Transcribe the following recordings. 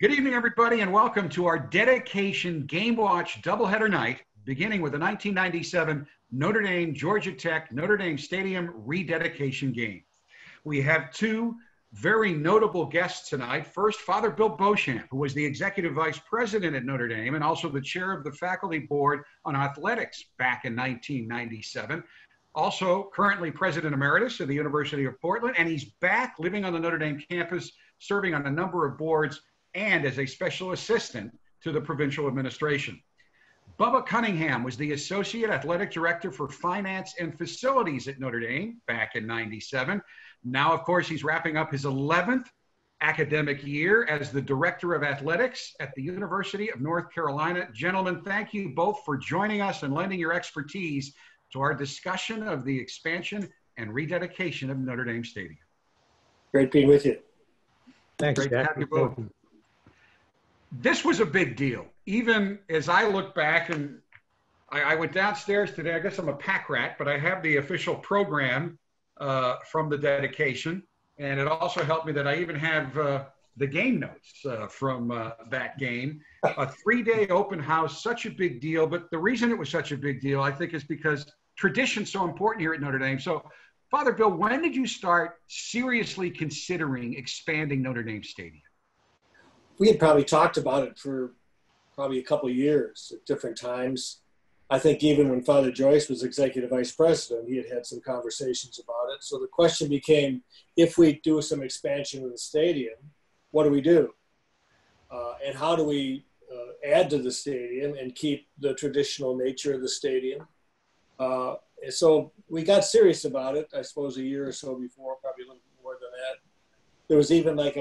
Good evening, everybody, and welcome to our dedication Game Watch doubleheader night, beginning with the 1997 Notre Dame Georgia Tech Notre Dame Stadium rededication game. We have two very notable guests tonight. First, Father Bill Beauchamp, who was the executive vice president at Notre Dame and also the chair of the faculty board on athletics back in 1997. Also, currently president emeritus of the University of Portland, and he's back living on the Notre Dame campus, serving on a number of boards and as a special assistant to the provincial administration. Bubba Cunningham was the associate athletic director for finance and facilities at Notre Dame back in '97. Now, of course, he's wrapping up his 11th academic year as the director of athletics at the University of North Carolina. Gentlemen, thank you both for joining us and lending your expertise to our discussion of the expansion and rededication of Notre Dame Stadium. Great being with you. Thanks, Great to have you both. This was a big deal. Even as I look back, and I went downstairs today, I guess I'm a pack rat, but I have the official program from the dedication. And it also helped me that I even have the game notes from that game. A 3-day open house, such a big deal. But the reason it was such a big deal, I think, is because tradition's so important here at Notre Dame. So, Father Bill, when did you start seriously considering expanding Notre Dame Stadium? We had probably talked about it for probably a couple of years at different times. I think even when Father Joyce was executive vice president, he had had some conversations about it. So the question became, if we do some expansion of the stadium, what do we do? And how do we add to the stadium and keep the traditional nature of the stadium? And so we got serious about it, I suppose, a year or so before, probably a little bit more than that. There was even like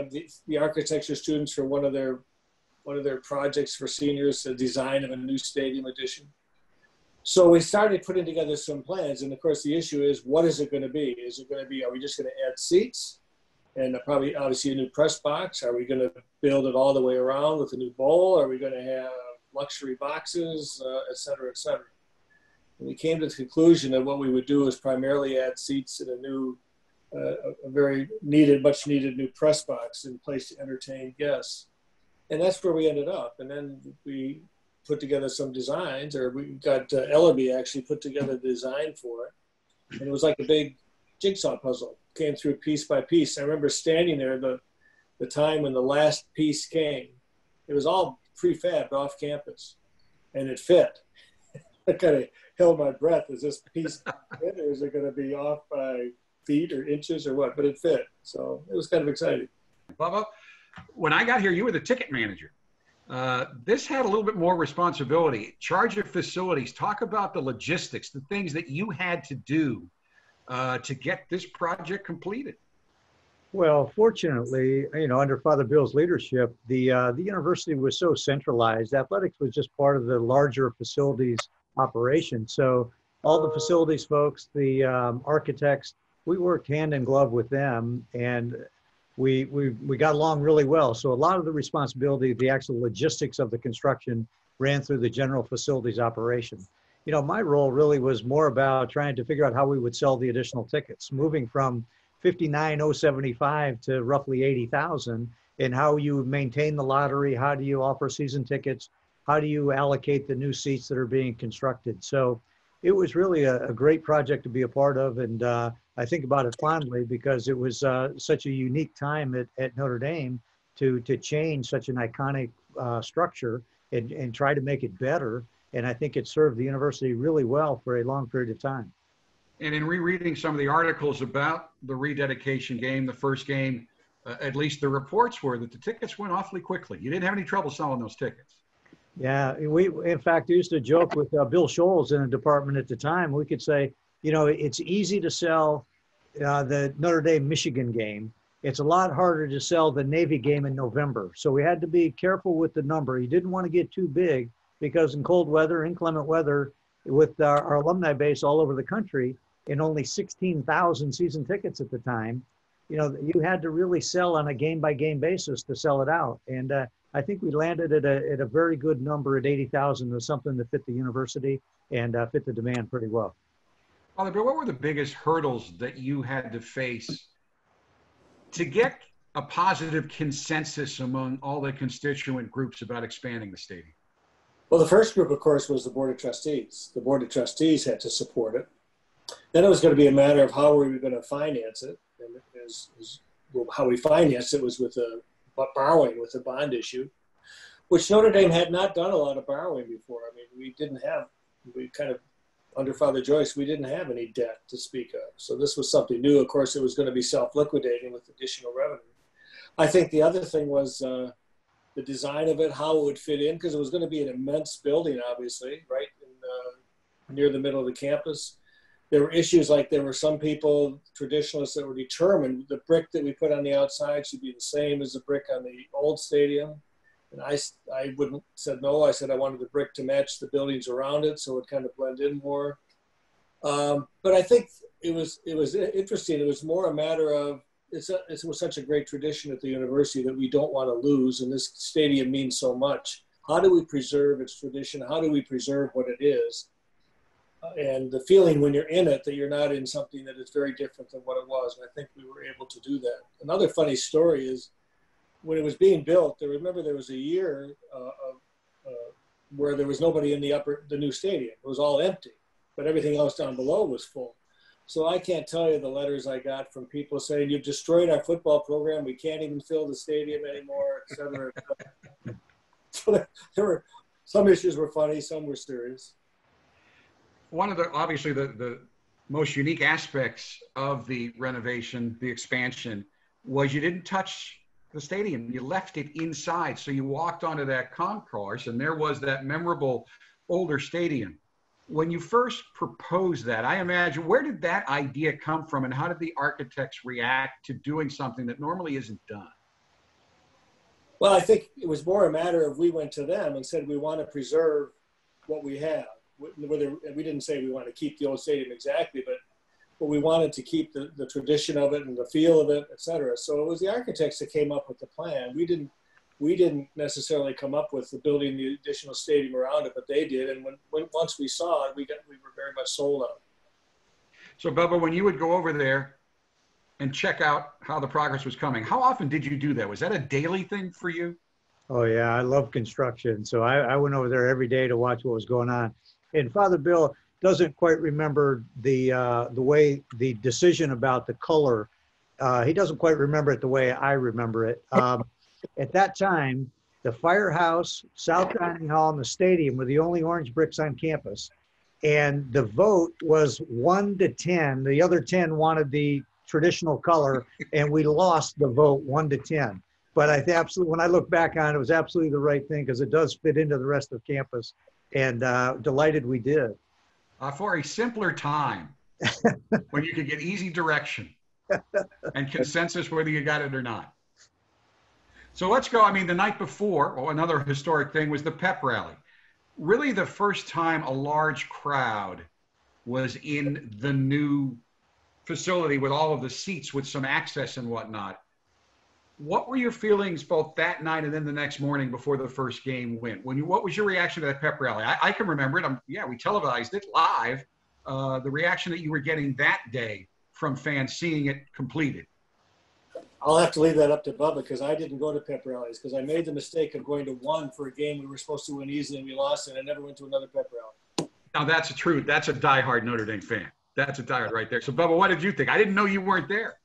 the architecture students for one of their projects for seniors, the design of a new stadium addition. So we started putting together some plans, and of course the issue is, what is it going to be? Is it going to be, are we just going to add seats and probably obviously a new press box? Are we going to build it all the way around with a new bowl? Are we going to have luxury boxes, et cetera, et cetera? And we came to the conclusion that what we would do is primarily add seats and a new a very needed, much needed new press box in place to entertain guests. And that's where we ended up. And then we put together some designs, or we got Ellaby actually put together the design for it. And it was like a big jigsaw puzzle, came through piece by piece. I remember standing there the time when the last piece came. It was all prefabbed off campus, and it fit. I kind of held my breath. Is this piece fit, or is it going to be off by feet or inches or what? But it fit. So it was kind of exciting. Bubba, when I got here, you were the ticket manager. This had a little bit more responsibility. Charge of facilities. Talk about the logistics, the things that you had to do to get this project completed. Well, fortunately, under Father Bill's leadership, the university was so centralized. Athletics was just part of the larger facilities operation. So all the facilities folks, the architects, we worked hand in glove with them, and we got along really well. So a lot of the responsibility, the actual logistics of the construction, ran through the general facilities operation. My role really was more about trying to figure out how we would sell the additional tickets, moving from 59,075 to roughly 80,000, and how you maintain the lottery, how do you offer season tickets, how do you allocate the new seats that are being constructed. So it was really a great project to be a part of, and I think about it fondly because it was such a unique time at Notre Dame to change such an iconic structure and try to make it better. And I think it served the university really well for a long period of time. And in rereading some of the articles about the rededication game, the first game, at least the reports were that the tickets went awfully quickly. You didn't have any trouble selling those tickets. Yeah, we in fact used to joke with Bill Scholes in the department at the time. We could say, it's easy to sell the Notre Dame Michigan game. It's a lot harder to sell the Navy game in November. So we had to be careful with the number. You didn't want to get too big because in cold weather, inclement weather, with our alumni base all over the country, and only 16,000 season tickets at the time, you had to really sell on a game-by-game basis to sell it out. And I think we landed at a very good number at 80,000, was something that fit the university and fit the demand pretty well. Father Bill, what were the biggest hurdles that you had to face to get a positive consensus among all the constituent groups about expanding the stadium? Well, the first group, of course, was the Board of Trustees. The Board of Trustees had to support it. Then it was going to be a matter of how we were going to finance it. And well, how we financed it was with borrowing, with a bond issue, which Notre Dame had not done a lot of borrowing before. I mean, under Father Joyce, we didn't have any debt to speak of. So this was something new. Of course, it was going to be self-liquidating with additional revenue. I think the other thing was the design of it, how it would fit in, because it was going to be an immense building, obviously, right near the middle of the campus. There were issues like there were some people, traditionalists, that were determined the brick that we put on the outside should be the same as the brick on the old stadium. And I said no. I said I wanted the brick to match the buildings around it, so it kind of blend in more. But I think it was interesting. It was more a matter of it was such a great tradition at the university that we don't want to lose, and this stadium means so much. How do we preserve its tradition? How do we preserve what it is? And the feeling when you're in it that you're not in something that is very different than what it was. And I think we were able to do that. Another funny story is when it was being built, there was a year where there was nobody in the new stadium. It was all empty, but everything else down below was full. So I can't tell you the letters I got from people saying, "You've destroyed our football program. We can't even fill the stadium anymore," et cetera. So there were some issues were funny, some were serious. One of obviously the most unique aspects of the renovation, the expansion, was you didn't touch the stadium. You left it inside. So you walked onto that concourse and there was that memorable older stadium. When you first proposed that, I imagine, where did that idea come from and how did the architects react to doing something that normally isn't done? Well, I think it was more a matter of we went to them and said we want to preserve what we have. We didn't say we want to keep the old stadium exactly, but we wanted to keep the tradition of it and the feel of it, et cetera. So it was the architects that came up with the plan. We didn't necessarily come up with the building the additional stadium around it, but they did. And once we saw it, we were very much sold on it. So Bubba, when you would go over there and check out how the progress was coming, how often did you do that? Was that a daily thing for you? Oh yeah, I love construction. So I went over there every day to watch what was going on. And Father Bill doesn't quite remember the way the decision about the color. He doesn't quite remember it the way I remember it. At that time, the firehouse, South Dining Hall, and the stadium were the only orange bricks on campus. And the vote was 1-10. The other 10 wanted the traditional color, and we lost the vote 1-10. But when I look back on it, it was absolutely the right thing because it does fit into the rest of campus. And delighted we did. For a simpler time when you could get easy direction and consensus whether you got it or not. So let's go. I mean, the night before, another historic thing was the pep rally. Really the first time a large crowd was in the new facility with all of the seats with some access and whatnot. What were your feelings both that night and then the next morning before the first game went? What was your reaction to that pep rally? I can remember it. We televised it live. The reaction that you were getting that day from fans seeing it completed. I'll have to leave that up to Bubba because I didn't go to pep rallies because I made the mistake of going to one for a game we were supposed to win easily and we lost it. And I never went to another pep rally. Now that's true. That's a diehard Notre Dame fan. That's a diehard right there. So Bubba, what did you think? I didn't know you weren't there.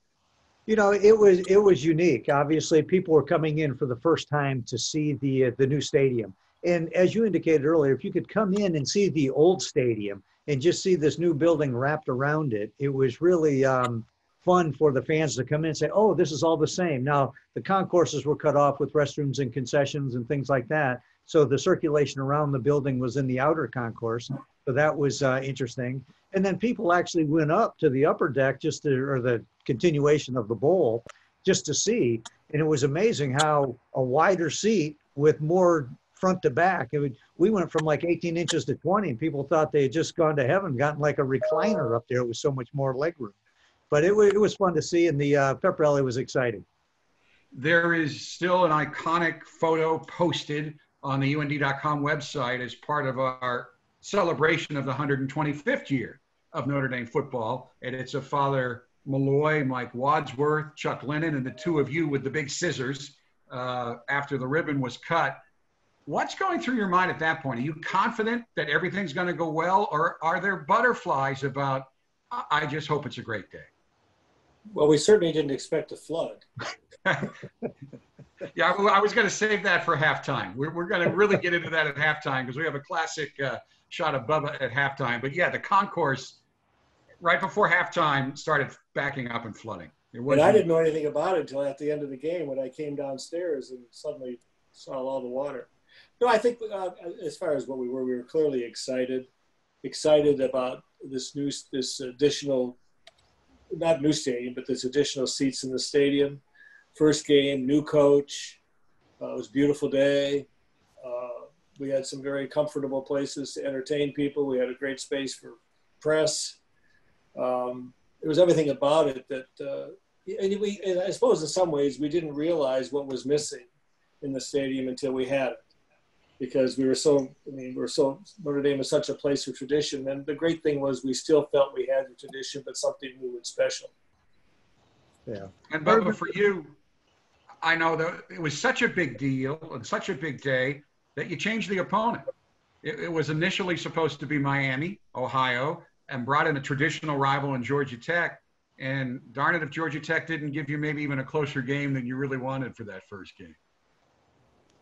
You know, it was unique. Obviously, people were coming in for the first time to see the new stadium. And as you indicated earlier, if you could come in and see the old stadium and just see this new building wrapped around it, it was really fun for the fans to come in and say, oh, this is all the same. Now, the concourses were cut off with restrooms and concessions and things like that. So the circulation around the building was in the outer concourse. So that was interesting. And then people actually went up to the upper deck or the continuation of the bowl just to see. And it was amazing how a wider seat with more front to back. We went from like 18 inches to 20 and people thought they had just gone to heaven, gotten like a recliner up there. It was so much more legroom. But it was fun to see, and the pep rally was exciting. There is still an iconic photo posted on the UND.com website as part of our celebration of the 125th year of Notre Dame football. And it's of Father Malloy, Mike Wadsworth, Chuck Lennon, and the two of you with the big scissors after the ribbon was cut. What's going through your mind at that point? Are you confident that everything's going to go well, or are there butterflies about, I just hope it's a great day? Well, we certainly didn't expect a flood. Yeah, I was going to save that for halftime. We're going to really get into that at halftime because we have a classic shot of Bubba at halftime. But yeah, the concourse right before halftime started backing up and flooding. And I didn't know anything about it until at the end of the game when I came downstairs and suddenly saw all the water. No, I think as far as what we were clearly excited about this additional, not new stadium, but this additional seats in the stadium. First game, new coach. It was a beautiful day. We had some very comfortable places to entertain people. We had a great space for press. It was everything about it that, and I suppose in some ways we didn't realize what was missing in the stadium until we had it. Because Notre Dame is such a place of tradition. And the great thing was we still felt we had the tradition, but something new and special. Yeah. And Bubba, for you, I know that it was such a big deal and such a big day that you changed the opponent. It was initially supposed to be Miami, Ohio, and brought in a traditional rival in Georgia Tech. And darn it if Georgia Tech didn't give you maybe even a closer game than you really wanted for that first game.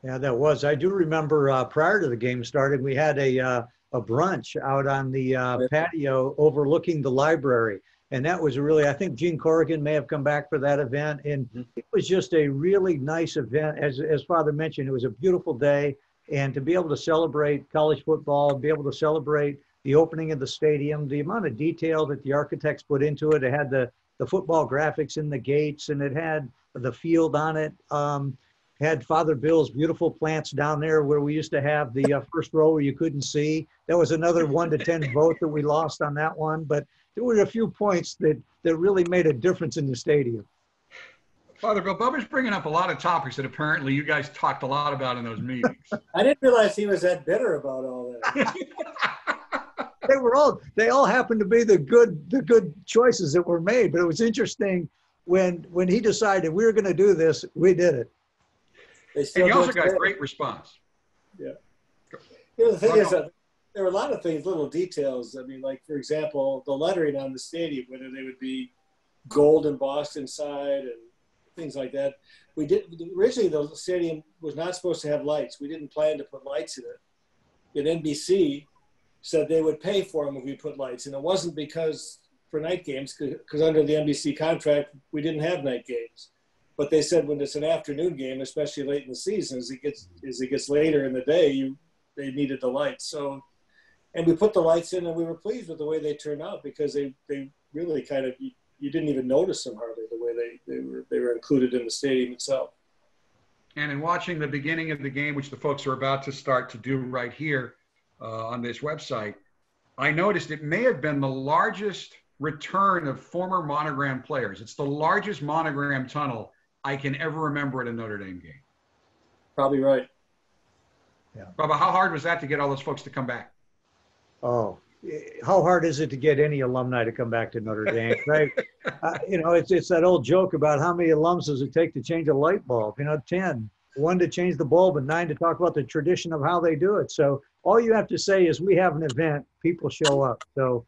Yeah, that was. I do remember prior to the game starting, we had a brunch out on the patio overlooking the library. And that was really, I think Gene Corrigan may have come back for that event. And it was just a really nice event. As Father mentioned, it was a beautiful day. And to be able to celebrate college football, be able to celebrate the opening of the stadium, the amount of detail that the architects put into it. It had the football graphics in the gates, and it had the field on it. Had Father Bill's beautiful plants down there where we used to have the first row where you couldn't see. That was another 1-10 vote that we lost on that one. But there were a few points that really made a difference in the stadium. Father Bill, Bubba's bringing up a lot of topics that apparently you guys talked a lot about in those meetings. I didn't realize he was that bitter about all that. They all happened to be the good choices that were made. But it was interesting when he decided we were going to do this, we did it. And you also got great response. Yeah. The thing is that there were a lot of things, little details. I mean, like, for example, the lettering on the stadium, whether they would be gold embossed inside and things like that. Originally, the stadium was not supposed to have lights. We didn't plan to put lights in it. And NBC said they would pay for them if we put lights. And it wasn't because for night games, because under the NBC contract, we didn't have night games. But they said when it's an afternoon game, especially late in the season, as it gets later in the day, they needed the lights. So, and we put the lights in, and we were pleased with the way they turned out because they really kind of you didn't even notice them hardly the way they were included in the stadium itself. And in watching the beginning of the game, which the folks are about to start to do right here on this website, I noticed it may have been the largest return of former Monogram players. It's the largest Monogram tunnel I can ever remember at a Notre Dame game. Probably right. Yeah. Bubba, how hard was that to get all those folks to come back? Oh, how hard is it to get any alumni to come back to Notre Dame? Right? It's that old joke about how many alums does it take to change a light bulb? 10. 1 to change the bulb and 9 to talk about the tradition of how they do it. So all you have to say is we have an event, people show up. So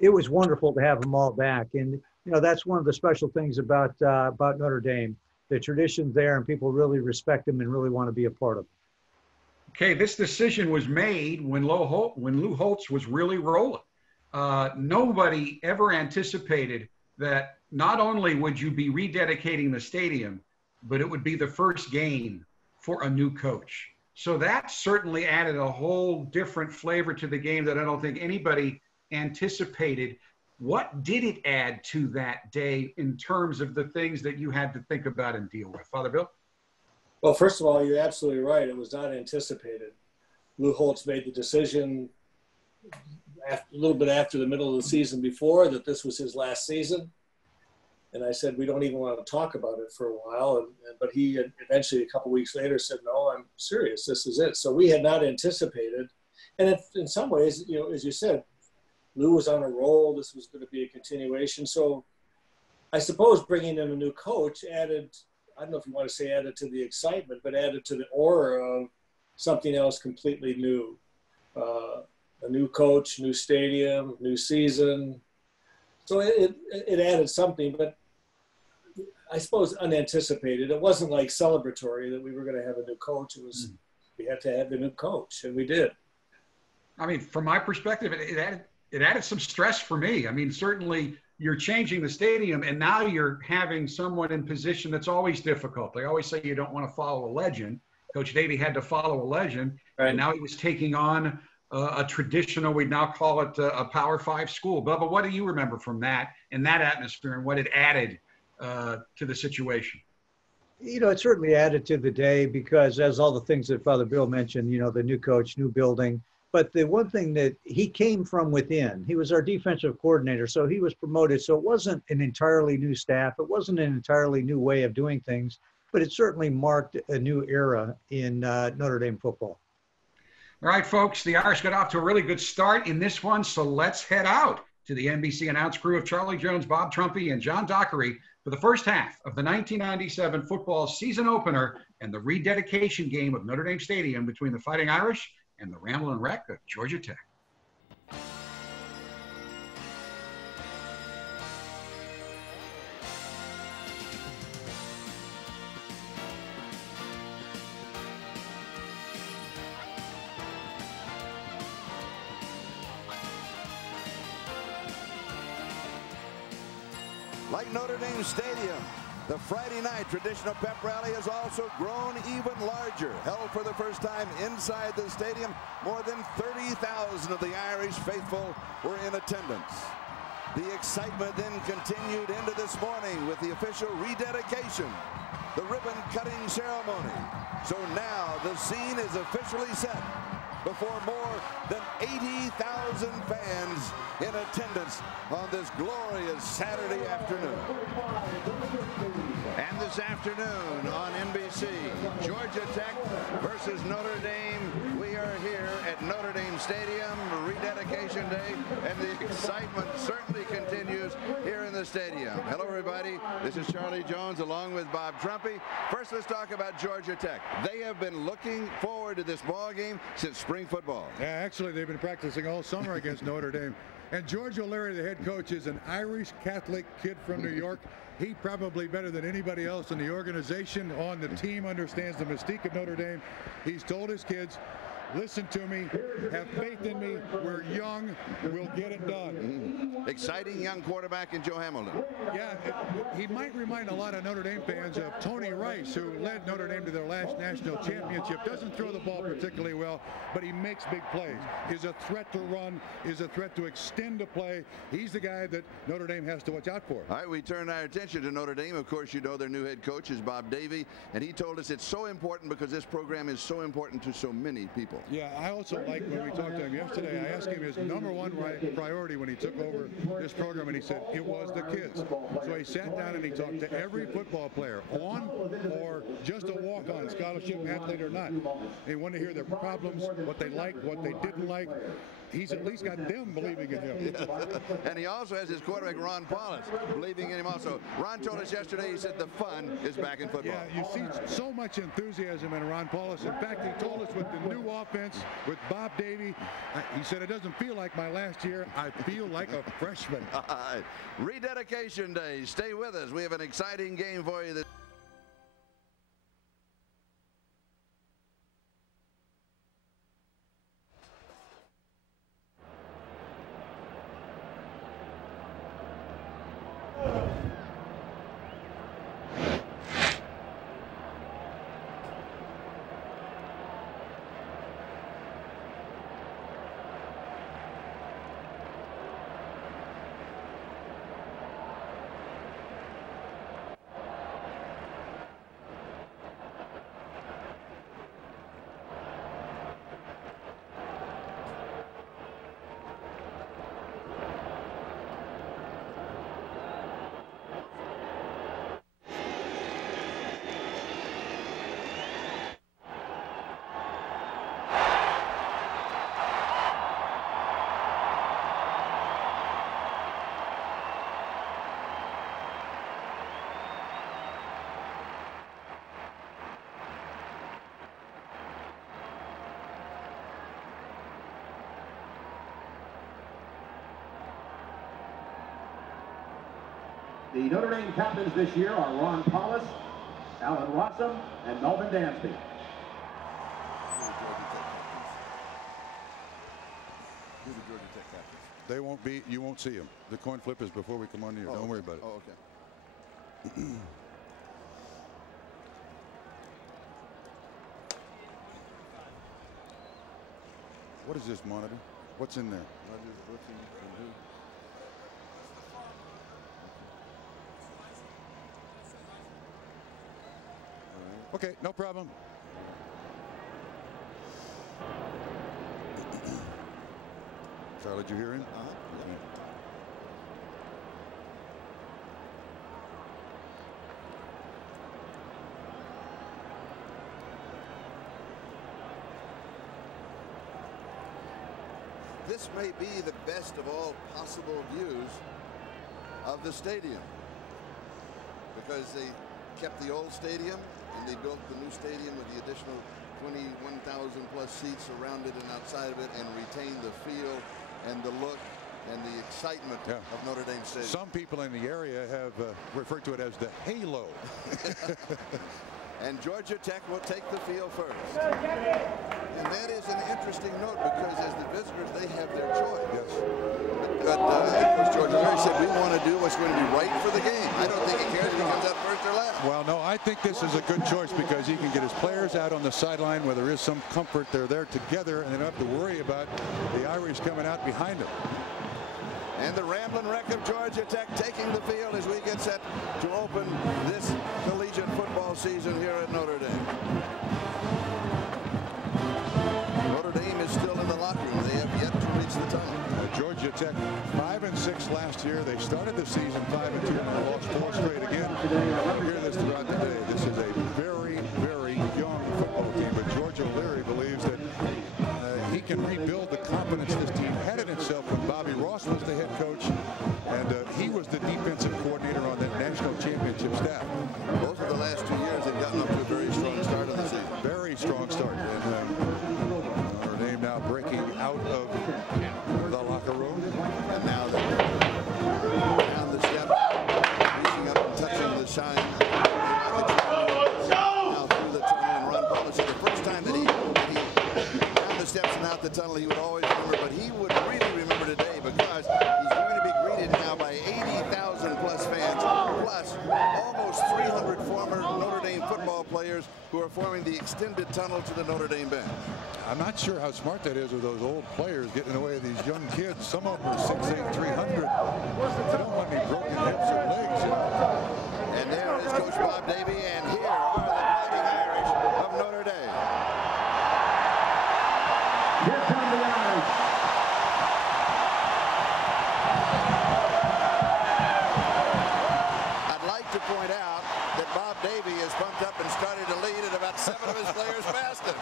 it was wonderful to have them all back. And that's one of the special things about Notre Dame. The tradition's there, and people really respect them and really want to be a part of it. Okay, this decision was made when Lou Holtz was really rolling. Nobody ever anticipated that not only would you be rededicating the stadium, but it would be the first game for a new coach. So that certainly added a whole different flavor to the game that I don't think anybody anticipated. What did it add to that day in terms of the things that you had to think about and deal with? Father Bill? Well, first of all, you're absolutely right. It was not anticipated. Lou Holtz made the decision a little bit after the middle of the season before that this was his last season. And I said, we don't even want to talk about it for a while. But he eventually, a couple weeks later, said, no, I'm serious. This is it. So we had not anticipated. And in some ways, as you said, Lou was on a roll. This was going to be a continuation. So I suppose bringing in a new coach added, I don't know if you want to say added to the excitement, but added to the aura of something else completely new. A new coach, new stadium, new season. So it added something, but I suppose unanticipated. It wasn't like celebratory that we were going to have a new coach. It was, we had to have the new coach, and we did. I mean, from my perspective, it added some stress for me. I mean, certainly you're changing the stadium, and now you're having someone in position that's always difficult. They always say you don't want to follow a legend. Coach Davey had to follow a legend, Right. And now he was taking on a traditional, we'd now call it a Power 5 school. Bubba, what do you remember from that and that atmosphere and what it added to the situation? It certainly added to the day because, as all the things that Father Bill mentioned, the new coach, new building. But the one thing that he came from within, he was our defensive coordinator, so he was promoted. So it wasn't an entirely new staff. It wasn't an entirely new way of doing things, but it certainly marked a new era in Notre Dame football. All right, folks, the Irish got off to a really good start in this one, so let's head out to the NBC announce crew of Charlie Jones, Bob Trumpy, and John Dockery for the first half of the 1997 football season opener and the rededication game of Notre Dame Stadium between the Fighting Irish and the Ramblin' Wreck of Georgia Tech. Like Notre Dame Stadium, the Friday night traditional pep rally has also grown even larger. Held for the first time inside the stadium, more than 30,000 of the Irish faithful were in attendance. The excitement then continued into this morning with the official rededication, the ribbon-cutting ceremony. So now the scene is officially set before more than 80,000 fans in attendance on this glorious Saturday afternoon. And this afternoon on NBC, Georgia Tech versus Notre Dame. We are here at Notre Dame Stadium, rededication day, and the excitement certainly continues here in the stadium. Hello, everybody. This is Charlie Jones along with Bob Trumpy. First, let's talk about Georgia Tech. They have been looking forward to this ball game since spring football. Yeah, actually, they've been practicing all summer against Notre Dame. And George O'Leary, the head coach, is an Irish Catholic kid from New York. He probably better than anybody else in the organization, on the team, understands the mystique of Notre Dame. He's told his kids, listen to me, have faith in me, we're young, we'll get it done. Exciting young quarterback in Joe Hamilton. Yeah, he might remind a lot of Notre Dame fans of Tony Rice, who led Notre Dame to their last national championship. Doesn't throw the ball particularly well, but he makes big plays. Is a threat to run, is a threat to extend a play. He's the guy that Notre Dame has to watch out for. All right, we turn our attention to Notre Dame. Of course, you know their new head coach is Bob Davey, and he told us it's so important because this program is so important to so many people. Yeah, I also like when we talked to him yesterday, I asked him his #1 priority when he took over this program, and he said it was the kids. So he sat down and he talked to every football player, on or just a walk-on, scholarship athlete or not. He wanted to hear their problems, what they liked, what they didn't like. He's at least got them believing in him. And he also has his quarterback, Ron Paulus, believing in him also. Ron told us yesterday, he said the fun is back in football. Yeah, you see so much enthusiasm in Ron Paulus. In fact, he told us with the new offense, with Bob Davey, he said, it doesn't feel like my last year. I feel like a freshman. Rededication day. Stay with us. We have an exciting game for you. The Notre Dame captains this year are Ron Paulus, Alan Rossum, and Melvin Dansby. They won't be, you won't see them. The coin flip is before we come on here. Don't worry about it. Oh, okay. What is this monitor? What's in there? Okay, no problem. Charlie, did you hear him? Okay. This may be the best of all possible views of the stadium, because they kept the old stadium and they built the new stadium with the additional 21,000 plus seats around it and outside of it, and retained the feel and the look and the excitement of Notre Dame Stadium. Some people in the area have referred to it as the halo. And Georgia Tech will take the field first. And that is an interesting note, because as the visitors, they have their choice. Yes. But Coach George Larry said, we want to do what's going to be right for the game. I don't think he cares if he comes out first or last. Well, no, I think this is a good choice, because he can get his players out on the sideline where there is some comfort. They're there together, and they don't have to worry about the Irish coming out behind them. And the Ramblin' Wreck of Georgia Tech taking the field as we get set to open this collegiate football season here at Notre Dame. Notre Dame is still in the locker room. They have yet to reach the tunnel. Georgia Tech 5-6 last year. They started the season 5-2 and they lost 4 straight again. You'll hear this throughout the day. This is a very, very young football team, but George O'Leary believes that he can rebuild the confidence this team had in itself when Bobby Ross was the head coach, and he was the defensive coordinator on that national championship staff. Both of the last 2 years have gotten up to a very strong start of the season. Very strong start. And Notre Dame now breaking out of the locker room. And now down the step, reaching up and touching the sign. Now through the tunnel, and Ron Paulus said the first time that he down the steps and out the tunnel, he would always remember, but he would really remember today, because he's going to be greeted now by 80,000 plus fans, plus almost 300 former Notre Dame football players who are forming the extended tunnel to the Notre Dame bench. I'm not sure how smart that is with those old players getting in the way of these young kids. Some of them are 6'8", 300. They don't want any broken hips or legs. And there is Coach Bob Davie, and here are the Fighting Irish of Notre Dame. Here come the Irish. I'd like to point out that Bob Davie has bumped up and started to lead, and about 7 of his players passed him.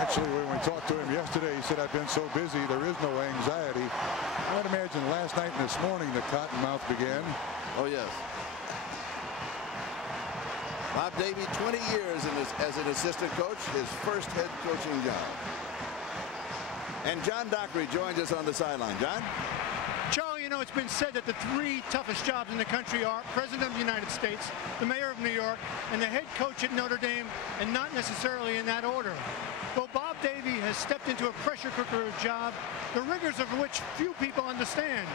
Actually, when we talked to him yesterday, he said, I've been so busy, there is no anxiety. I would imagine last night and this morning the cottonmouth began. Oh, yes. Bob Davie, 20 years as an assistant coach, his first head coaching job. And John Dockery joins us on the sideline. John? Charlie, you know, it's been said that the 3 toughest jobs in the country are President of the United States, the Mayor of New York, and the head coach at Notre Dame, and not necessarily in that order. Though Bob Davie has stepped into a pressure cooker job, the rigors of which few people understand.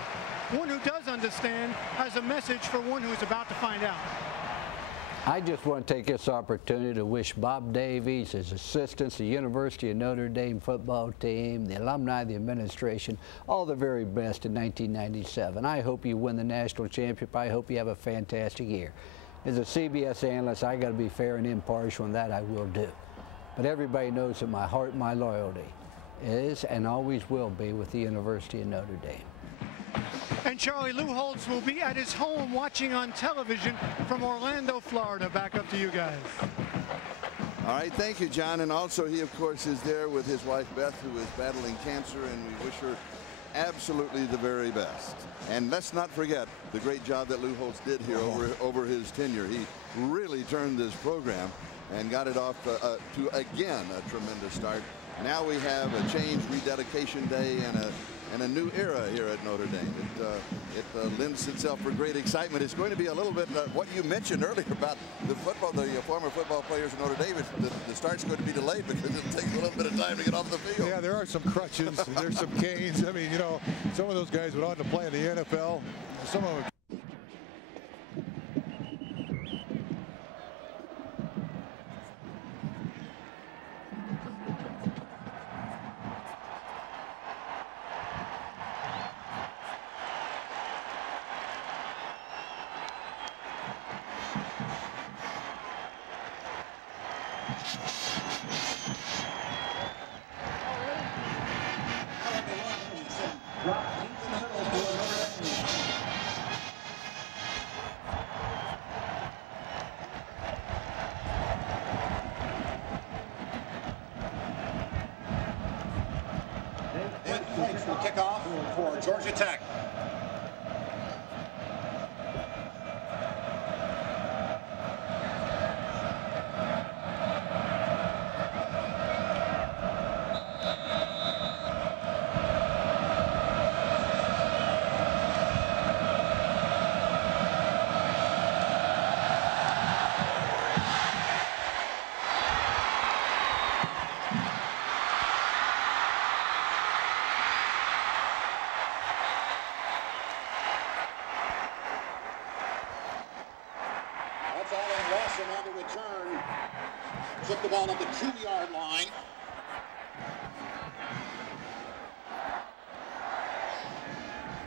One who does understand has a message for one who is about to find out. I just want to take this opportunity to wish Bob Davies, his assistants, the University of Notre Dame football team, the alumni, the administration, all the very best in 1997. I hope you win the national championship. I hope you have a fantastic year. As a CBS analyst, I got to be fair and impartial, and that I will do. But everybody knows that my heart and my loyalty is and always will be with the University of Notre Dame. And Charlie, Lou Holtz will be at his home watching on television from Orlando, Florida. Back up to you guys. All right, thank you, John. And also he, of course, is there with his wife, Beth, who is battling cancer, and we wish her absolutely the very best. And let's not forget the great job that Lou Holtz did here over his tenure. He really turned this program and got it off to, again, a tremendous start. Now we have a change, rededication day, and a new era here at Notre Dame. It lends itself for great excitement. It's going to be a little bit what you mentioned earlier about the former football players at Notre Dame. The start's going to be delayed because it takes a little bit of time to get off the field. Yeah, there are some crutches. There's some canes. I mean, you know, some of those guys went on to play in the NFL. Some of them. will kick off for Georgia Tech. On the return, took the ball on the 2-yard line.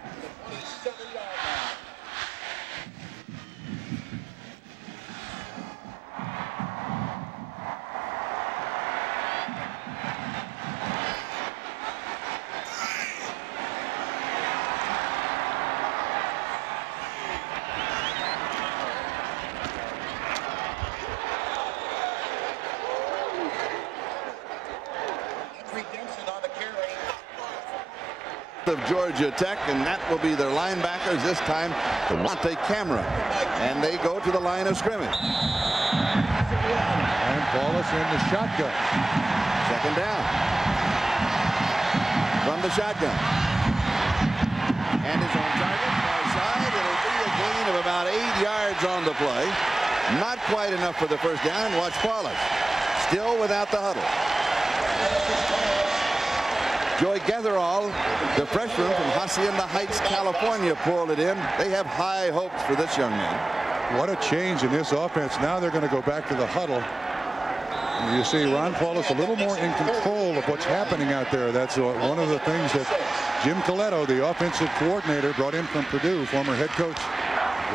To the 27-yard line. Autry Denson on the carry. Of Georgia Tech, and that will be their linebackers this time, Devontae Cameron, and they go to the line of scrimmage. And Paulus in the shotgun. Second down from the shotgun, and is on target far side. It'll be a gain of about 8 yards on the play. Not quite enough for the first down. Watch Paulus still without the huddle. Joey Getherall, the freshman from Hacienda Heights, California, pulled it in. They have high hopes for this young man. What a change in this offense. Now they're going to go back to the huddle. You see Ron Paulus a little more in control of what's happening out there. That's one of the things that Jim Coletto, the offensive coordinator, brought in from Purdue, former head coach,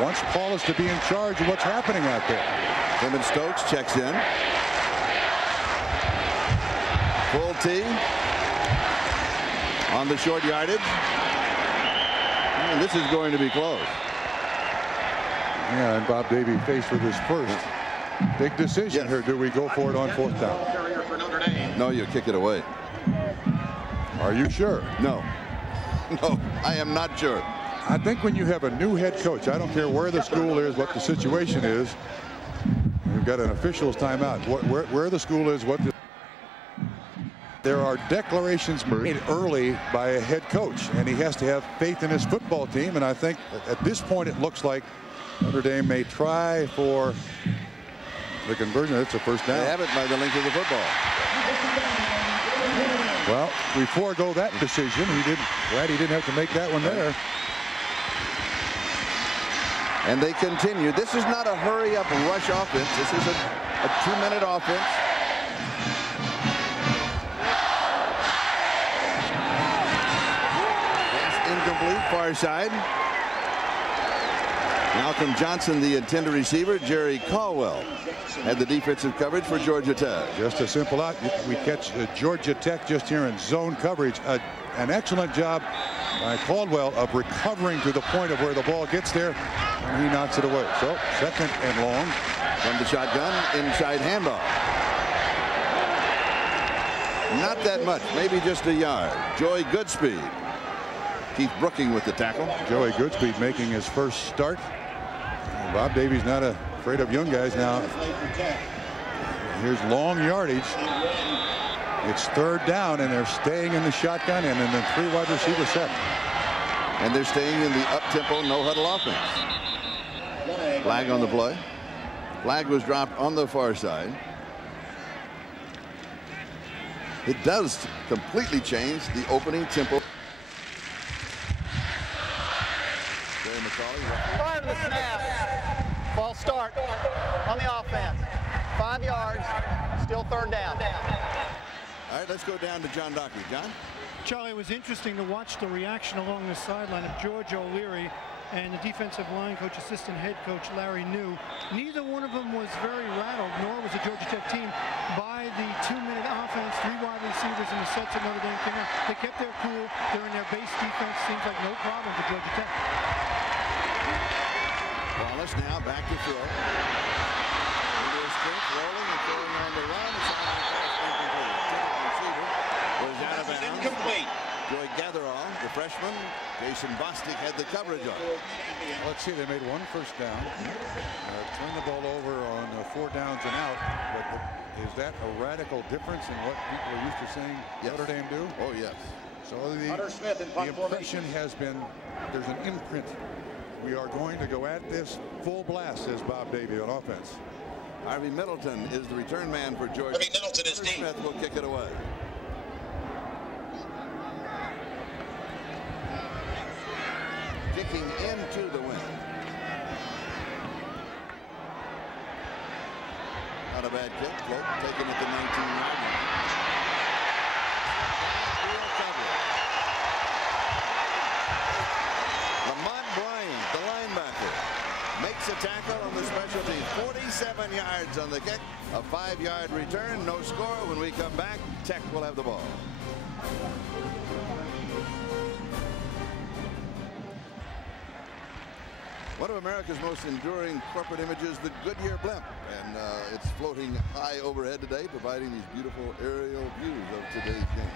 wants Paulus to be in charge of what's happening out there. Clement Stokes checks in. Full tee on the short yardage. And this is going to be close. Yeah, and Bob Davie faced with his first big decision here. Do we go for it on fourth down? No, you kick it away. Are you sure? No. No, I am not sure. I think when you have a new head coach, I don't care where the school is, what the situation is, we've got an official's timeout. Where the school is, there are declarations made early by a head coach, and he has to have faith in his football team. And I think at this point it looks like Notre Dame may try for the conversion. It's a first down. They have it by the length of the football. Well, we forego that decision. He didn't have to make that one there. And they continue. This is not a hurry-up and rush offense. This is a 2-minute offense. Incomplete, far side. Malcolm Johnson, the intended receiver. Jerry Caldwell had the defensive coverage for Georgia Tech. Just a simple out. We catch Georgia Tech just here in zone coverage. An excellent job by Caldwell of recovering to the point of where the ball gets there, and he knocks it away. So second and long. From the shotgun, inside handoff. Not that much, maybe just a yard. Joey Goodspeed. Keith Brooking with the tackle. Joey Goodspeed making his first start. Bob Davie's not afraid of young guys now. Here's long yardage. It's third down, and they're staying in the shotgun and in the 3 wide receiver set. And they're staying in the up-tempo, no-huddle offense. Flag on the play. Flag was dropped on the far side. It does completely change the opening tempo. Prior to the snap, false start on the offense. 5 yards, still third down. All right, let's go down to John Dockery. John? Charlie, it was interesting to watch the reaction along the sideline of George O'Leary and the defensive line coach, assistant head coach Larry New. Neither one of them was very rattled, nor was the Georgia Tech team, by the 2-minute offense, 3 wide receivers in the sets that Notre Dame came out. They kept their cool. They're in their base defense. Seems like no problem for Georgia Tech. Wallace now back to throw. Into his strength, rolling and throwing on the run. It's out of receiver was out of bounds. Incomplete. Joy Gatherall, the freshman. Jason Bostic had the coverage on. Let's see, they made 1 first down. Turned the ball over on 4 downs and out. But is that a radical difference in what people are used to seeing Notre Dame do? Oh, yes. So the impression has been there's an imprint. We are going to go at this full blast, says Bob Davie on offense. Harvey Middleton is the return man for Georgia. Harvey Middleton is deep. Smith will kick it away. Kicking into the wind. Not a bad kick. Float taken at the 19-yard line. Lamont Bryant, the linebacker, makes a tackle on the special team. 47 yards on the kick. A 5-yard return. No score. When we come back, Tech will have the ball. One of America's most enduring corporate images, the Goodyear blimp, and it's floating high overhead today, providing these beautiful aerial views of today's game.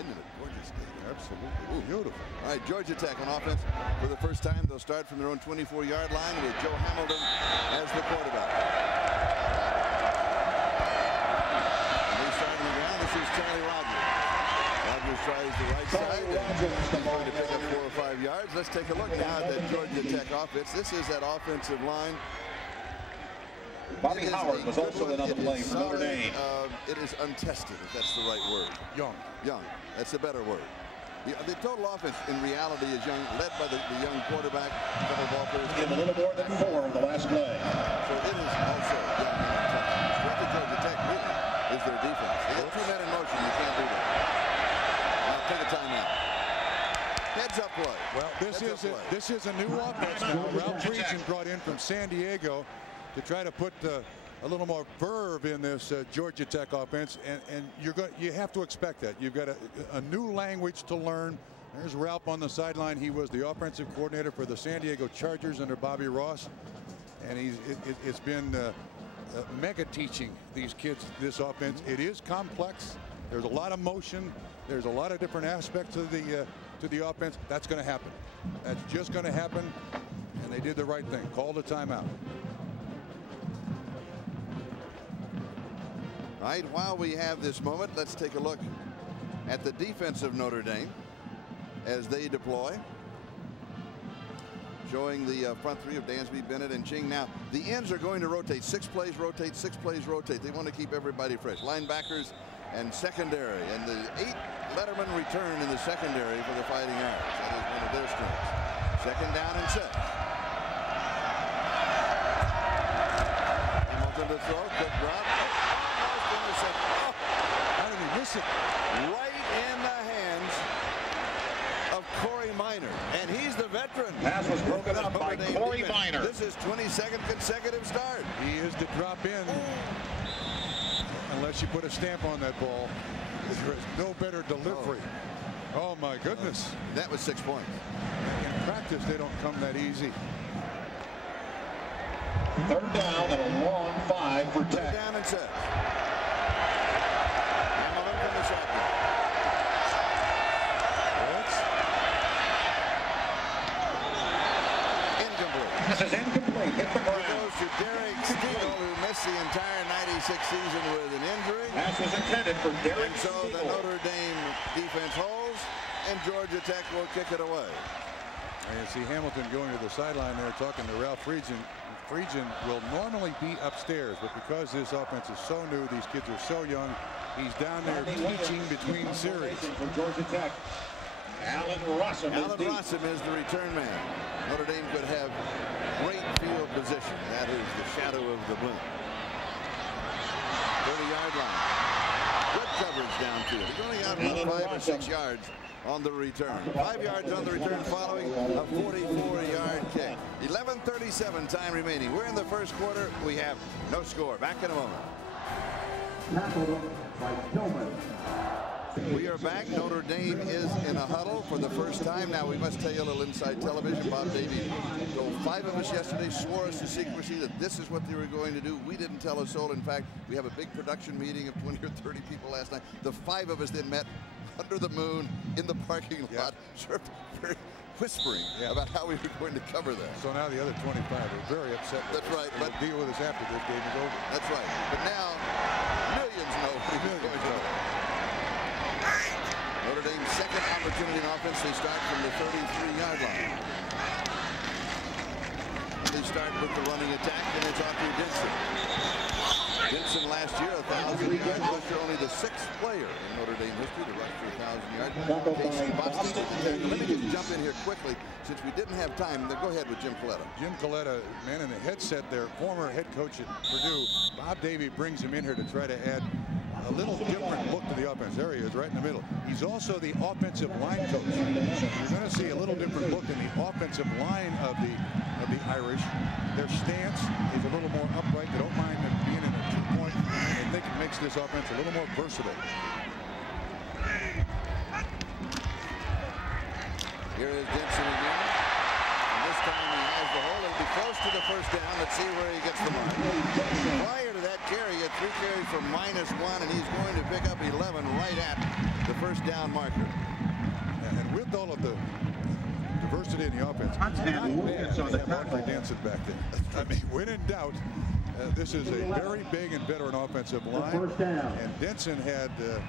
Isn't it a gorgeous day? Absolutely. Ooh, beautiful. All right, Georgia Tech on offense for the first time. They'll start from their own 24-yard line with Joe Hamilton as the quarterback. And they start on the ground. This is Charlie Rogers. Rogers tries the right side. He's going to pick up 4 or 5 yards. Let's take a look now at that Georgia Tech offense. This is that offensive line. Bobby Howard was also another play for Notre Dame. It is untested, if that's the right word. Young. Young. That's a better word. The total offense in reality is young, led by the young quarterback. Couple ball players. Give a little more than 4 in the last play. So it is also young and untested. The strength of Georgia Tech really is their defense. They got 2 men in motion. You can't do that. Now take a timeout. Heads up play. Well, this is a new offense now. Ralph Friedgen brought in from San Diego to try to put a little more verve in this Georgia Tech offense, and you have to expect that. You've got a new language to learn. There's Ralph on the sideline. He was the offensive coordinator for the San Diego Chargers under Bobby Ross, and it's been mega teaching these kids this offense. It is complex. There's a lot of motion. There's a lot of different aspects of the offense. That's going to happen. That's just going to happen, and they did the right thing. Called a timeout. All right, while we have this moment, let's take a look at the defense of Notre Dame as they deploy. Showing the front 3 of Dansby, Bennett, and Ching. Now, the ends are going to rotate. 6 plays rotate, 6 plays rotate. They want to keep everybody fresh. Linebackers and secondary. And the 8 Letterman return in the secondary for the Fighting Irish. That is one of their strengths. 2nd down and 6. Hamilton to throw. Quick drop. How did he miss it? Right in the hands of Corey Minor, and he's the veteran. Pass was broken up by Corey Minor. This is 22nd consecutive start. He is to drop in unless you put a stamp on that ball. There is no better delivery. Oh my goodness. That was 6 points. In practice, they don't come that easy. 3rd down and a long 5 for Tech. 3rd down and 6. Hamilton from the shotgun. Incomplete. This is incomplete. Hit the ground. Goes to Derek Steele, who missed the entire '96 season with an injury. Pass was intended for Derek. And so the Notre Dame defense holds, and Georgia Tech will kick it away. And you see Hamilton going to the sideline there talking to Ralph Friedgen. Friedgen will normally be upstairs, but because this offense is so new, these kids are so young, he's down there teaching between series. For Georgia Tech. Alan Rossum is the return man. Notre Dame could have great field position. That is the shadow of the moon. 30-yard line. Good coverage downfield. He's only out about 5 or 6 yards on the return. 5 yards on the return following a 44-yard kick. 11:37 time remaining. We're in the first quarter. We have no score. Back in a moment. We are back. Notre Dame is in a huddle for the first time. Now, we must tell you a little inside television. Bob Davie told 5 of us yesterday, swore us to secrecy that this is what they were going to do. We didn't tell a soul. In fact, we have a big production meeting of 20 or 30 people last night. The 5 of us then met under the moon in the parking lot, sort of very whispering about how we were going to cover that. So now the other 25 are very upset. That's right. But deal with us after this game is over. That's right. But now millions know what he's going to do. Notre Dame's second opportunity in offense. They start from the 33-yard line. They start with the running attack, and it's Autry Denson. Denson last year, 1,000-yard rusher, only the 6th player in Notre Dame history to rush for 1,000 yards. Let me just jump in here quickly, since we didn't have time. Go ahead with Jim Coletta. Jim Coletta, man in the headset there, former head coach at Purdue. Bob Davie brings him in here to try to add a little different look to the offense. There he is, right in the middle. He's also the offensive line coach. You're going to see a little different look in the offensive line of the Irish. Their stance is a little more upright. They don't mind being in a two-point. I think it makes this offense a little more versatile. Here is Denson again. And this time he has the hole. It'll be close to the first down. Let's see where he gets the mark. Prior to that carry, he had 3 carries for -1, and he's going to pick up 11 right at the first down marker. And with all of the diversity in the offense, Autry Denson back there. I mean, when in doubt, this is a very big and veteran offensive line. And Denson had a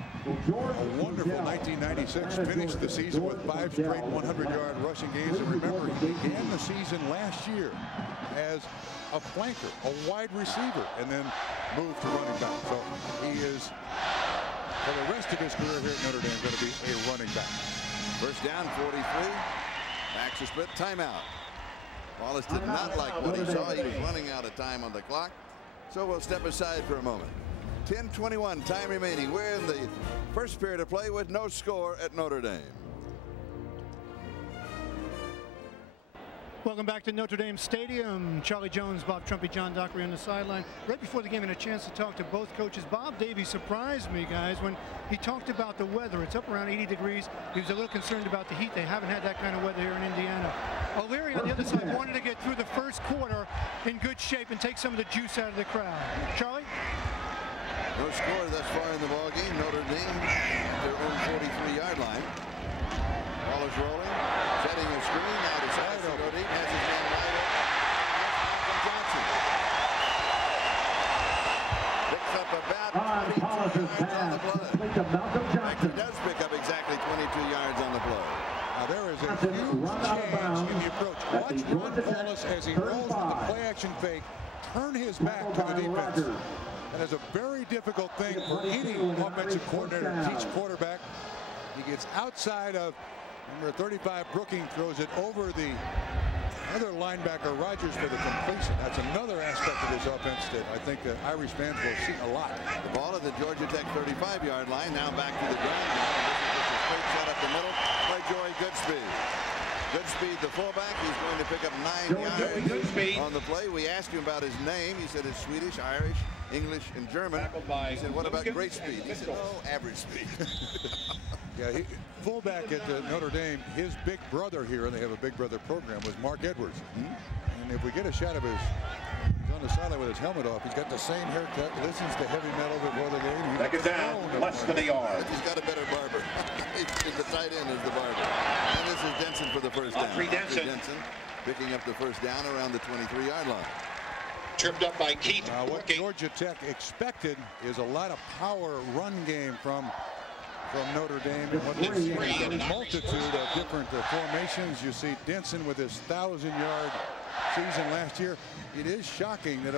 wonderful 1996, finished the season with 5 straight 100-yard rushing games. And remember, he began the season last year as a flanker, a wide receiver, and then moved to running back. So he is, for the rest of his career here at Notre Dame, going to be a running back. First down, 43. Backs a split, timeout. Wallace did not like what he saw. He was running out of time on the clock. So we'll step aside for a moment. 10:21 time remaining. We're in the first period of play with no score at Notre Dame. Welcome back to Notre Dame Stadium. Charlie Jones, Bob Trumpy, John Dockery on the sideline. Right before the game, I had a chance to talk to both coaches. Bob Davie surprised me, guys, when he talked about the weather. It's up around 80 degrees. He was a little concerned about the heat. They haven't had that kind of weather here in Indiana. O'Leary on the other side wanted to get through the first quarter in good shape and take some of the juice out of the crowd. Charlie? No score thus far in the ball game. Notre Dame, their own 43-yard line. Ball is rolling, setting a screen. Now decides to go deep. Has his man wide open. Johnson picks up about 22 yards on the play. Actually does pick up exactly 22 yards on the play. Now there is a huge change in the approach. Watch Ron Paulus as he rolls with the play-action fake, turn his back to the defense. That is a very difficult thing for any offensive coordinator to teach quarterback. He gets outside of number 35, Brooking, throws it over the other linebacker, Rogers, for the completion. That's another aspect of this offense that I think the Irish fans will see a lot. The ball at the Georgia Tech 35-yard line. Now back to the ground. This is just a straight shot up the middle by Joey Goodspeed. Goodspeed, the fullback, he's going to pick up 9 yards on the play. We asked him about his name. He said it's Swedish, Irish, English, and German. He said, what about great speed? He said, oh, average speed. Yeah, fullback at Notre Dame, his big brother here, and they have a big brother program, was Mark Edwards. And if we get a shot of he's on the sideline with his helmet off. He's got the same haircut, listens to heavy metal before the game. Second down, less than a yard. He's got a better barber. The tight end is the barber. And this is Denson for the first down. Autry Denson. Picking up the first down around the 23-yard line. Tripped up by Keith. What Georgia Tech expected is a lot of power run game from Notre Dame. And what they see is a multitude of different formations. You see Denson with his 1,000-yard season last year. It is shocking that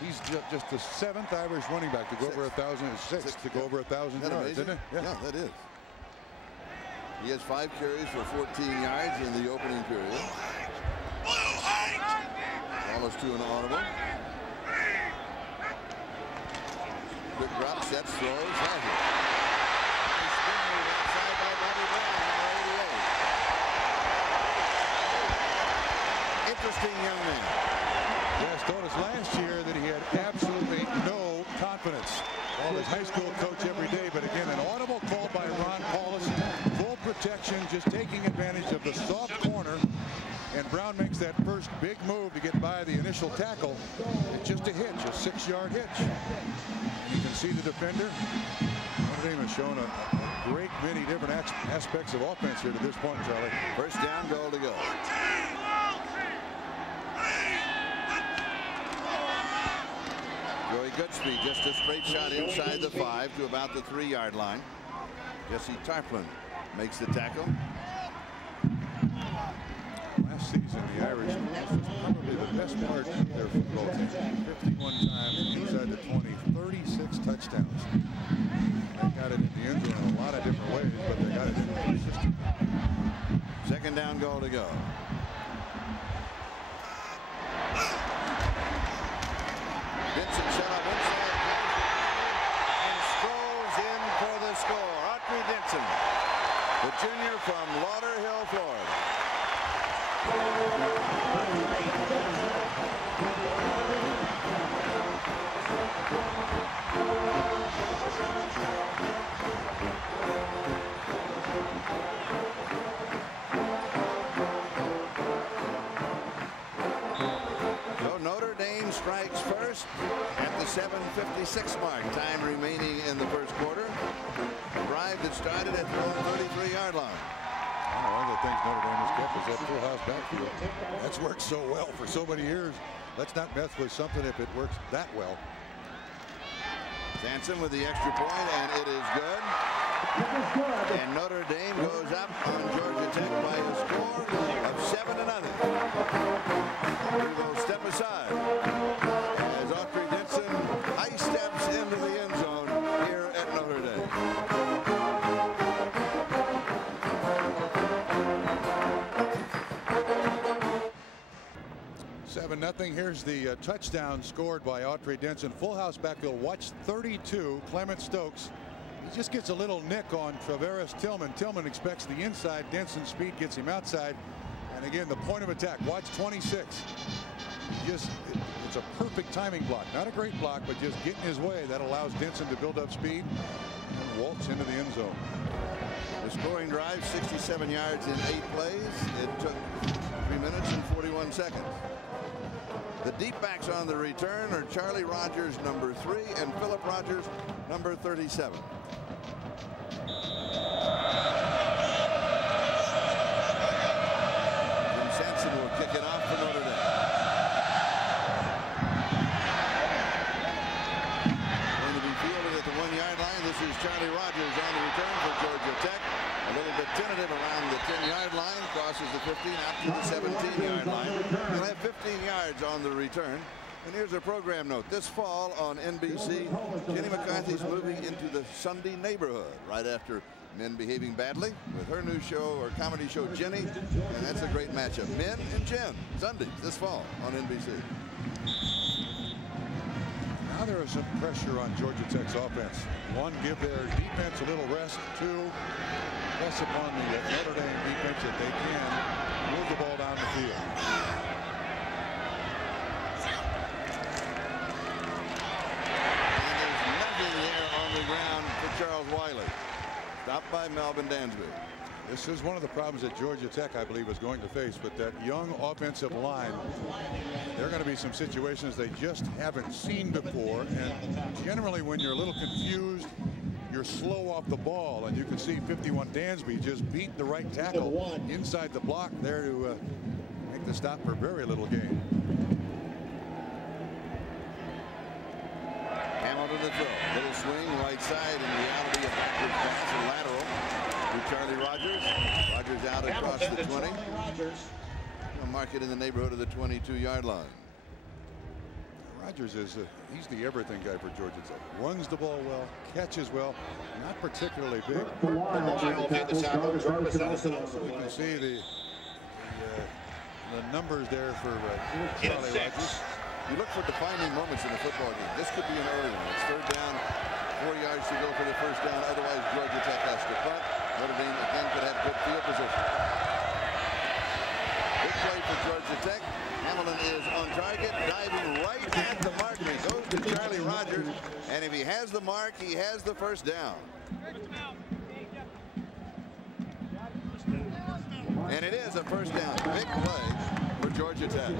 he's just the 7th Irish running back to go over 1,000, 6th to go over 1,000 yards, isn't it? Yeah, that is. He has 5 carries for 14 yards in the opening period. Almost to an audible. Quick drop, Sept throws, has it. Outside by Bobby Brown, number 88. Interesting young man. Yes, told us last year that he had absolutely no confidence. Well, his high school coach every day, but again, an audible call by Ron Paulus. Full protection, just taking advantage of the soft corner. And Brown makes that first big move to get by the initial tackle. It's just a hitch, a 6-yard hitch. You can see the defender. Notre Dame has shown a great many different aspects of offense here to this point, Charlie. First down, goal to go. Joey Goodspeed, just a straight shot inside the 5 to about the 3-yard line. Jesse Tarplin makes the tackle. Last season, the Irish was probably the best part of their football team. 51 times inside the 20, 36 touchdowns. They got it in the end zone in a lot of different ways, but they got it in the system. Second down, goal to go. Denson set up inside and strolls in for the score. Autry Denson, the junior from Lauderhill, Florida. So Notre Dame strikes first at the 7:56 mark. Time remaining in the first quarter. Drive that started at the 33-yard line. One of the things Notre Dame has kept is that full house backfield. That's worked so well for so many years. Let's not mess with something if it works that well. Denson with the extra point, and it is good. And Notre Dame goes up on Georgia Tech by a score of 7-0. We will step aside as Autry Denson high steps into the end zone here at Notre Dame. 7-0. Here's the touchdown scored by Autry Denson. Full house backfield. Watch 32. Clement Stokes. He just gets a little nick on Traveris Tillman. Tillman expects the inside. Denson's speed gets him outside. And again, the point of attack. Watch 26. It's a perfect timing block. Not a great block, but just getting his way. That allows Denson to build up speed and waltz into the end zone. The scoring drive, 67 yards in 8 plays. It took 3 minutes and 41 seconds. The deep backs on the return are Charlie Rogers, number 3, and Philip Rogers, number 37. Jim Sampson will kick it off for Notre Dame. Going to be fielded at the 1-yard line. This is Charlie Rogers on the return for Georgia Tech. A little bit tentative around the 10-yard line. Crosses the 15 out to the 17-yard line. He'll have 15 yards on the return. And here's a program note. This fall on NBC, Jenny McCarthy's moving into the Sunday neighborhood right after Men Behaving Badly with her new show or comedy show Jenny. And that's a great matchup. Men and Jen, Sundays this fall on NBC. Now there is some pressure on Georgia Tech's offense. 1, give their defense a little rest. 2, press upon the Notre Dame defense that they can move the ball down the field. And there's nothing there on the ground for Charles Wiley. Stopped by Melvin Dansby. This is one of the problems that Georgia Tech, I believe, is going to face with that young offensive line. There are going to be some situations they just haven't seen before. And generally, when you're a little confused, you're slow off the ball. And you can see 51 Dansby just beat the right tackle inside the block there to make the stop for very little gain. the throw. Little swing right side, in reality a backward pass and lateral to Charlie Rogers. Rogers out across the 20. He'll mark it in the neighborhood of the 22-yard line. Rogers is he's the everything guy for Georgia Tech. Runs the ball well, catches well, not particularly big. You can see the numbers there for Charlie Rogers. You look for defining moments in a football game. This could be an early one. It's third down, 4 yards to go for the first down. Otherwise, Georgia Tech has to punt. Notre Dame again could have good field position. Big play for Georgia Tech. Hamilton is on target, diving right at the mark. And he goes to Charlie Rogers, and if he has the mark, he has the first down. And it is a first down. Big play for Georgia Tech.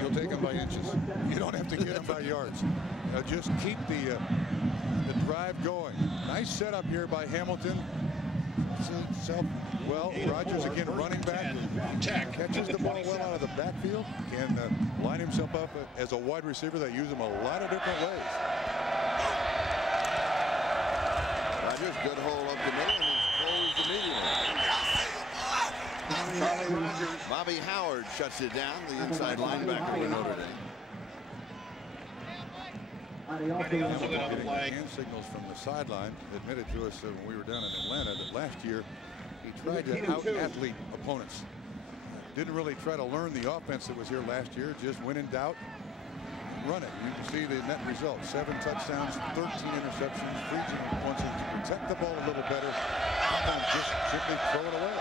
You'll take them by inches. You don't have to get them by yards. Just keep the drive going. Nice setup here by Hamilton. Well, Rogers again running back. Catches the ball well out of the backfield. Can line himself up as a wide receiver. They use him a lot of different ways. Rogers, good hole up the middle, and he's closed immediately. Bobby Howard shuts it down, the inside linebacker for Notre Dame. Getting hand signals from the sideline. Admitted to us when we were down in Atlanta that last year he tried to out-athlete opponents. Didn't really try to learn the offense that was here last year. Just when in doubt, run it. You can see the net result: 7 touchdowns, 13 interceptions. Friedgen wants to protect the ball a little better and just simply throw it away.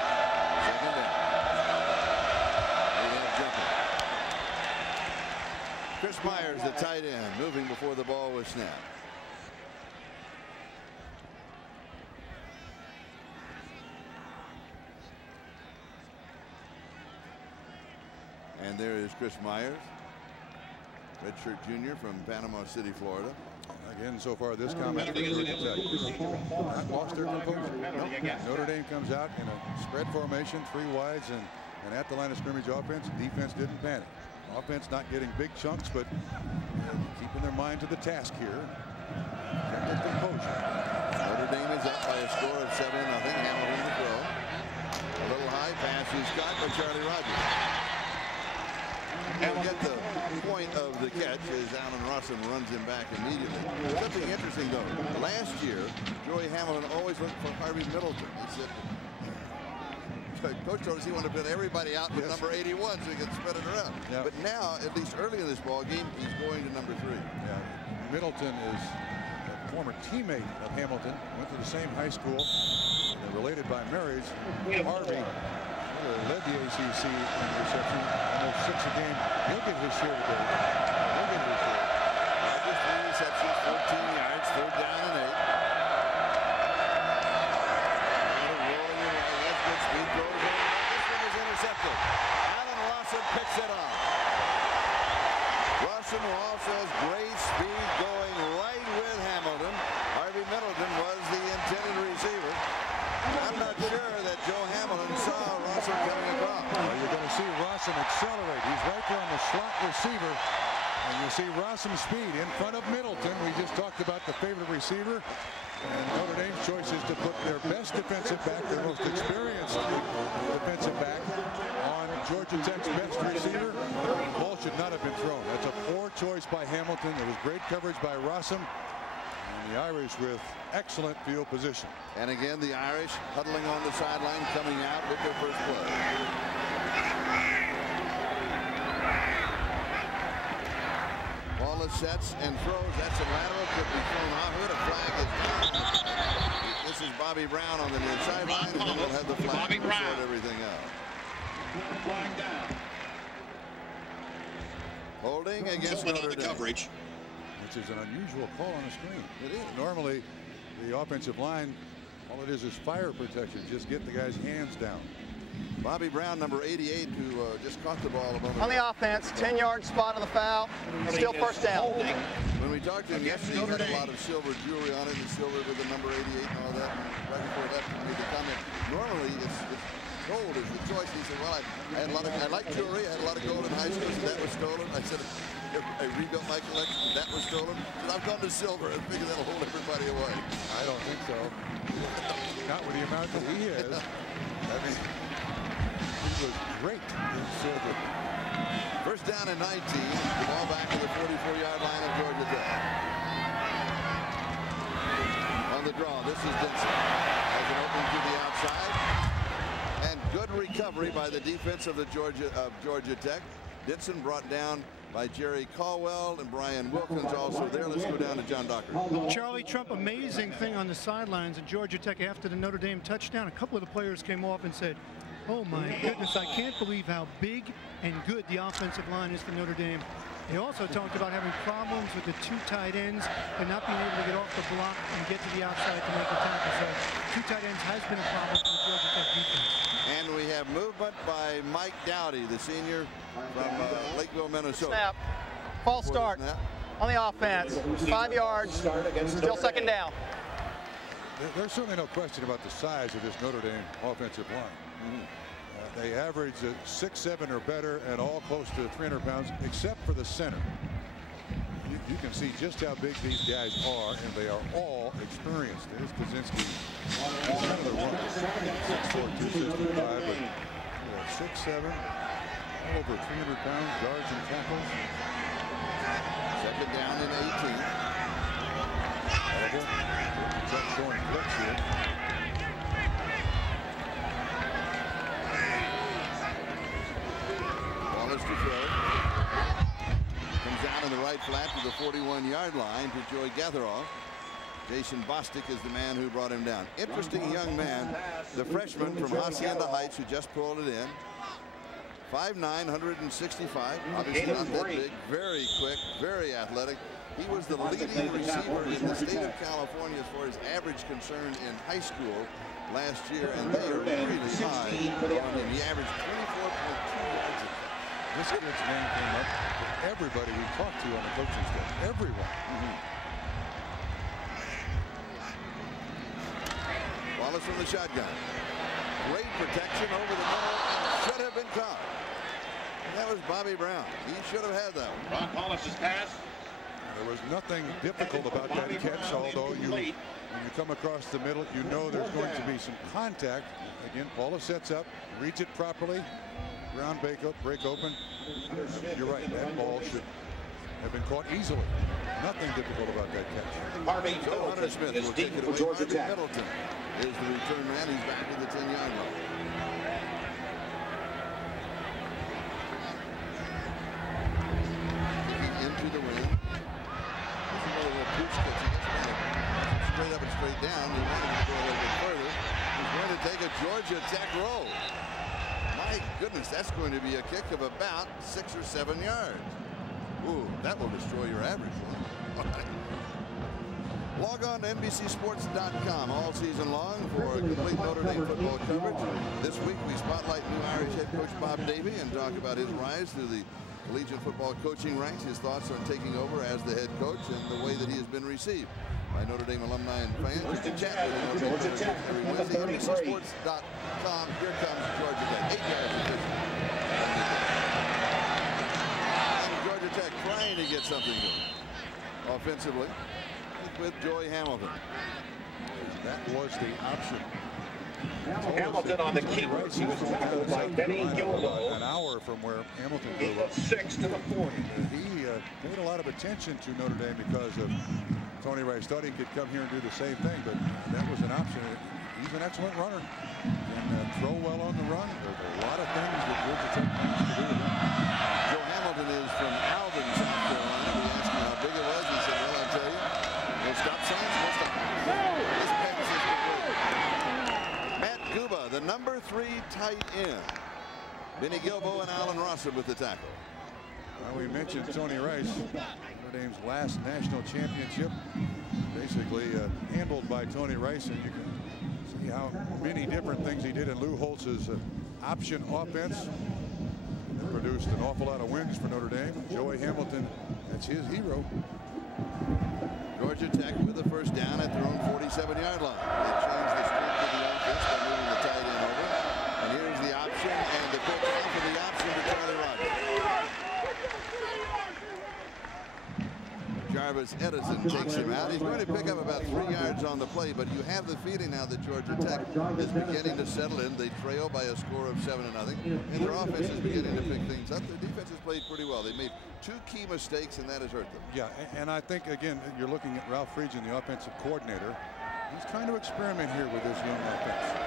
Second down. Chris Myers, the tight end, moving before the ball was snapped. And there is Chris Myers, redshirt junior from Panama City, Florida. Again, so far this comment for Georgia Tech. Not lost their composure. Notre Dame comes out in a spread formation, 3 wides, and at the line of scrimmage offense. Defense didn't panic. Offense not getting big chunks, but keeping their mind to the task here. Kept their composure. Notre Dame is up by a score of 7-0. Hamilton to throw. A little high pass is caught by Charlie Rogers. He'll get the point of the catch as Alan Rossum runs him back immediately. Something interesting though. Last year, Joey Hamilton always looked for Harvey Middleton. He said, Coach told us he wanted to put everybody out with number 81 so he could spread it around. Yep. But now, at least early in this ball game, he's going to number 3. Yeah. Middleton is a former teammate of Hamilton. Went to the same high school. They're related by marriage. Harvey led the ACC in reception. Almost 6 a game. He'll get his share today. He'll get his share. Rogers 3 receptions, 14 yards, third down and 8. Alan Rossum picks it up. Rossum, who also has great speed, going right with Hamilton. Harvey Middleton was the intended receiver. I'm not sure that Joe Hamilton saw Rossum coming across. Well, you're going to see Rossum accelerate. He's right there on the slot receiver. And you see Rossum's speed in front of Middleton. We just talked about the favorite receiver. And Notre Dame's choice is to put their best defensive back, their most experienced defensive back, on Georgia Tech's best receiver. The ball should not have been thrown. That's a poor choice by Hamilton. There was great coverage by Rossum. And the Irish with excellent field position. And again, the Irish huddling on the sideline, coming out with their first play. Wallace sets and throws. That's a lateral. Could be thrown off. A flag is down. This is Bobby Brown on the near sideline, and then we'll have the flag to sort everything out. Holding against Notre Dame. Coverage. Which is an unusual call on the screen. It is. Normally, the offensive line, all it is fire protection. Just get the guy's hands down. Bobby Brown, number 88, who just caught the ball a moment on the offense, 10-yard spot on the foul, still first down. When we talked to him yesterday, he had a lot of silver jewelry on it, and silver with the number 88 and all that. Right before that, he made the comment, normally it's gold is the choice. He said, well, I like jewelry. I had a lot of gold in high school, so that was stolen. I said, I rebuilt my collection. That was stolen. And I've gone to silver and figured that'll hold everybody away. I don't think so. Not with the amount that he is. I mean, he was great in silver. First down and 19. The ball back to the 44-yard line of Georgia Tech. On the draw, this is Denson. Has an opening to the outside. And good recovery by the defense of the Georgia Tech. Denson brought down by Jerry Caldwell and Brian Wilkins also there. Let's go down to John Docker. Charlie Trump, amazing thing on the sidelines at Georgia Tech after the Notre Dame touchdown. A couple of the players came off and said, oh my goodness, I can't believe how big and good the offensive line is for Notre Dame. They also talked about having problems with the two tight ends and not being able to get off the block and get to the outside to make a tackle. So two tight ends has been a problem for the Georgia Tech defense. And we have movement by Mike Dowdy, the senior from Lakeville, Minnesota. Snap. False start on the offense. 5 yards. Still second down. There's certainly no question about the size of this Notre Dame offensive line. They average 6'7" or better and all close to 300 pounds, except for the center. You can see just how big these guys are, and they are all experienced. There's Kaczynski. Kind of the run. 6'4", 265, but 6'7", all over 300 pounds, guards and tackles. Second down and 18. Tech showing flex here. Wallace to throw. Comes down in the right flat to the 41-yard line to Joey Gatheroff. Jason Bostic is the man who brought him down. Interesting young man, the freshman from Hacienda Heights who just pulled it in. 5'9", 165. Obviously not that big. Very quick, very athletic. He was the leading receiver in the state of California as far as average concerned in high school last year, and they are really high on him. He averaged 24.2 yards a catch. This kid's name came up to everybody we talked to on the coaching staff. Everyone. Wallace from the shotgun. Great protection over the middle and should have been caught. And that was Bobby Brown. He should have had that one. Ron Wallace's pass. There was nothing difficult about that catch, although when you come across the middle, you know there's going to be some contact. Again, Wallace sets up, reads it properly, ground break open. You're right, that ball should have been caught easily. Nothing difficult about that catch. Harvey So Hunter Smith will take it away. Harvey Middleton is the return man. He's back at the 10-yard line. Into the wind. This is another little pooch catch. He gets straight up and straight down. He wanted to go a little bit further. He's going to take a Georgia Tech roll. My goodness, that's going to be a kick of about 6 or 7 yards. Ooh, that will destroy your average. Log on to NBCSports.com all season long for complete Notre Dame football coverage. This week we spotlight new Irish head coach Bob Davie and talk about his rise through the collegiate football coaching ranks, his thoughts on taking over as the head coach, and the way that he has been received by Notre Dame alumni and fans. You can chat with him every Wednesday. NBCSports.com. Here comes Georgia Tech. 8 yards of vision. And Georgia Tech trying to get something going offensively with Joey Hamilton. That was the option. Hamilton on the keeper. He was tackled by Benny Gilbo. An hour from where Hamilton grew up. 6 to the 40. He paid a lot of attention to Notre Dame because of Tony Rice. Thought he could come here and do the same thing, but that was an option. He's an excellent runner. Can throw well on the run. There's a lot of things that Georgia Tech wants to do with him. Joe Hamilton is from Alvin, South Carolina. We asked him how big it was. He said, well, I'll tell you. No stop signs, no stop. This pass is complete. Matt Guba, the number 3 tight end. Benny Gilbo and Alan Rossum with the tackle. Well, we mentioned Tony Rice, Notre Dame's last national championship, basically handled by Tony Rice, and you can see how many different things he did in Lou Holtz's option offense. That produced an awful lot of wins for Notre Dame. Joey Hamilton, that's his hero. Georgia Tech with the first down at their own 47-yard line. They changed the script to the offense by moving the tight end over. And here's the option, and the coach for the option to Charlie Rogers. Jarvis Edison takes him out. He's going to pick up about 3 yards on the play, but you have the feeling now that Georgia Tech is beginning to settle in. They trail by a score of 7-0, and their offense is beginning to pick things up. Their defense has played pretty well. They made 2 key mistakes, and that has hurt them. Yeah, and I think, again, you're looking at Ralph Friedgen, the offensive coordinator. He's trying to experiment here with this young offense.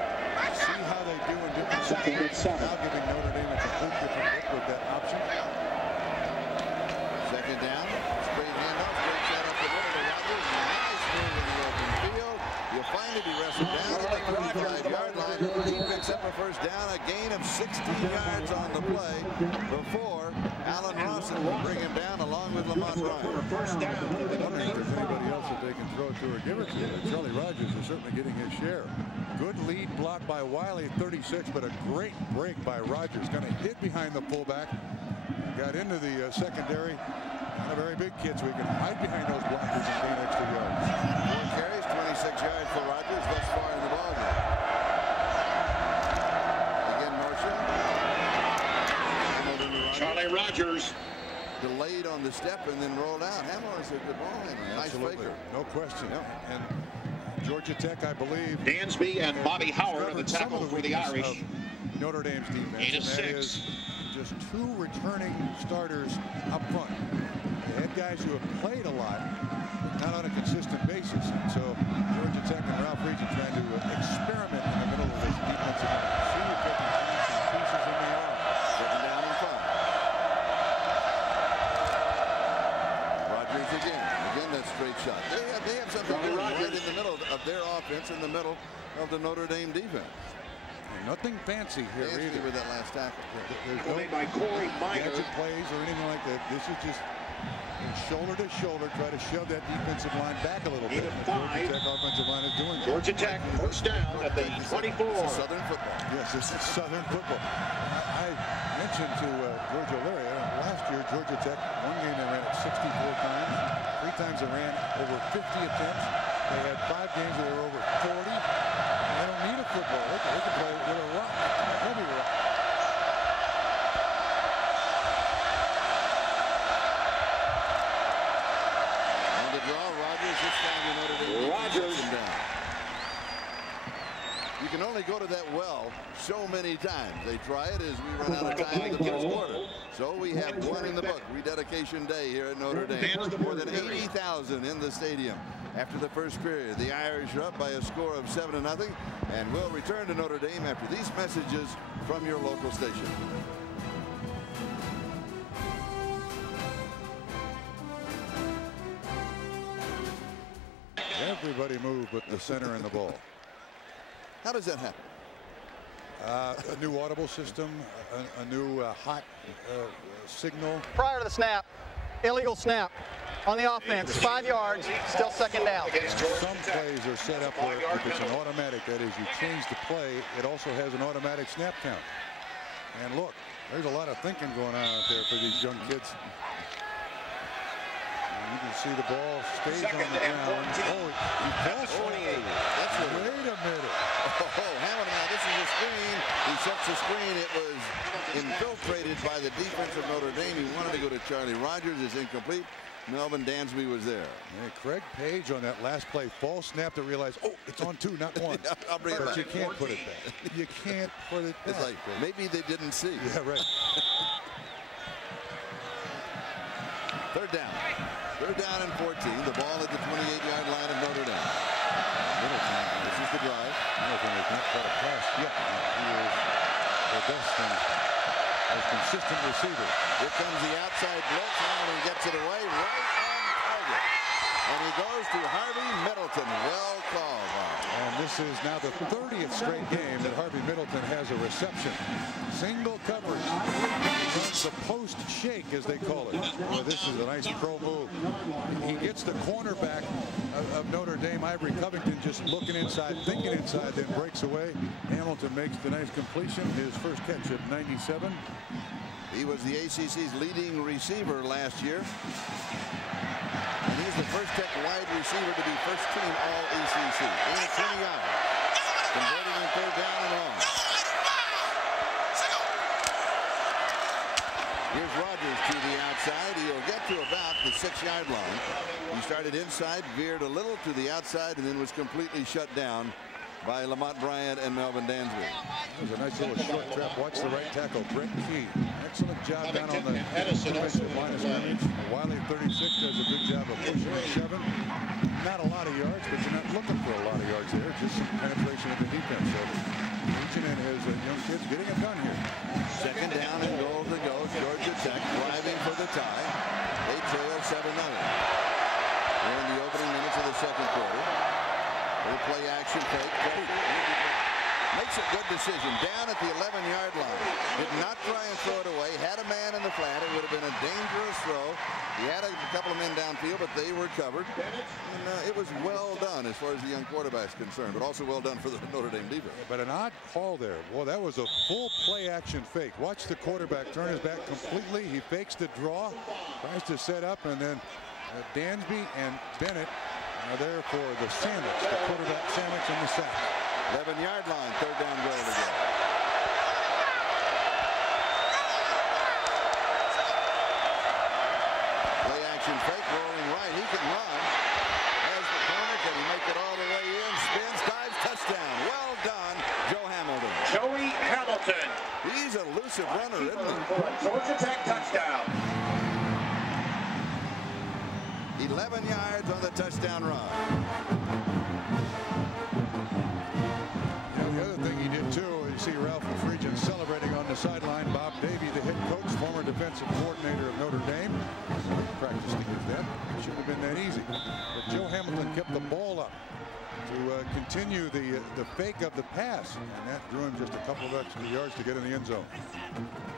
See how they do in different situations. Now giving Notre Dame a complete different look with that option. Second down. Straight handoff. Straight shot up the middle to Rodgers. Nice move in the open field. You'll finally be wrestled down at the 35-yard line. He picks up a first down. A gain of 16 yards on the play before Allen Rawson will bring him down along with Lamont Ryan. First down. I don't think there's anybody else that they can throw to or give it to. Charlie Rodgers is certainly getting his share. Good lead block by Wiley, 36, but a great break by Rodgers. Going to hit behind the fullback. Got into the secondary. Not a very big kid, so he can hide behind those blockers and gain extra yards. 4 carries, 26 yards for Rodgers thus far in the ballgame. Again, Marshall. Charlie Rodgers. Delayed on the step and then rolled out. Hamill is a good ball handler. Nice faker. No question. Yep. And Georgia Tech, I believe. Dansby and Bobby Howard on the tackle for the Irish. Notre Dame's defense. 8-6. That is just 2 returning starters up front. They had guys who have played a lot, but not on a consistent basis. And so Georgia Tech and Ralph Friedgen trying to experiment in the middle of this defensive line. See if they can find some pieces in the arm. Second down in front. Rodgers again. Again, that straight shot. They have something going right in the middle of their offense, in the middle of the Notre Dame defense. Nothing fancy here either with that last tackle. There's no gadget plays or anything like that. This is just shoulder to shoulder, try to shove that defensive line back a little bit. The Georgia Tech offensive line is doing that. Georgia Tech first down at the 24. This is Southern football. Yes, this is Southern football. I mentioned to George O'Leary last year, Georgia Tech, one game they ran it 64 times. 3 times they ran over 50 attempts. They had 5 games that were over 40. They don't need a football. They can play with a rock, a heavy rock. On the draw, Rodgers this time to Notre Dame. Rodgers down. You can only go to that well so many times. They try it as we run out of time in the first quarter. So we have one in the book. Rededication day here at Notre Dame. More than 80,000 in the stadium. After the first period, the Irish are up by a score of 7-0, and will return to Notre Dame after these messages from your local station. Everybody moved but the center and the ball. How does that happen? A new audible system, a new hot signal. Prior to the snap, illegal snap. On the offense, 5 yards, still second down. Some plays are set up where if it's an automatic, that is, you change the play, it also has an automatic snap count. And look, there's a lot of thinking going on out there for these young kids. And you can see the ball stays on the ground. Oh, he falls. Wait a minute. Oh, Hammond, now this is a screen. He sets the screen. It was infiltrated by the defense of Notre Dame. He wanted to go to Charlie Rodgers. It's incomplete. Melvin Dansby was there. Yeah, Craig Page on that last play, false snap to realize, oh, it's on 2, not 1. Yeah, I'll bring it back. You can't put it back. You can't put it back. It's like, maybe they didn't see. Yeah, right. Third down. Third down and 14. The ball at the 28-yard line of Notre Dame. Middleton. This is the drive. Middleton has not got a pass yet. He is the best and most consistent receiver. Here comes the outside blitz, and he gets it away right on target. And he goes to Harvey Middleton. Well called. And this is now the 30th straight game that Harvey Middleton has a reception. Single coverage. Runs the post shake, as they call it. Well, this is a nice pro move. He gets the cornerback of Notre Dame, Ivory Covington, just looking inside, thinking inside, then breaks away. Hamilton makes the nice completion. His first catch at 97. He was the ACC's leading receiver last year. And he's the first Tech wide receiver to be first team All-ACC. In at 20 yards. Converting in third down and long. Here's Rodgers to the outside. side. He'll get to about the 6-yard line. He started inside, veered a little to the outside, and then was completely shut down by Lamont Bryant and Melvin Dansby. That was a nice little short trap. Watch the right tackle, Brett Key. Excellent job down on the defensive line of scrimmage. Wiley 36 does a good job of pushing at 7. Not a lot of yards, but you're not looking for a lot of yards there. Just some penetration of the defense. So reaching in his young kids getting it done here. Second down and goal to go. Georgia Tech driving for the tie. They trail 7-0. We're in the opening minutes of the second quarter. Little play action fake. Makes a good decision down at the 11-yard line. Did not try and throw it away. Had a man in the flat. It would have been a dangerous throw. He had a couple of men downfield, but they were covered. And it was well done as far as the young quarterback's concerned, but also well done for the Notre Dame defense. But an odd call there. Well, that was a full play action fake. Watch the quarterback turn his back completely. He fakes the draw, tries to set up, and then Dansby and Bennett are there for the sandwich, the quarterback sandwich and the sack. 11-yard line, third down goal again. Play action fake, rolling right. He can run. As the corner, can he make it all the way in? Spins, dives, touchdown. Well done, Joe Hamilton. Joey Hamilton. He's an elusive runner, isn't he? Georgia Tech touchdown. 11 yards on the touchdown run. The other thing he did too, you see Ralph Friedgen celebrating on the sideline. Bob Davie, the head coach, former defensive coordinator of Notre Dame, practiced against that. It shouldn't have been that easy. But Joe Hamilton kept the ball up to continue the fake of the pass, and that drew him just a couple of extra yards to get in the end zone.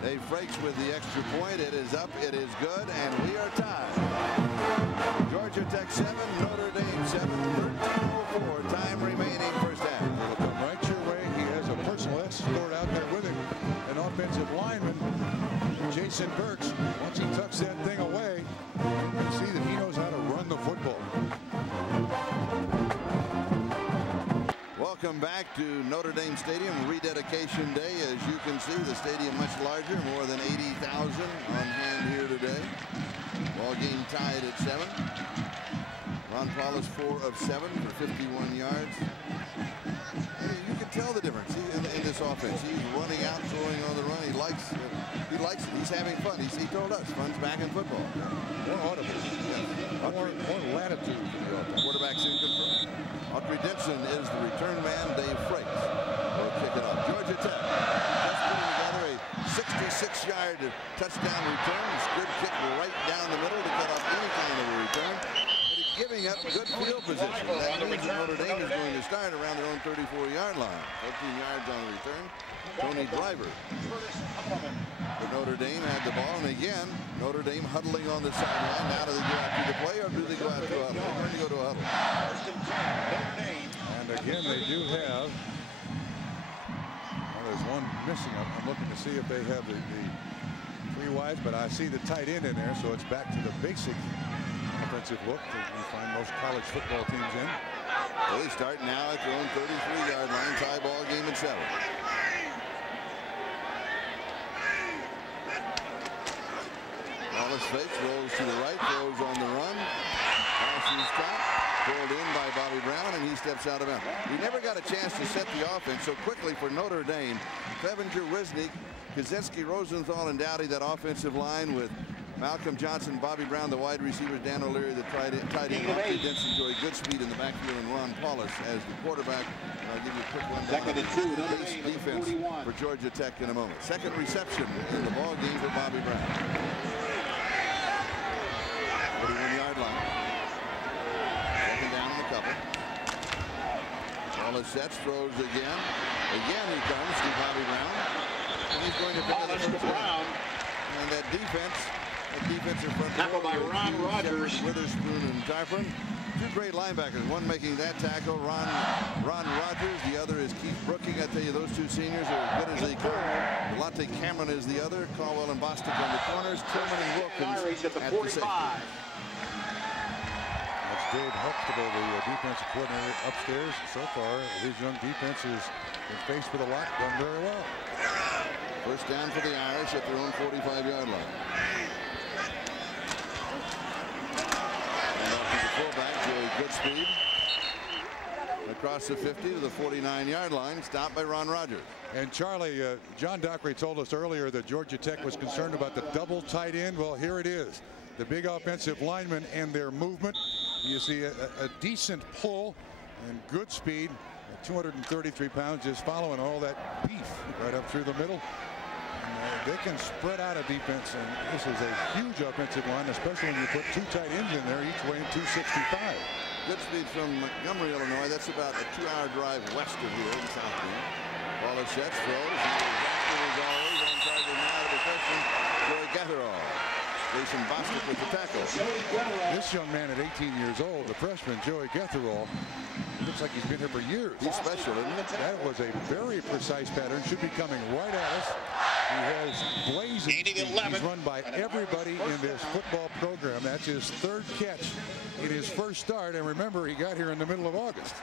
Dave Frakes with the extra point. It is up, it is good, and we are tied. Georgia Tech 7, Notre Dame 7, 13:04 time remaining first half. It'll come right your way. He has a personal escort out there with him, an offensive lineman, Jason Burks. Once he tucks that thing away, you can see that he knows how to run the football. Welcome back to Notre Dame Stadium, rededication day. As you can see, the stadium much larger, more than 80,000 on hand here today. Ball game tied at 7. Ron Paulus 4 of 7 for 51 yards. You can tell the difference in this offense. He's running out, throwing on the run. He likes it. He's having fun. He told us, fun's back in football. More audible. Yes. More latitude. Quarterback soon confirmed. Autry Denson is the return man. Dave Frakes will kick it off. Georgia Tech just putting together a 66-yard touchdown return. Good kick right down the middle to cut off any kind of a return. But he's giving up good field position. That means that Notre Dame is going to start around their own 34-yard line. 14 yards on the return. Tony Driver for Notre Dame had the ball, and again Notre Dame huddling on the sideline. Now do they go out to the play, or do they go out to a huddle? They're going to go to a huddle. And again, they do have. Well, there's one missing. I'm looking to see if they have the 3 wides, but I see the tight end in there, so it's back to the basic offensive look that we find most college football teams in. Well, they start now at their own 33-yard line. Tie ball game at 7. Wallace fakes, rolls to the right, throws on the run. Pass is caught, pulled in by Bobby Brown, and he steps out of bounds. He never got a chance to set the offense so quickly for Notre Dame. Clevenger, Wisnik, Kaczynski, Rosenthal, and Dowdy, that offensive line with Malcolm Johnson, Bobby Brown, the wide receivers, Dan O'Leary, the tight end, Autry Denson, to a good speed in the backfield, and Ron Paulus as the quarterback. I'll give you a quick one down on the base defense for Georgia Tech in a moment. Second reception in the ball game for Bobby Brown. 41-yard line. Second down in a couple. Wallace sets, throws again. Again he comes to Bobby Brown. And he's going to pick up the first down. And that defense in front. Tackle by Ron Rogers. Witherspoon and Tarpon. 2 great linebackers. One making that tackle, Ron Rogers. The other is Keith Brooking. I tell you, those 2 seniors are as good as they come. Delonte Cameron is the other. Caldwell and Bostic on the corners. Tillman and Wilkins at the safety. That's Dave Huxtable, the defensive coordinator upstairs. So far, his young defense has been faced with a lot, done very well. First down for the Irish at their own 45-yard line. fullback, Joey Goodspeed. Across the 50 to the 49-yard line, stopped by Ron Rogers. And Charlie, John Dockery told us earlier that Georgia Tech was concerned about the double tight end. Well, here it is. The big offensive linemen and their movement. You see a decent pull and good speed. 233 pounds, just following all that beef right up through the middle. And, they can spread out a defense, and this is a huge offensive line, especially when you put two tight ends in there, each weighing 265. Goodspeed from Montgomery, Illinois. That's about a 2-hour drive west of here in South Bend. Ball is Sept, throws. He is always on target now to the freshman, Joey Gatherall. Jason Bostic with the tackle. This young man at 18 years old, the freshman Joey Gatherall, looks like he's been here for years. He's special, isn't he? That was a very precise pattern. Should be coming right at us. He has blazing speed. He's run by everybody in this football program. That's his third catch in his first start. And remember, he got here in the middle of August.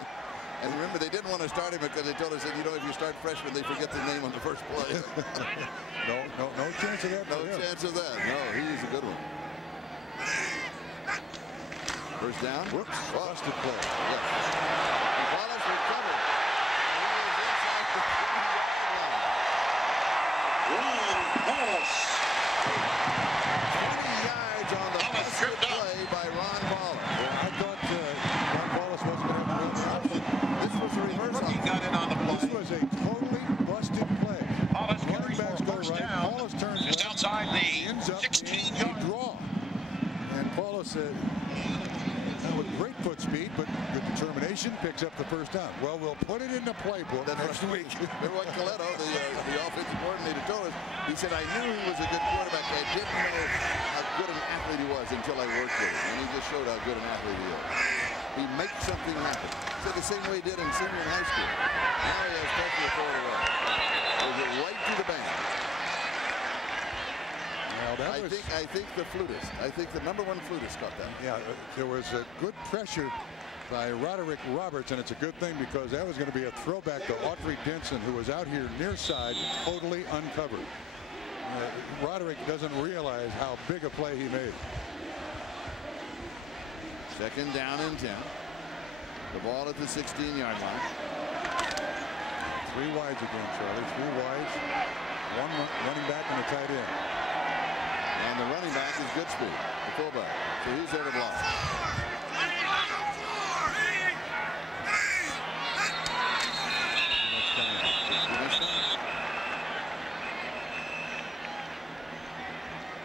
And remember, they didn't want to start him because they told us that, you know, if you start freshman, they forget the name on the first play. No chance of that. No chance of that. No, he's a good one. First down. Whoops. Busted play. Yes. Wallace recovered. He is inside the 20 yards on the busted play by Ron Wallace. Yeah, I thought Ron Wallace wasn't going to have a real option. This was a reverse. He got in on the play. This was a totally busted play. Wallace carries for first first down. down. Wallace turns Just left, outside the ends up 16-yard draw. And Wallace said, with great foot speed, but good determination, picks up the first down. Well, we'll put it in the playbook next week. Remember what Coletto, the offensive coordinator, told us? He said, I knew he was a good quarterback. I didn't know how good an athlete he was until I worked with him. And he just showed how good an athlete he is. He makes something happen. It's like the same way he did in senior and high school. Now he has touch to throw it away. Goes it right to the bank. I think the flutist. I think the #1 flutist got that. Yeah, there was a good pressure by Roderick Roberts, and it's a good thing because that was going to be a throwback to Autry Denson, who was out here near side, totally uncovered. Roderick doesn't realize how big a play he made. Second down and 10. The ball at the 16-yard line. 3 wides again, Charlie. 3 wides. 1 running back and a tight end. And the running back is Goodspeed, the fullback. So he's there to block.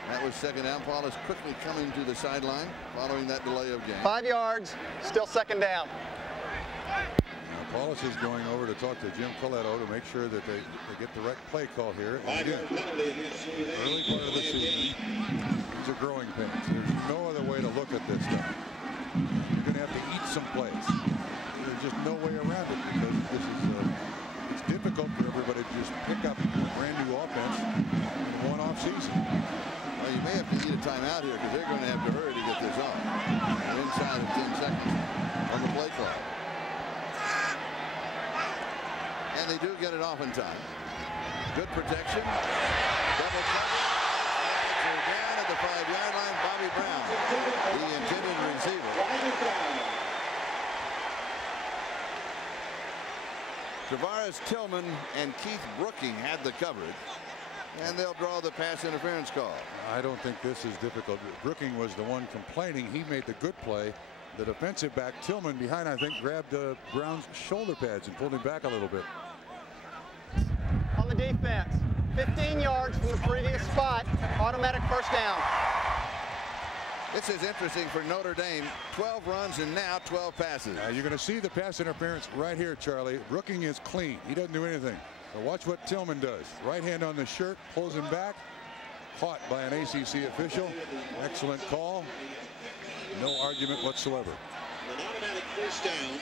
That was second down. Paul is quickly coming to the sideline following that delay of game. 5 yards, still second down. Paulus is going over to talk to Jim Coletto to make sure that they get the right play call here. And again, early part of the season, these are growing pains. There's no other way to look at this stuff. You're going to have to eat some plays. There's just no way around it because this is it's difficult for everybody to just pick up a brand new offense in one off season. Well, you may have to eat a timeout here because they're going to have to hurry to get this off. They're inside of 10 seconds on the play clock. And they do get it off in time. Good protection. Double cover. They're down at the 5-yard line. Bobby Brown, the intended receiver. Tavares Tillman and Keith Brooking had the coverage. And they'll draw the pass interference call. I don't think this is difficult. Brooking was the one complaining. He made the good play. The defensive back Tillman behind, I think, grabbed Brown's shoulder pads and pulled him back a little bit. On the defense, 15 yards from the previous spot, automatic first down. This is interesting for Notre Dame. 12 runs and now 12 passes. You're going to see the pass interference right here, Charlie. Brooking is clean. He doesn't do anything. So watch what Tillman does. Right hand on the shirt, pulls him back. Caught by an ACC official. Excellent call. No argument whatsoever.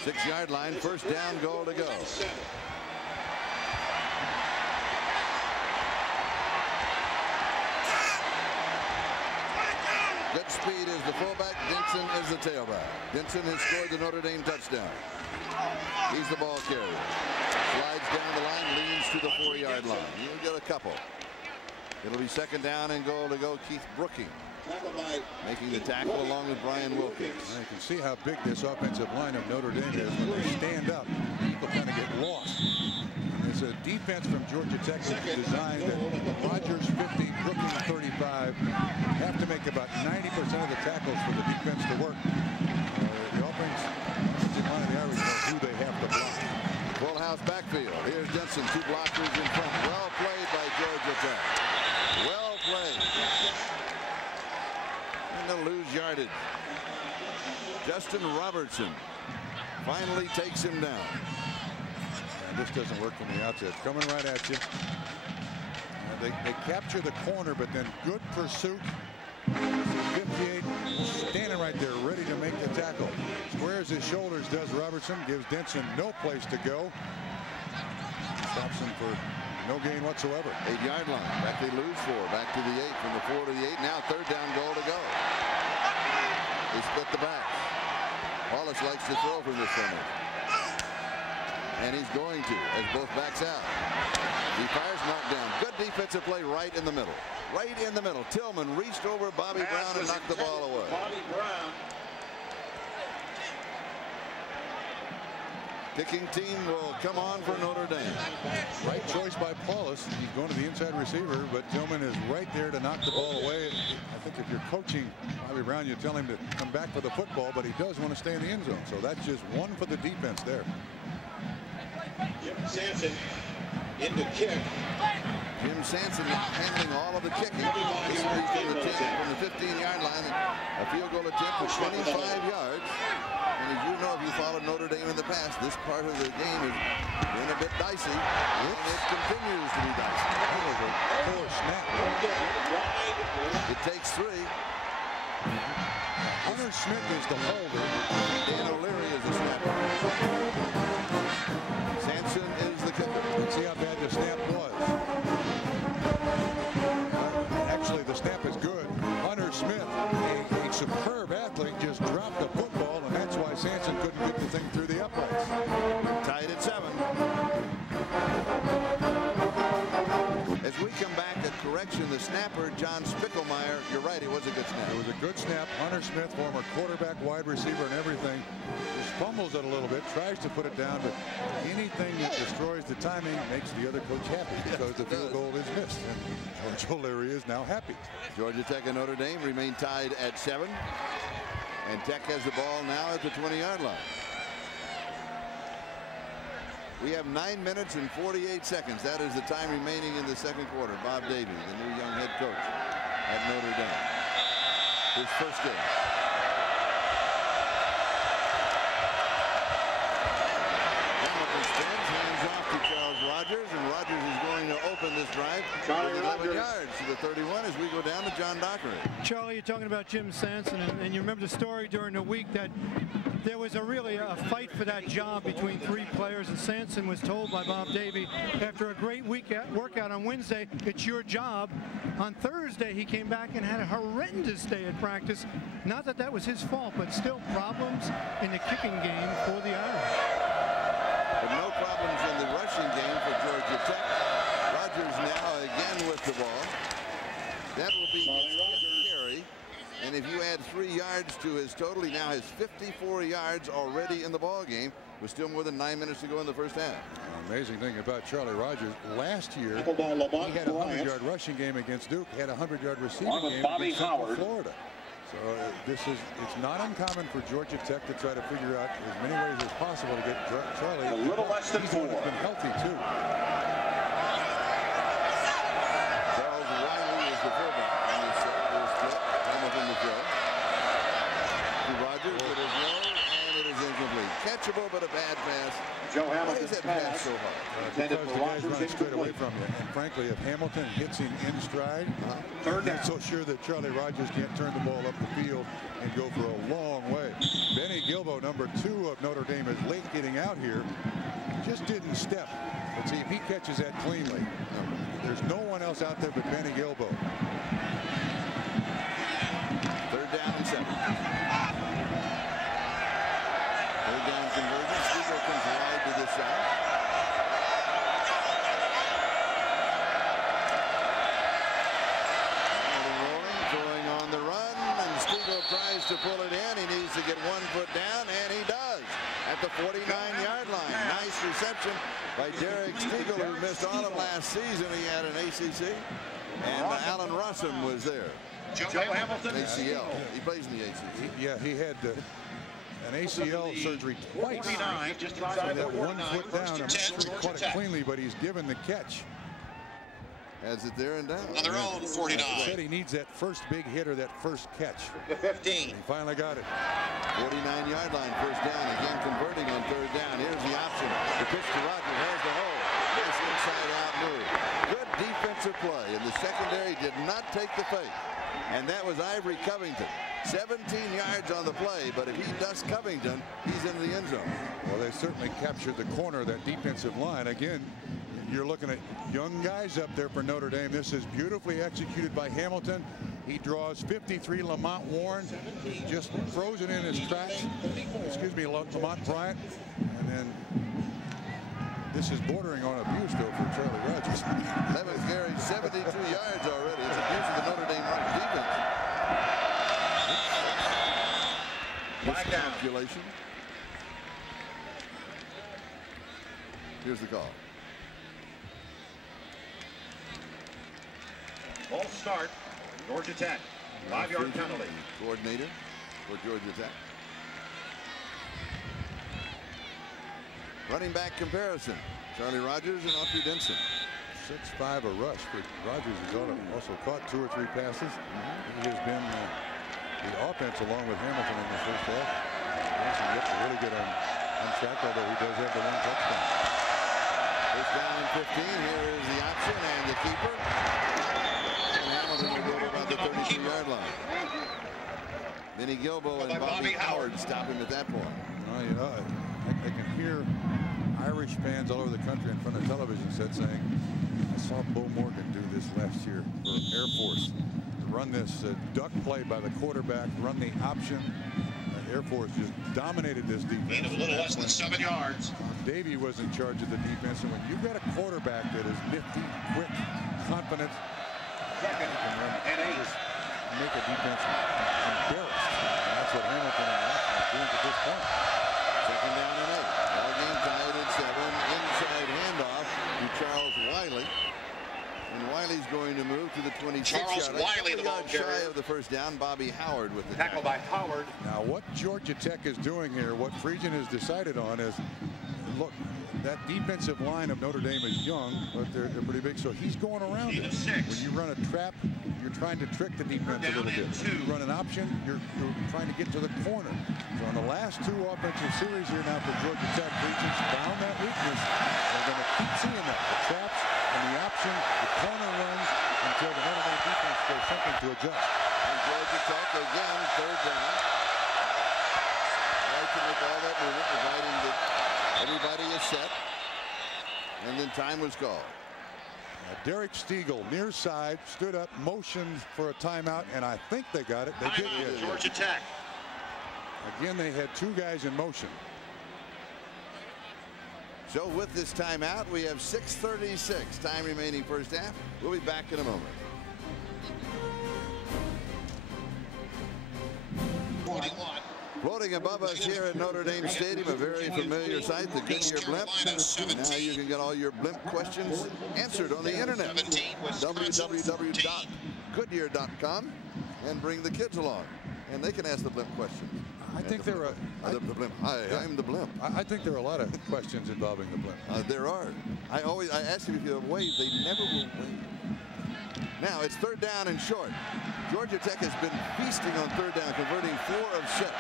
6-yard line, first down, goal to go. Goodspeed is the fullback. Denson is the tailback. Denson has scored the Notre Dame touchdown. He's the ball carrier. Slides down the line, leans to the 4-yard line. He'll get a couple. It'll be second down and goal to go. Keith Brooking making the tackle along with Brian Wilkins. You can see how big this offensive line of Notre Dame is. When they stand up, people kind of get lost. It's a defense from Georgia Tech that is designed at Rogers 50, Brookings 35. Have to make about 90% of the tackles for the defense to work. The offensive line of the Irish knows who they have to block. Full house backfield. Here's Denson, 2 blockers in front. Well played by Georgia Tech. Well played. And they'll lose yardage. Justin Robertson finally takes him down. And this doesn't work from the outset. Coming right at you. They capture the corner, but then good pursuit. 58 standing right there, ready to make the tackle. Squares his shoulders, does Robertson. Gives Denson no place to go. Stops him for no gain whatsoever. 8-yard line. Back they lose 4. Back to the 8. From the 4 to the 8. Now 3rd down goal to go. They split the back. Wallace likes to throw from this corner. And he's going to, as both backs out. He fires, knocked down. Good defensive play right in the middle. Right in the middle. Tillman reached over Bobby Brown and knocked the ball away. Bobby Brown. Kicking team will come on for Notre Dame. Right choice by Paulus. He's going to the inside receiver, but Tillman is right there to knock the ball away. I think if you're coaching Bobby Brown, you tell him to come back for the football, but he does want to stay in the end zone. So that's just 1 for the defense there. Jim Sanson in the kick. Jim Sanson handling all of the kicking. This is from the 15-yard line. A field goal attempt for 25 yards. And as you know, if you followed Notre Dame in the past, this part of the game has been a bit dicey. And it continues to be dicey. That was a poor snap. It takes 3. Hunter Smith is the holder. Dan O'Leary is the snapper. Sanson is the kicker. Let's see how bad the snap was. Actually, the snap is good. Hunter Smith, a superb athlete, just dropped the football, and that's why Sanson couldn't get the thing through the uprights. Tied at 7. As we come back at correction, the snapper, John Spickelmeyer, you're right, it was a good snap. It was a good snap. Hunter Smith, former quarterback, wide receiver, and everything, just fumbles it a little bit, tries to put it down, but anything that destroys the timing makes the other coach happy because the field goal is missed. And George O'Leary is now happy. Georgia Tech and Notre Dame remain tied at 7. And Tech has the ball now at the 20-yard line. We have 9 minutes and 48 seconds. That is the time remaining in the second quarter. Bob Davie, the new young head coach at Notre Dame. His first game. Hamilton spins, hands off to Charles Rogers, and Rogers is going to open this drive with 11 yards to the 31 as we go down to John Dockery. Charlie, you're talking about Jim Sanson, and you remember the story during the week that there was really a fight for that job between 3 players, and Sanson was told by Bob Davie after a great workout on Wednesday, it's your job. On Thursday, he came back and had a horrendous day at practice. Not that that was his fault, but still problems in the kicking game for the Irish. But no problems in the rushing game for Georgia Tech. Rogers now again with the ball. That will be carry. And if you add 3 yards to his total, he now has 54 yards already in the ball game with still more than 9 minutes to go in the first half. Amazing thing about Charlie Rogers, last year he had a 100-yard rushing game against Duke, had a 100-yard receiving game against Florida. So it's not uncommon for Georgia Tech to try to figure out as many ways as possible to get Charlie. A little less than 4. He's been healthy too. Charles Riley is the fullback on this split. Hamilton to throw. To Rogers, it is low and it is incomplete. Catchable, but a bad pass. Joe Hamilton's that pass so hard? Because the guy's running straight away from you. And frankly, if Hamilton hits him in stride, I'm not so sure that Charlie Rogers can't turn the ball up the field and go for a long way. Benny Gilbo, number 2 of Notre Dame, is late getting out here. Just didn't step. Let's see if he catches that cleanly. There's no one else out there but Benny Gilbo. 3rd down and 7. 3rd down conversion. Spiegel comes wide to this side. Rolling, throwing on the run. reception by Derek Stiegel, who missed all of last season. He had an ACC. And Alan Rossum was there. Joe Hamilton. ACL. He plays in the ACC. Yeah, he had an ACL surgery twice. 49, just So inside that the 1 49. foot down. I'm not sure he Georgia caught it Tech. cleanly, but he's given the catch. Has it there and down. On their own 49. He said he needs that first big hit or that first catch. The 15. He finally got it. 49-yard line, first down. Again converting on third down. Here's the option. The pitch to Rogers has the hole. Nice inside-out move. Good defensive play, and the secondary did not take the fake. And that was Ivory Covington. 17 yards on the play, but if he dusts Covington, he's into the end zone. Well, they certainly captured the corner of that defensive line. Again, you're looking at young guys up there for Notre Dame. This is beautifully executed by Hamilton. He draws 53 Lamont Warren. He just throws it in his tracks. Excuse me, Lamont Bryant. And then this is bordering on abuse, though, for Charlie Rogers. 11 carries, 72 yards already. It's abuse of the Notre Dame defense. Miscalculation. Here's the call. Ball start. Georgia Tech. 5-yard penalty. Coordinator for Georgia Tech. Running back comparison. Charlie Rogers and Autry Denson. 6'5" a rush, but Rogers has also caught 2 or 3 passes. He has been the offense along with Hamilton in the first half. Denson gets really good on track, although he does have the 1 touchdown. First down and 15. Here is the option and the keeper. And Hamilton will go to about the 32-yard line. Vinny Gilbo and Bobby Howard stop him at that point. Well, you know, I can hear Irish fans all over the country in front of television sets saying, I saw Bo Morgan do this last year for Air Force. Run this duck play by the quarterback, run the option. Air Force just dominated this defense. Gain of a little less than 7 yards. Davey was in charge of the defense, and when you've got a quarterback that is nifty, quick, confident, Second and 8. just make a defense embarrassed. And that's what Hamilton and Watson are doing at this point. Second down and 8. Ball game tied at 7. Inside handoff to Charles Wiley. And Wiley's going to move to the 26 Charles Wiley, the ball shy carrier. of the first down. Bobby Howard with the Tackle by Howard. Now, what Georgia Tech is doing here, what Friesian has decided on is, look, that defensive line of Notre Dame is young, but they're pretty big, so he's going around it. When you run a trap, you're trying to trick the defense a little bit. You run an option, you're trying to get to the corner. So on the last 2 offensive series here now for Georgia Tech, Friesian's found that weakness. They're going to keep seeing that. The traps and the option, the corner runs, until the Notre Dame defense does something to adjust. And Georgia Tech again, third down. Right to make all that movement, providing that everybody is set. And then time was called. Derek Stiegel, near side, stood up, motioned for a timeout, and I think they got it. They did. Timeout, Georgia Tech. Again, they had 2 guys in motion. So with this timeout, we have 6:36 time remaining first half. We'll be back in a moment. 41. Floating above us here at Notre Dame Stadium, a very familiar sight, the Goodyear blimp. Now you can get all your blimp questions answered on the internet. www.goodyear.com and bring the kids along, and they can ask the blimp questions. I think there are. The blimp. I'm the blimp. I think there are a lot of questions involving the blimp. There are. I ask them if you wave. They never will wave. Now it's third down and short. Georgia Tech has been feasting on third down, converting 4 of 6.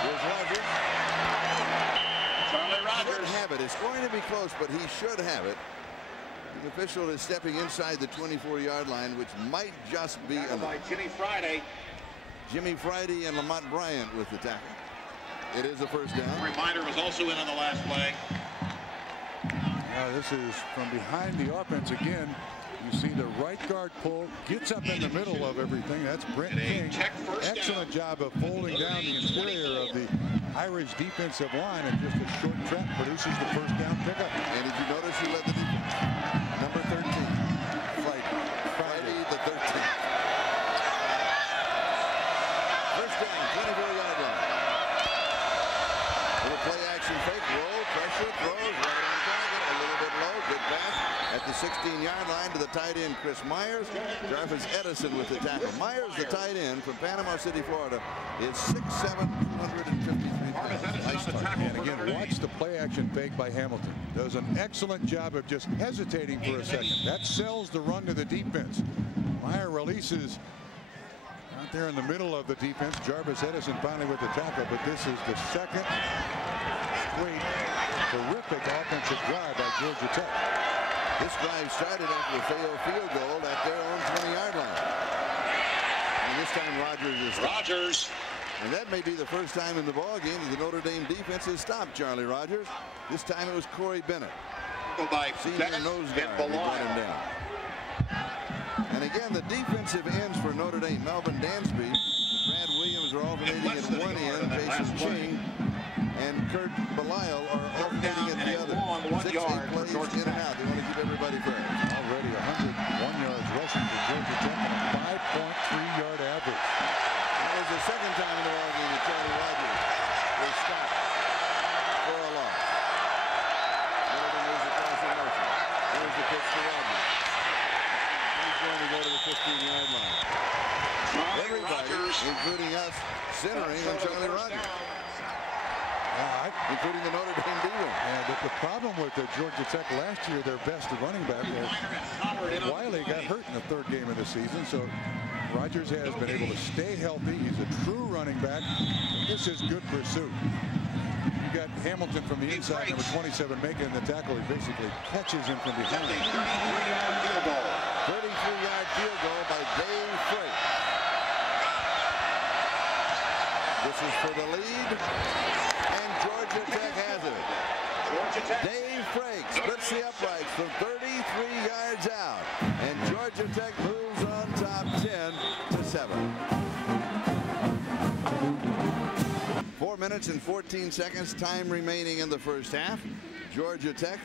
Here's Rogers. Charlie Rogers. Should have it. It's going to be close, but he should have it. The official is stepping inside the 24-yard line, which might just be Tackle by Jimmy Friday. Jimmy Friday and Lamont Bryant with the tackle. It is a first down. Reminder was also in on the last play. Now this is from behind the offense again. You see the right guard pull, gets up in the middle of everything. That's Brent King. Excellent job of folding down the interior of the Irish defensive line, and just a short trap produces the first down pickup. And did you notice who led the defense? Number 13. Friday the 13th. touchdown, 24-yard line. Little play action fake, roll, pressure, throws, right on target, a little bit low, good pass at the 16-yard line to the tight end, Chris Myers. Jarvis Edison with the tackle. Myers, the tight end from Panama City, Florida, is 6'7", 253 pounds. Nice tackle. And again, watch the play action fake by Hamilton. Does an excellent job of just hesitating for a second. That sells the run to the defense. Meyer releases out there in the middle of the defense. Jarvis Edison finally with the tackle, but this is the second straight terrific offensive drive by Georgia Tech. This drive started after a failed field goal at their own 20-yard line. And this time Rogers is stopped. Rogers. And that may be the first time in the ball game that the Notre Dame defense has stopped Charlie Rogers. This time it was Corey Bennett. Senior nose guard who brought him down. And again, the defensive ends for Notre Dame, Melvin Dansby, Brad Williams are alternating at one end, Jason Ching and Kurt Belisle are alternating at the other. 6-8 plays in and out. They want to keep everybody fair. Already 101 yards rushing for Georgia Tech and a 5.3-yard average. That was the second time in the ball game that Charlie Rogers was stopped for a loss. There's the pass in motion. There's the pitch to Rogers. He's going to go to the 15-yard line. Everybody, including us, centering on Charlie Rogers. Including the Notre Dame defense. Yeah, but the problem with the Georgia Tech last year, their best running back was Wiley got hurt in the third game of the season, so Rogers has been able to stay healthy. He's a true running back. This is good pursuit. You got Hamilton from the inside, number 27, making the tackle. He basically catches him from behind. 33-yard field goal by Dave Frakes. This is for the lead, and Georgia Tech has it. Dave Frakes splits the uprights from 33 yards out, and Georgia Tech moves on top 10-7. 4 minutes and 14 seconds, time remaining in the first half. Georgia Tech,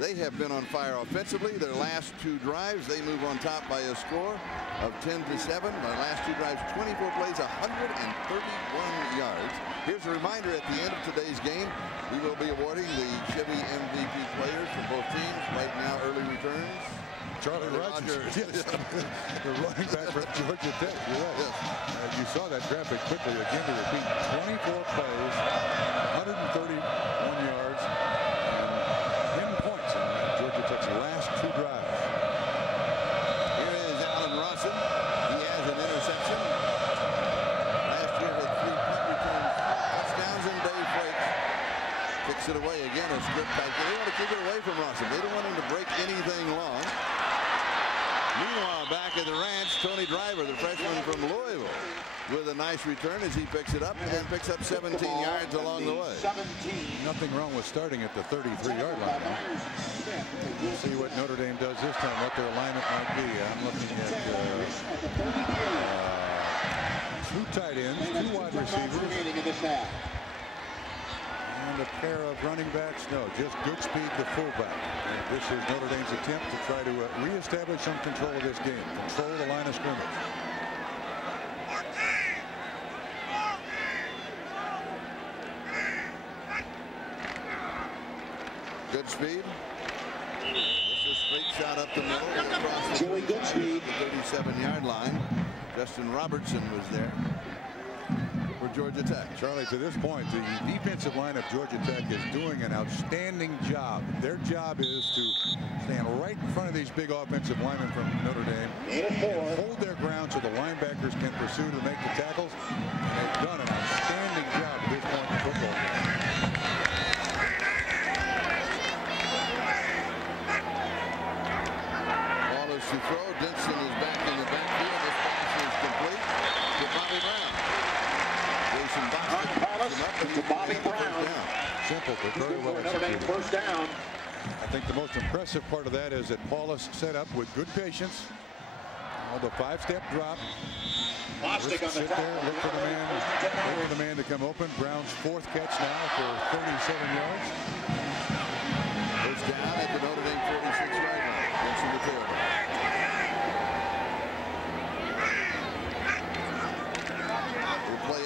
they have been on fire offensively. Their last two drives, they move on top by a score of 10-7. Their last two drives, 24 plays, 131 yards. Here's a reminder at the end of today's game, we will be awarding the Chevy MVP players for both teams. Right now, early returns. Charlie Rogers. Yes. The running back for Georgia Tech. You're right. Yes. You saw that graphic quickly. Again, to repeat, 24 plays, 131 yards, and 10 points in Georgia Tech's last two drives. Here is Allen Rawson. He has an interception. Last year had 3 punt returns, touchdowns, and Dave Frakes kicks it away again. A script back. They want to keep it away from Rawson. They don't want him to break anything long. Meanwhile, back at the ranch, Tony Driver, the freshman from Louisville, with a nice return as he picks it up and picks up 17 yards along the way. Nothing wrong with starting at the 33-yard line. We'll see what Notre Dame does this time, what their alignment might be. I'm looking at two tight ends, two wide receivers, and a pair of running backs. No, just good speed to fullback. And this is Notre Dame's attempt to try to reestablish some control of this game, control the line of scrimmage. Good speed. This is straight shot up the middle. Across the good speed. The 37-yard line. Justin Robertson was there for Georgia Tech. Charlie, to this point, the defensive line of Georgia Tech is doing an outstanding job. Their job is to stand right in front of these big offensive linemen from Notre Dame and hold their ground so the linebackers can pursue to make the tackles. And they've done an outstanding job at this point in football. Ball is to throw. Denson is back in the backfield. This pass is complete to Bobby Brown. To Bobby Brown. Simple, but very well executed. First down. I think the most impressive part of that is that Paulus set up with good patience. All the 5-step drop. Sit there, look for the man, wait for the man to come open. Brown's fourth catch now for 37 yards. Goes down at the Notre Dame 46-yard line. Denson the tailback. Play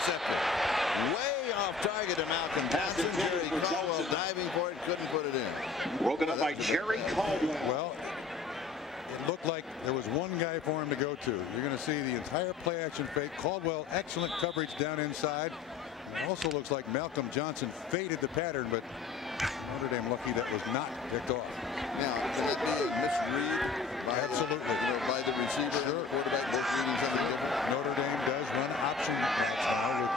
intercepted. Way off target to Malcolm Johnson. Jerry Caldwell diving for it, couldn't put it in. Broken up by Jerry Caldwell. Well, it looked like there was one guy for him to go to. You're going to see the entire play action fake. Caldwell, excellent coverage down inside. It also looks like Malcolm Johnson faded the pattern, but Notre Dame lucky that was not picked off. Now, can that be a misread by, absolutely, by the receiver, sure, and the quarterback, both reading something different? Notre Dame does run option routes now with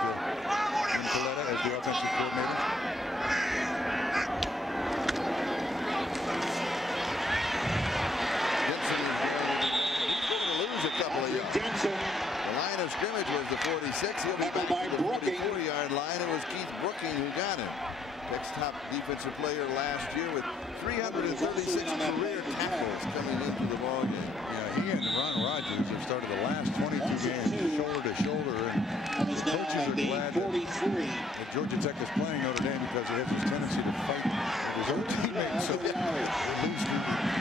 Coletta as the offensive coordinator. Denson is going to lose a couple of yards. Denson. The line of scrimmage was the 46. He'll be back to the 44-yard line. It was Keith Brooking who got him. Tech's top defensive player last year with 336 career tackles coming into the ballgame. Yeah, he and Ron Rogers have started the last 22 games shoulder to shoulder, and the coaches are glad that Georgia Tech is playing Notre Dame because he has this tendency to fight with his own teammates. So at least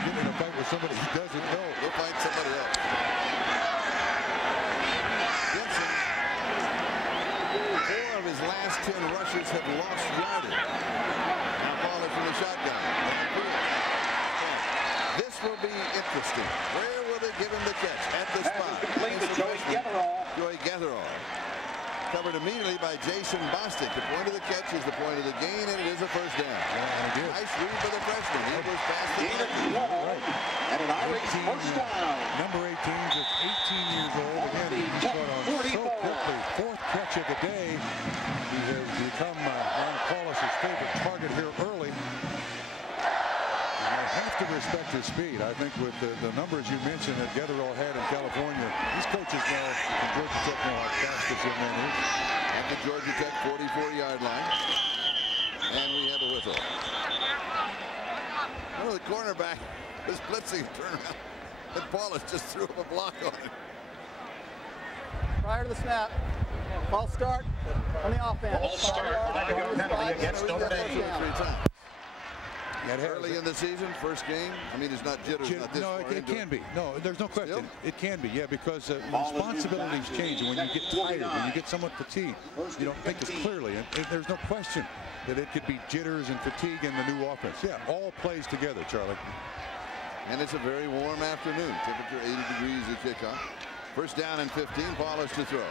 get in a fight with somebody he doesn't know. He'll fight somebody else. Denson, 4 of his last 10 rushes have lost yardage. Now Paulus from the shotgun. This will be interesting. Where will they give him the catch? At the spot. Joey Getherall. Covered immediately by Jason Bostic. The point of the catch is the point of the gain, and it is a first down. Yeah, nice read for the freshman. He was past the line. And an Irish first down. Number 18, just 18 years old. Again, he's caught on so quickly. 4th catch of the day. He has become Ron Paulus's favorite target here early. I have to respect his speed. I think with the numbers you mentioned that Getherall had in California, these coaches know, and Georgia Tech know how fast this young man is. At the Georgia Tech 44-yard line. And we have a whistle. One of the cornerback was blitzing, turn around, and Paulus just threw up a block on him. Prior to the snap, false start on the offense. False start. Penalty against Notre Dame. 3 times. Early in the season, first game. I mean, it's not jitters. Not this no, it can be. No, there's no question. Still? It can be, yeah, because responsibilities change. And when you get tired, when you get somewhat fatigued, you don't think as clearly. And there's no question that it could be jitters and fatigue in the new offense. Yeah, all plays together, Charlie. And it's a very warm afternoon. Temperature 80 degrees at kickoff. First down and 15. Paulus to throw.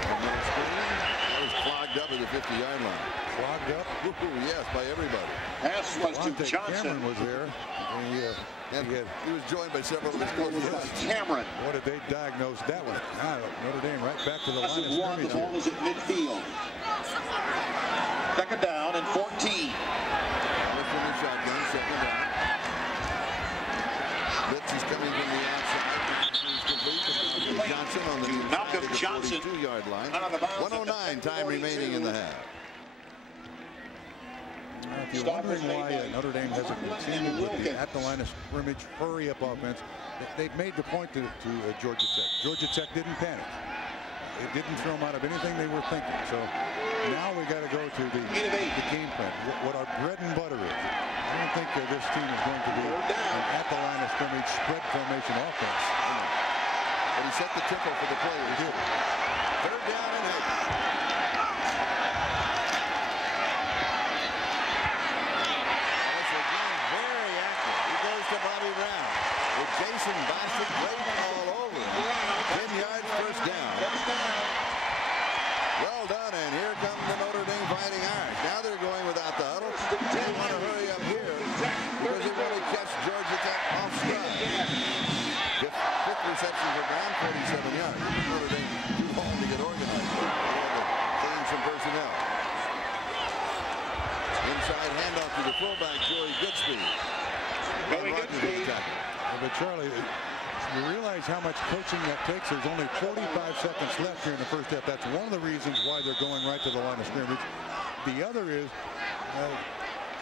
That was clogged up at the 50-yard line. Clogged up? Ooh, yes, by everybody. Pass was to Johnson. Cameron was there. He was joined by several of his close Cameron. What did they diagnose that one? Notre Dame right back to the line of scrimmage. The ball is at midfield. 2nd down and 14. From the shotgun, 2nd down. Blitz is coming from the outside. Johnson on the Malcolm Johnson 42-yard line. 109 time remaining in the half. If you're wondering why Notre Dame hasn't continued with the at the line of scrimmage hurry-up offense, they've made the point to Georgia Tech. Georgia Tech didn't panic. It didn't throw them out of anything they were thinking. So now we got to go to the game plan, what our bread and butter is. I don't think this team is going to be an at the line of scrimmage spread formation offense. But he set the tempo for the play. He did. 3rd down and 8. Bobby Brown with Jason Bostic waiting all over. 10 yards, first down. Well done, and here come the Notre Dame Fighting Irish. Now they're going without the huddle. They want to hurry up here because they want to catch Georgia Tech off stride. 5th reception for Brown, 47 yards. Notre Dame too long to get organized. They had to change some personnel. Inside handoff to the fullback, Joey Goodspeed. But Charlie, you realize how much coaching that takes. There's only 45 seconds left here in the first half. That's one of the reasons why they're going right to the line of scrimmage. The other is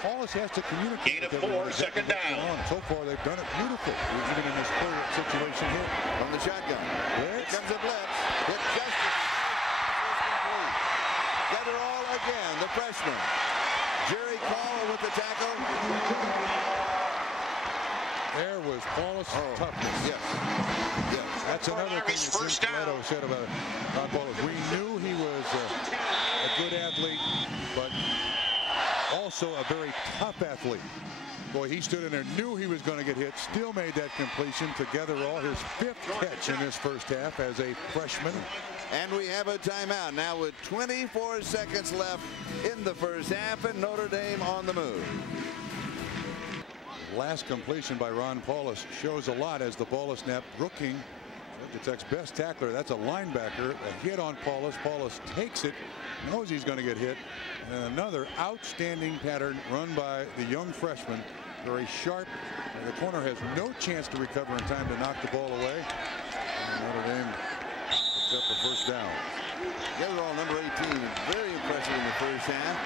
Paulus has to communicate. Gain of 4, 2nd down. So far, they've done it beautifully, even in this current situation here. From the shotgun. Here comes a blitz. Hit justice. Getherall again, the freshman. Jerry Caldwell with the tackle. There was Paulus' toughness. Yes. Yes. That's another thing that Jim Coletto said about Ron Paulus. We knew he was a good athlete, but also a very tough athlete. Boy, he stood in there, knew he was going to get hit, still made that completion. Together all his 5th catch in this first half as a freshman. And we have a timeout now with 24 seconds left in the first half, and Notre Dame on the move. Last completion by Ron Paulus shows a lot as the ball is snapped. Brooking, Georgia Tech's best tackler, that's a linebacker. A hit on Paulus. Paulus takes it, knows he's going to get hit. And another outstanding pattern run by the young freshman. Very sharp. The corner has no chance to recover in time to knock the ball away. And Notre Dame picks up the first down. Getherall, number 18, is very impressive in the first half.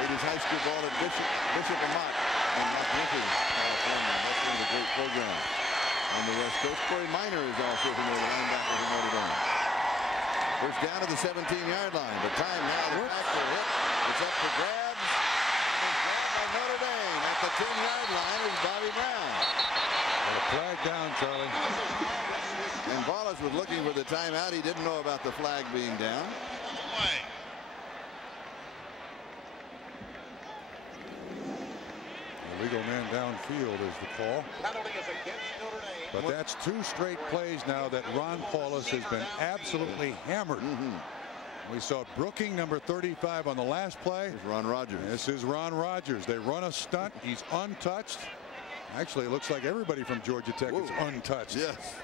Played his high school ball at Bishop Amat in Memphis, California. That's one of the great programs on the West Coast. Corey Minor is also from the linebacker from Notre Dame. First down to the 17-yard line. The time now, the backdoor hit. It's up for grabs. It's grabbed by Notre Dame. At the 10-yard line is Bobby Brown. And a flag down, Charlie. And Wallace was looking for the timeout. He didn't know about the flag being down. Illegal man downfield is the call. But that's 2 straight plays now that Ron Paulus has been absolutely hammered. We saw Brooking, number 35, on the last play. This is Ron Rogers. This is Ron Rogers. They run a stunt. He's untouched. Actually, it looks like everybody from Georgia Tech is untouched. Yes.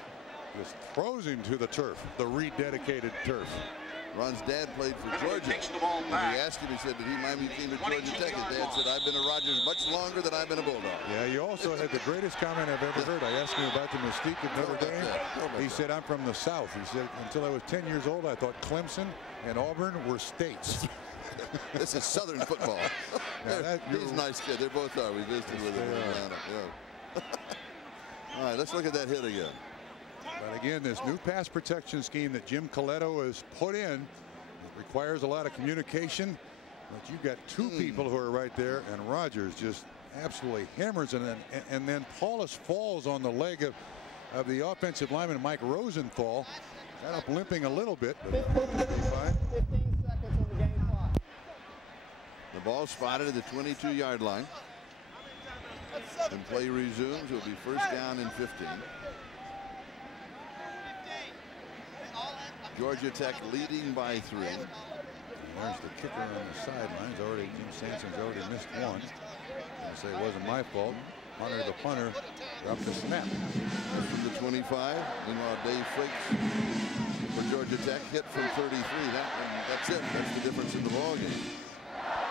Just throws him to the turf, the rededicated turf. Ron's dad played for Georgia. And he asked him, he said that he might be came to Georgia Tech. His dad said, I've been a Rogers much longer than I've been a Bulldog. Yeah, you also had the greatest comment I've ever heard. I asked him about the mystique of Notre Dame. He said, I'm from the South. He said, until I was 10 years old, I thought Clemson and Auburn were states. This is Southern football. He's a nice kid. They both are. We visited with him in Atlanta. Yeah. All right, let's look at that hit again. But again, this new pass protection scheme that Jim Coletto has put in, it requires a lot of communication. But you've got 2 people who are right there, and Rogers just absolutely hammers, and then Paulus falls on the leg of the offensive lineman Mike Rosenthal. Got up limping a little bit, but 15 seconds of the game clock. The ball spotted at the 22-yard line. And play resumes. It will be first down and 15. Georgia Tech leading by 3. There's the kicker on the sidelines. Already, Jim Sanson's already missed one. I say it wasn't my fault. Hunter, the punter, dropped the snap. From the 25. Meanwhile, Dave Frakes for Georgia Tech hit from 33. That's it. That's the difference in the ball game.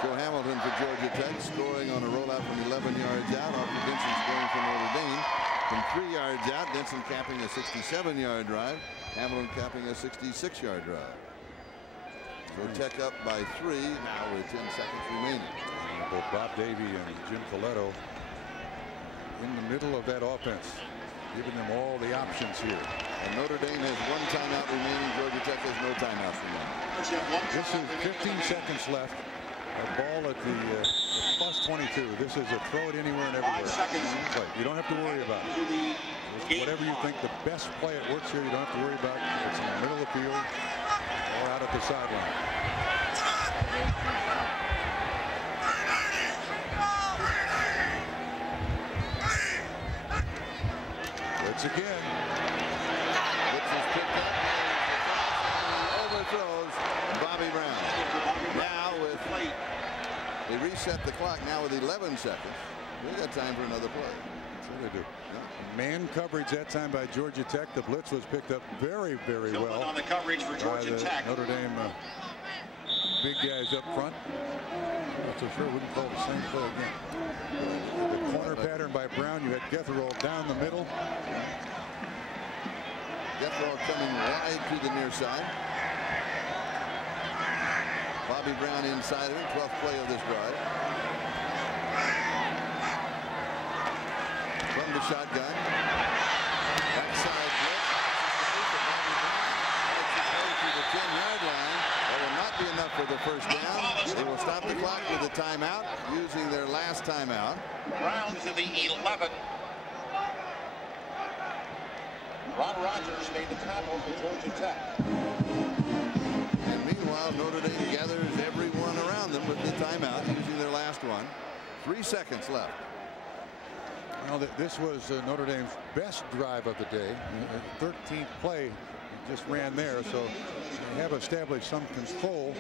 Joe Hamilton for Georgia Tech scoring on a rollout from 11 yards out. Autry Denson scoring from Notre Dame from 3 yards out. Denson capping a 67-yard drive. Hamilton capping a 66-yard drive. So Tech up by 3 now with 10 seconds remaining. Both Bob Davie and Jim Coletto in the middle of that offense, giving them all the options here. And Notre Dame has 1 timeout remaining. Georgia Tech has no timeouts remaining. This is 15 seconds left. A ball at the plus 22. This is a throw it anywhere and everywhere. You don't have to worry about it. Just whatever you think the best play at works here, you don't have to worry about it. It's in the middle of the field or out at the sideline. Blitz again. Blitz is picked up. Overthrows Bobby Brown. Now with they reset the clock now with 11 seconds. We got time for another play. That's what they do. Man coverage that time by Georgia Tech. The blitz was picked up very, very well on the coverage for Georgia Tech. Notre Dame big guys up front. Not so sure wouldn't call the same play again. The corner pattern by Brown. You had Getherall down the middle. Getherall coming wide to the near side. Bobby Brown inside of him. 12th play of this drive. From the shotgun. Backside blitz. To the 10-yard line. That will not be enough for the first down. They will stop the clock with a timeout, using their last timeout. Brown to the 11. Ron Rogers made the tackle for Georgia Tech. And meanwhile, Notre Dame gathers everyone around them with the timeout, using their last one. 3 seconds left. Well, this was Notre Dame's best drive of the day. 13th play, just ran there, so they have established some control.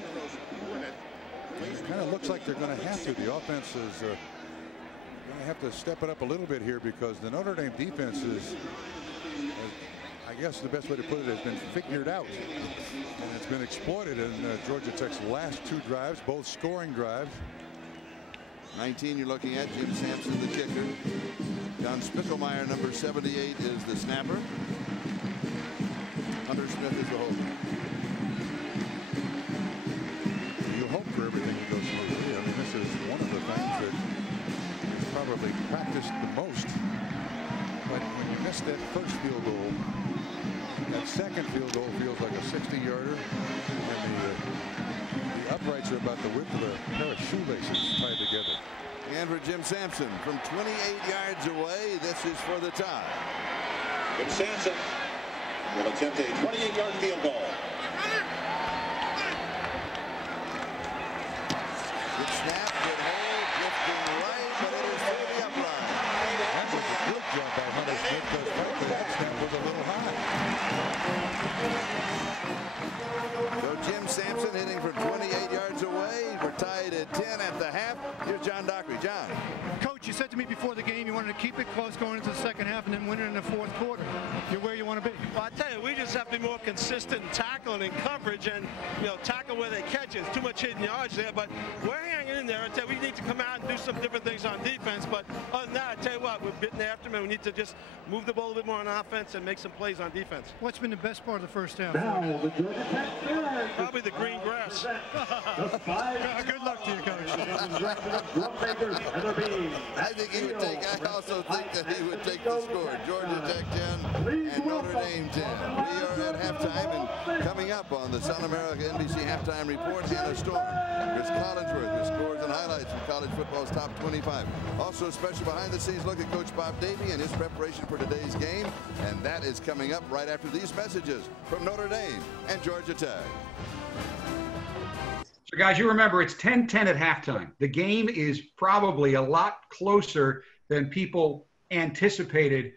It kind of looks like they're going to have to. The offense is going to have to step it up a little bit here, because the Notre Dame defense is, I guess the best way to put it, has been figured out, and it's been exploited in Georgia Tech's last 2 drives, both scoring drives. 19 you're looking at, Jim Sampson, the kicker. John Spickelmeyer, number 78, is the snapper. Hunter Smith is the holder. You hope for everything to go smoothly. I mean, this is one of the things that is probably practiced the most. But when you miss that first field goal, that second field goal feels like a 60-yarder, and the uprights are about the width of a pair of shoelaces tied together. And for Jim Sampson, from 28 yards away, this is for the tie. Jim Sampson will attempt a 28-yard field goal. Good snap, good hold, drifting right, but it is through the upline. That was a good job by Hunter Smith, because frankly, that snap was a little high. So Jim Sampson hitting from 28 yards away. We're tied at 10 at the half. Here's John Dockery. John. Coach, you said to me before the game you wanted to keep it close going into the second half and then win it in the fourth quarter. You're where you want to be. Well, I tell you, we just have to be more consistent in tackling and coverage, and tackle where they catch it. It's too much hidden yards there, but we're hanging in there. I tell you, we need to come out and do some different things on defense. But other than that, I tell you what, we're bitten after them, and we need to just move the ball a little bit more on offense and make some plays on defense. What's been the best part of the first half? Probably the green grass. Good luck to you, Coach. I think he would take. I also think that he would take the score. Georgia Tech 10 and Notre Dame 10. We are at halftime, and coming up on the Sun America NBC halftime report, Hannah Storm, Chris Collinsworth, with scores and highlights from college football's top 25. Also, a special behind-the-scenes look at Coach Bob Davie and his preparation for today's game, and that is coming up right after these messages from Notre Dame and Georgia Tech. So, guys, you remember it's 10-10 at halftime. The game is probably a lot closer than people anticipated.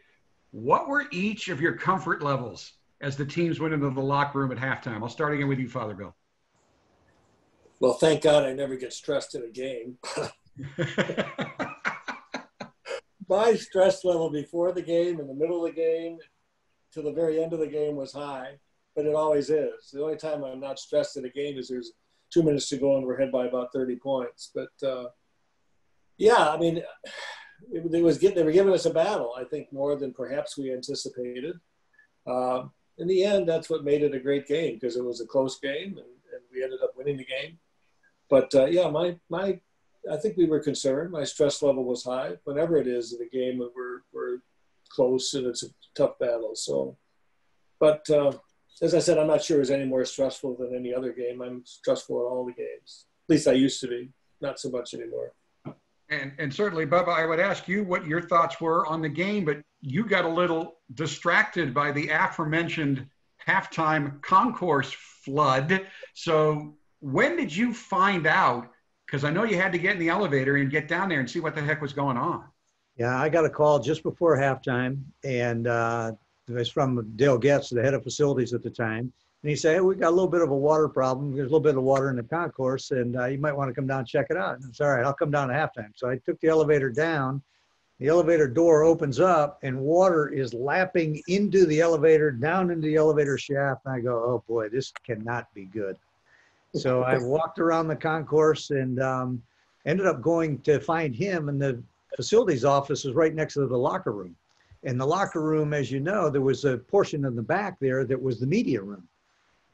What were each of your comfort levels as the teams went into the locker room at halftime? I'll start again with you, Father Bill. Well, thank God I never get stressed in a game. My stress level before the game, in the middle of the game, to the very end of the game was high, but it always is. The only time I'm not stressed in a game is there's 2 minutes to go and we're ahead by about 30 points. But yeah, I mean, they were giving us a battle, I think, more than perhaps we anticipated. In the end, that's what made it a great game, because it was a close game and we ended up winning the game. But yeah, I think we were concerned. My stress level was high. Whenever it is in a game that we're close and it's a tough battle. So, but as I said, I'm not sure it was any more stressful than any other game. I'm stressful at all the games. At least I used to be. Not so much anymore. And certainly, Bubba, I would ask you what your thoughts were on the game, but you got a little distracted by the aforementioned halftime concourse flood. So when did you find out? Because I know you had to get in the elevator and get down there and see what the heck was going on. Yeah, I got a call just before halftime, and it was from Dale Getz, the head of facilities at the time. And he said, hey, we got a little bit of a water problem. There's a little bit of water in the concourse, and you might want to come down and check it out. And it's all right, I'll come down at halftime. So I took the elevator down. The elevator door opens up, and water is lapping into the elevator, down into the elevator shaft. And I go, oh, boy, this cannot be good. So I walked around the concourse and ended up going to find him, and the facilities office was right next to the locker room. In the locker room, as you know, there was a portion in the back there that was the media room.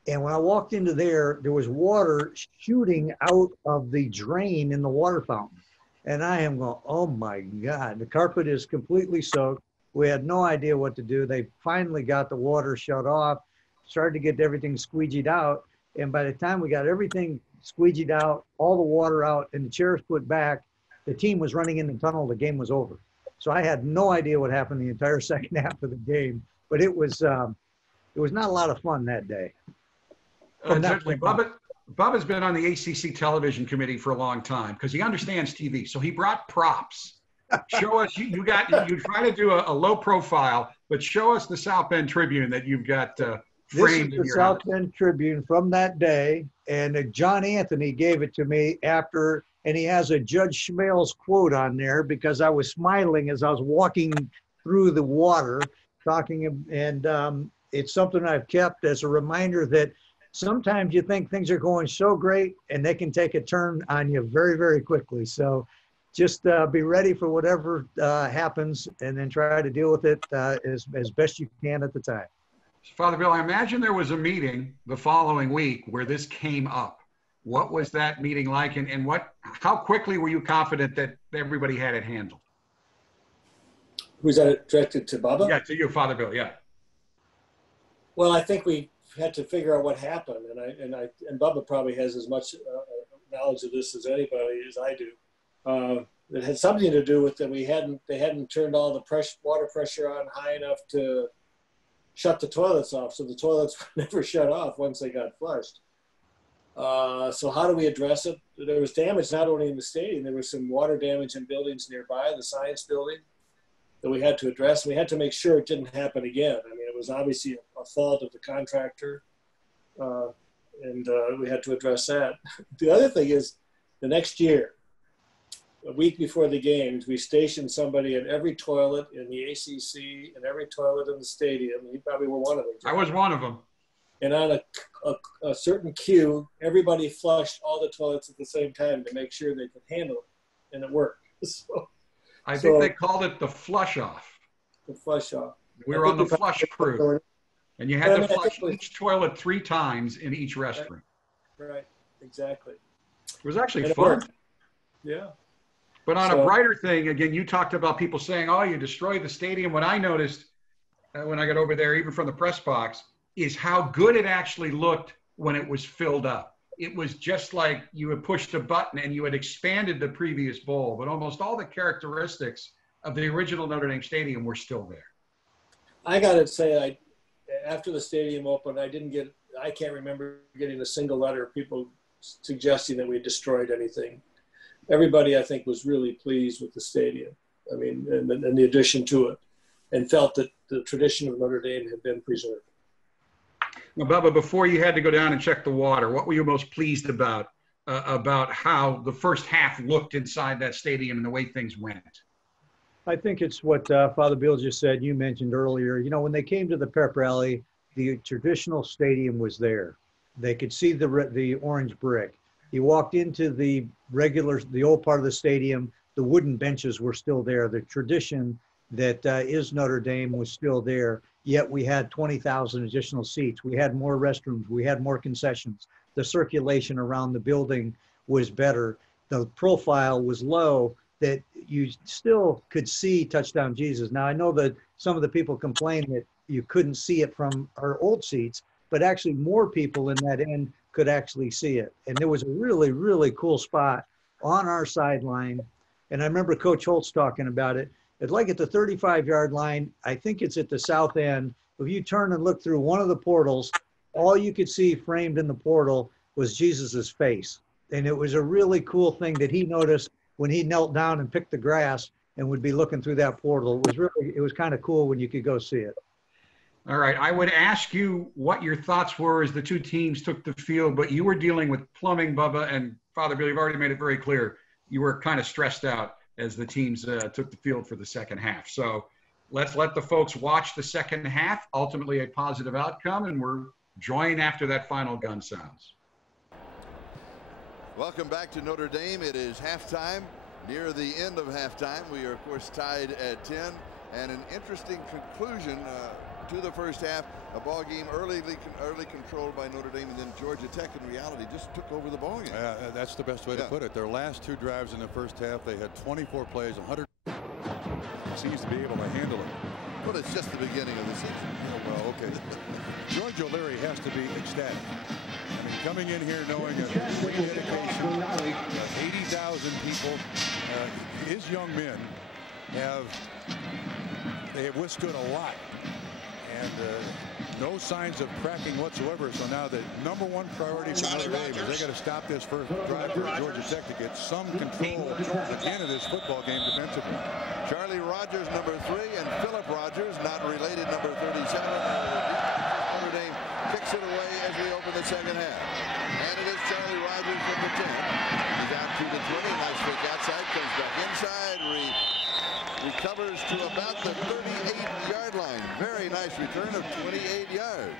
And when I walked into there, there was water shooting out of the drain in the water fountain. And I am going, oh my God, the carpet is completely soaked. We had no idea what to do. They finally got the water shut off, started to get everything squeegeed out. And by the time we got everything squeegeed out, all the water out, and the chairs put back, the team was running in the tunnel. The game was over. So I had no idea what happened the entire second half of the game. but it was not a lot of fun that day. Certainly, Bubba's been on the ACC television committee for a long time because he understands TV. So he brought props. Show us, you try to do a low profile, but show us the South Bend Tribune that you've got framed in your house. This is the South Bend Tribune from that day, and John Anthony gave it to me after, and he has a Judge Schmelz quote on there because I was smiling as I was walking through the water talking, and it's something I've kept as a reminder that sometimes you think things are going so great and they can take a turn on you very, very quickly. So just be ready for whatever happens and then try to deal with it as best you can at the time. Father Bill, I imagine there was a meeting the following week where this came up. What was that meeting like, and how quickly were you confident that everybody had it handled? Was that directed to Bubba? Yeah, to you, Father Bill, yeah. Well, I think we had to figure out what happened, and Bubba probably has as much knowledge of this as anybody as I do. It had something to do with that they hadn't turned all the water pressure on high enough to shut the toilets off, so the toilets never shut off once they got flushed. So how do we address it? There was damage not only in the stadium, there was some water damage in buildings nearby, the science building, that we had to address. We had to make sure it didn't happen again. I mean, it was obviously a fault of the contractor, and we had to address that. The other thing is, the next year, a week before the games, we stationed somebody at every toilet in the ACC and every toilet in the stadium. You probably were one of them, John. I was one of them. And on a certain queue, everybody flushed all the toilets at the same time to make sure they could handle it, and it worked. I think they called it the flush off. The flush off. We were on the flush crew, and you had to flush each toilet 3 times in each restroom. Right, exactly. It was actually fun. Yeah. But on a brighter thing, again, you talked about people saying, oh, you destroyed the stadium. What I noticed when I got over there, even from the press box, is how good it actually looked when it was filled up. It was just like you had pushed a button and you had expanded the previous bowl, but almost all the characteristics of the original Notre Dame Stadium were still there. I got to say, after the stadium opened, I can't remember getting a single letter of people suggesting that we destroyed anything. Everybody, I think, was really pleased with the stadium. I mean, and the addition to it, and felt that the tradition of Notre Dame had been preserved. Now, Bubba, before you had to go down and check the water, what were you most pleased about how the first half looked inside that stadium and the way things went? I think it's what Father Bill just said. You mentioned earlier, you know, when they came to the pep rally, the traditional stadium was there. They could see the orange brick. You walked into the old part of the stadium, the wooden benches were still there. The tradition that is Notre Dame was still there, yet we had 20,000 additional seats. We had more restrooms. We had more concessions. The circulation around the building was better. The profile was low that you still could see Touchdown Jesus. Now, I know that some of the people complained that you couldn't see it from our old seats, but actually more people in that end could actually see it. And there was a really, really cool spot on our sideline. And I remember Coach Holtz talking about it. It's like at the 35-yard line, I think it's at the south end. If you turn and look through one of the portals, all you could see framed in the portal was Jesus's face. And it was a really cool thing that he noticed when he knelt down and picked the grass and would be looking through that portal. It was kind of cool when you could go see it. All right. I would ask you what your thoughts were as the two teams took the field, but you were dealing with plumbing, Bubba, and Father Bill, you've already made it very clear. You were kind of stressed out as the teams took the field for the second half. So let's let the folks watch the second half, ultimately a positive outcome, and we're joined after that final gun sounds. Welcome back to Notre Dame. It is halftime. Near the end of halftime, we are, of course, tied at 10, and an interesting conclusion to the first half. A ball game early controlled by Notre Dame, and then Georgia Tech in reality just took over the ball game. That's the best way to put it. Their last 2 drives in the first half, they had 24 plays, 100. Seems to be able to handle it. Well, it's just the beginning of the season. Oh, well, okay. George O'Leary has to be ecstatic. I mean, coming in here knowing a rededication, 80,000 people, his young men have withstood a lot. and no signs of cracking whatsoever. So now the #1 priority for Notre Dame is they got to stop this first drive for Georgia Tech to get some control again of this football game defensively. Charlie Rogers, number 3, and Philip Rogers, not related, number 37. Notre Dame kicks it away as we open the second half. And it is Charlie Rogers from the 10. He's out to the 20. Nice fake outside. Comes back inside. Recovers to about the 38-yard line. Very nice return of 28 yards.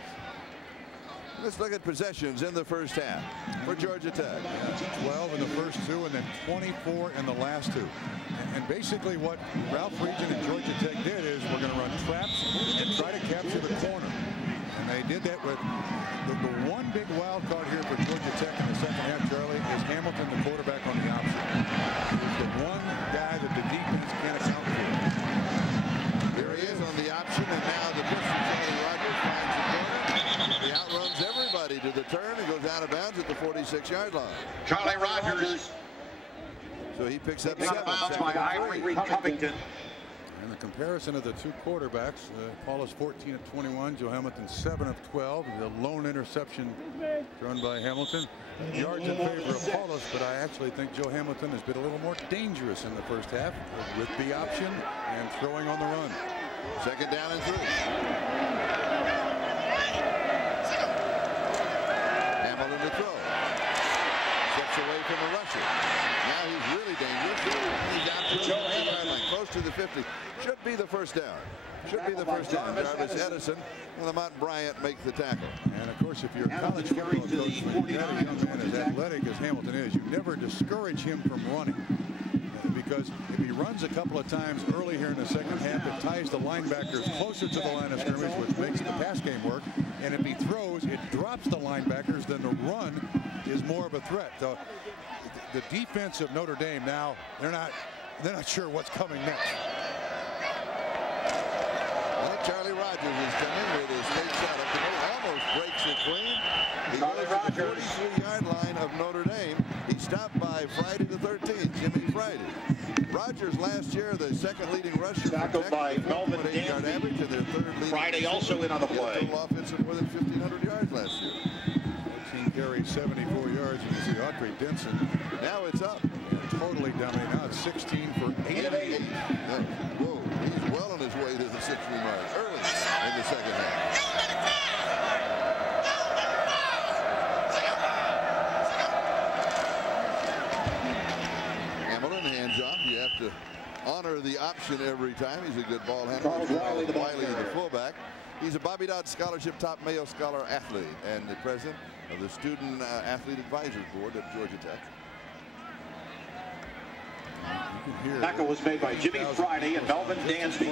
Let's look at possessions in the first half for Georgia Tech. 12 in the first 2 and then 24 in the last 2. And basically what Ralph Regent and Georgia Tech did is we're going to run traps and try to capture the corner. And they did that with the one big wild card here for Georgia Tech in the second half, Charlie, is Hamilton, the quarterback on the option. He's the one guy that the defense can't account for. There he is on the option, and now the push from Charlie Rogers finds the corner. He outruns everybody to the turn and goes out of bounds at the 46-yard line. Charlie Rogers. So he picks up 7. Out of bounds by Autry Denson. And the comparison of the two quarterbacks, Paulus 14 of 21, Joe Hamilton 7 of 12. The lone interception thrown by Hamilton. Yards in favor of Paulus, but I actually think Joe Hamilton has been a little more dangerous in the first half with the option and throwing on the run. Second down and 3. Hamilton to throw. Steps away from the rusher. Now he's really dangerous. He's out to the 50-yard line, close to the 50. Should be the first down. Should be the first down. Jarvis Edison and Lamont Bryant make the tackle. And of course, if you're a college football coach, when you got a young man as athletic as Hamilton is, you never discourage him from running. Because if he runs a couple of times early here in the second half, it ties the linebackers closer to the line of scrimmage, which makes the pass game work. And if he throws, it drops the linebackers. Then the run is more of a threat. The defense of Notre Dame now, they're not sure what's coming next. Well, Charlie Rogers is coming with his fake shot up the middle, almost breaks it clean. He goes to the 43-yard line of Notre Dame. He's stopped by Friday the 13th, Jimmy Friday. Rogers last year, the second leading rusher. Tackled by Melvin yard average, and their third leading. Friday also in on the play. Total offense of more than 1,500 yards last year. 14 carries, 74 yards. You see Autry Denson. Now it's up. Totally dominating. Now it's 16 for 88. Whoa, he's well on his way to the 60 yards early in the second half. Hamilton hands off. You have to honor the option every time. He's a good ball handler. Wiley, the fullback. He's a Bobby Dodd Scholarship Top Mayo Scholar athlete and the president of the Student Athlete Advisors Board at Georgia Tech. Tackle was made by Jimmy Friday and Melvin Dansby.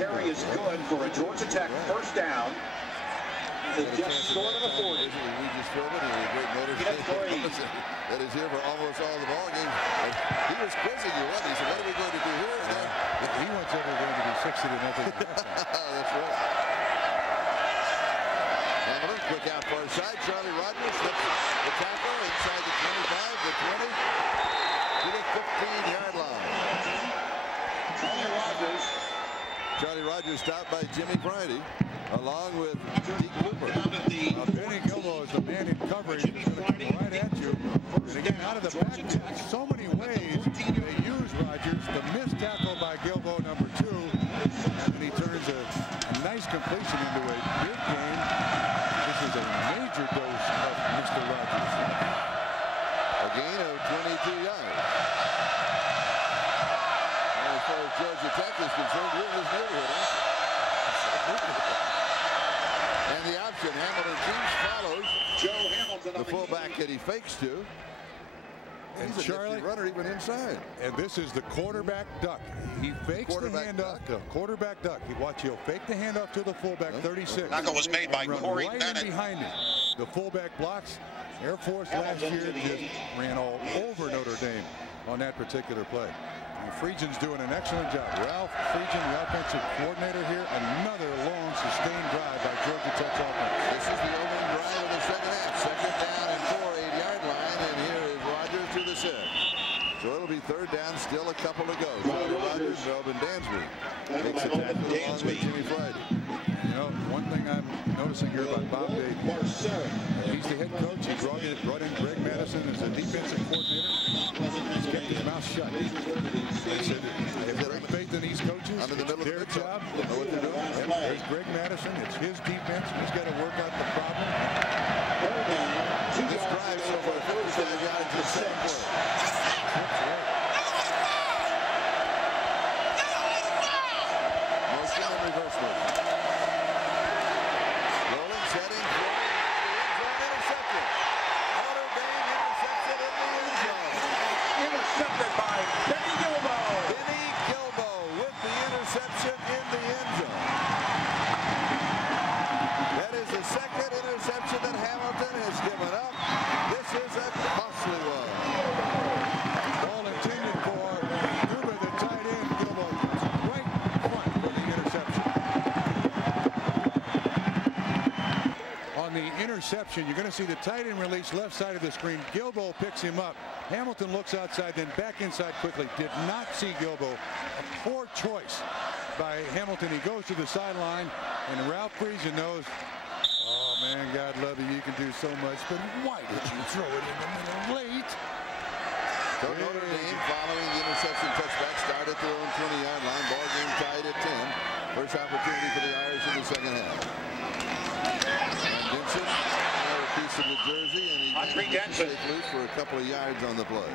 Carry is good for a Georgia Tech first down. They just scored on the 40. Regis Philbin, a great Notre Dame that is here for almost all the ball games. And he was quizzing you. He said, "What are we going to do here?" He wants everyone to be 60-0. That's right. Hamilton, quick out far side. Charlie Rogers slips the tackle inside the 25, the 20, to the 15-yard line. Charlie Rogers stopped by Jimmy Friday, along with Deke Cooper. Benny Gilbo is the man in coverage. He's going to come right at you. And again, out of the backfield, so many ways they use Rogers. The missed tackle by Gilbo, number 2. And then he turns a nice completion into a big game. This is a major dose of Mr. Rogers. A gain of 22 yards. And as far as Georgia Tech is concerned, we're in this neighborhood, And the option, Hamilton keeps, follows Joe Hamilton, the fullback that he fakes to. And He's Charlie, a runner even inside. And this is the quarterback duck. He fakes the handoff. The quarterback duck. He'll fake the handoff to the fullback, 36. Tackle was made by Corey right Bennett. Behind him. The fullback blocks. Air Force last year just ran all over Notre Dame on that particular play. And Friedgen's doing an excellent job. Ralph Friedgen, the offensive coordinator here. Another long, sustained drive by Georgia Tech's offense. This is the opening drive of the second half. Second down and 4, 8-yard line. And here is Rogers to the 6. So it'll be third down, still a couple to go. Charlie Rogers, Melvin Dansby makes the tackle along with Jimmy Friday. You know, one thing I'm noticing here about Bob Davies, he's the head coach. He brought in Greg Madison as a defensive coordinator. He's kept his mouth shut. I said, I have great faith in these coaches. I'm in the middle Their of the job. know what they're doing. There's Greg Madison. It's his defense. He's got to work out the problem. This drive so far, 55 yards to 7 points. That's right. Motion and reverse motion. Rolling, setting, throwing, intercepted. Notre Dame intercepted in the end zone. Intercepted by Benny Gilbo. Benny Gilbo with the interception in the end zone. That is the second interception that Hamilton has given up. This is a costly one. Ball intended for Gruber, the tight end. Gilbo right front for the interception. On the interception, you're going to see the tight end release left side of the screen. Gilbo picks him up. Hamilton looks outside, then back inside quickly. Did not see Gilbo. A poor choice by Hamilton. He goes to the sideline, and Ralph Friesen knows, oh man, God love you, you can do so much, but why did you throw it in the middle late? So Notre Dame, following the interception touchback, start at their own 20-yard line. Ball game tied at 10. First opportunity for the Irish in the second half. And Denson, another piece of the jersey, and he Autry Denson loose for a couple of yards on the play.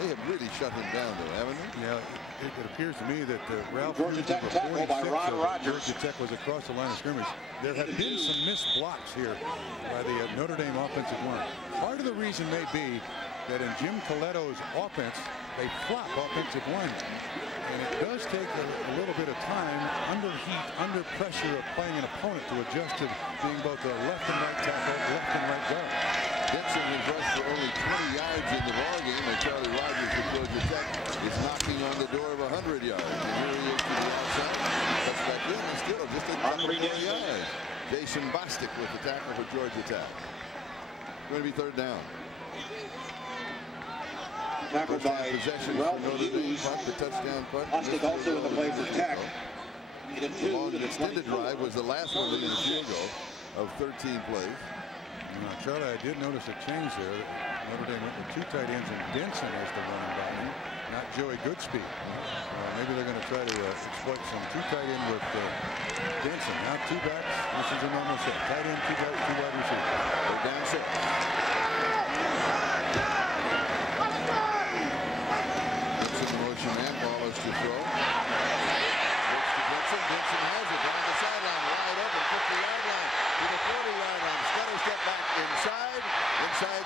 They have really shut him down, though, haven't they? Yeah, it appears to me that Ralph Georgia Tech tackle by Ron Rogers. Georgia Tech was across the line of scrimmage. There have been some missed blocks here by the Notre Dame offensive line. Part of the reason may be that in Jim Coletto's offense, they flop offensive linemen. And it does take a little bit of time under heat, under pressure of playing an opponent to adjust to being both a left and right tackle, left and right guard. Denson has rushed for only 20 yards in the ballgame, and Charlie Rogers of Georgia Tech is knocking on the door of 100 yards. And here he is to the outside. Touch back in, and still just a couple of yards. Jason Bostic with the tackle for Georgia Tech. Going to be third down. Tackled by Ralph Hughes. The touchdown punt. Bostic also in the play for Tech. The long and extended drive was the last one leading the field goal of 13 plays. Charlie, I did notice a change there. Notre Dame went with two tight ends and Denson as the running back, not Joey Goodspeed. Maybe they're going to try to exploit some two tight end with Denson. Now two backs. This is a normal set. Tight end, two backs, two wide receivers. They're down 6. Denson in motion man. Ball is to throw. Looks to Denson. Denson has it down the sideline. Wide open. 50-yard line to the 40-yard line. Stutter step back inside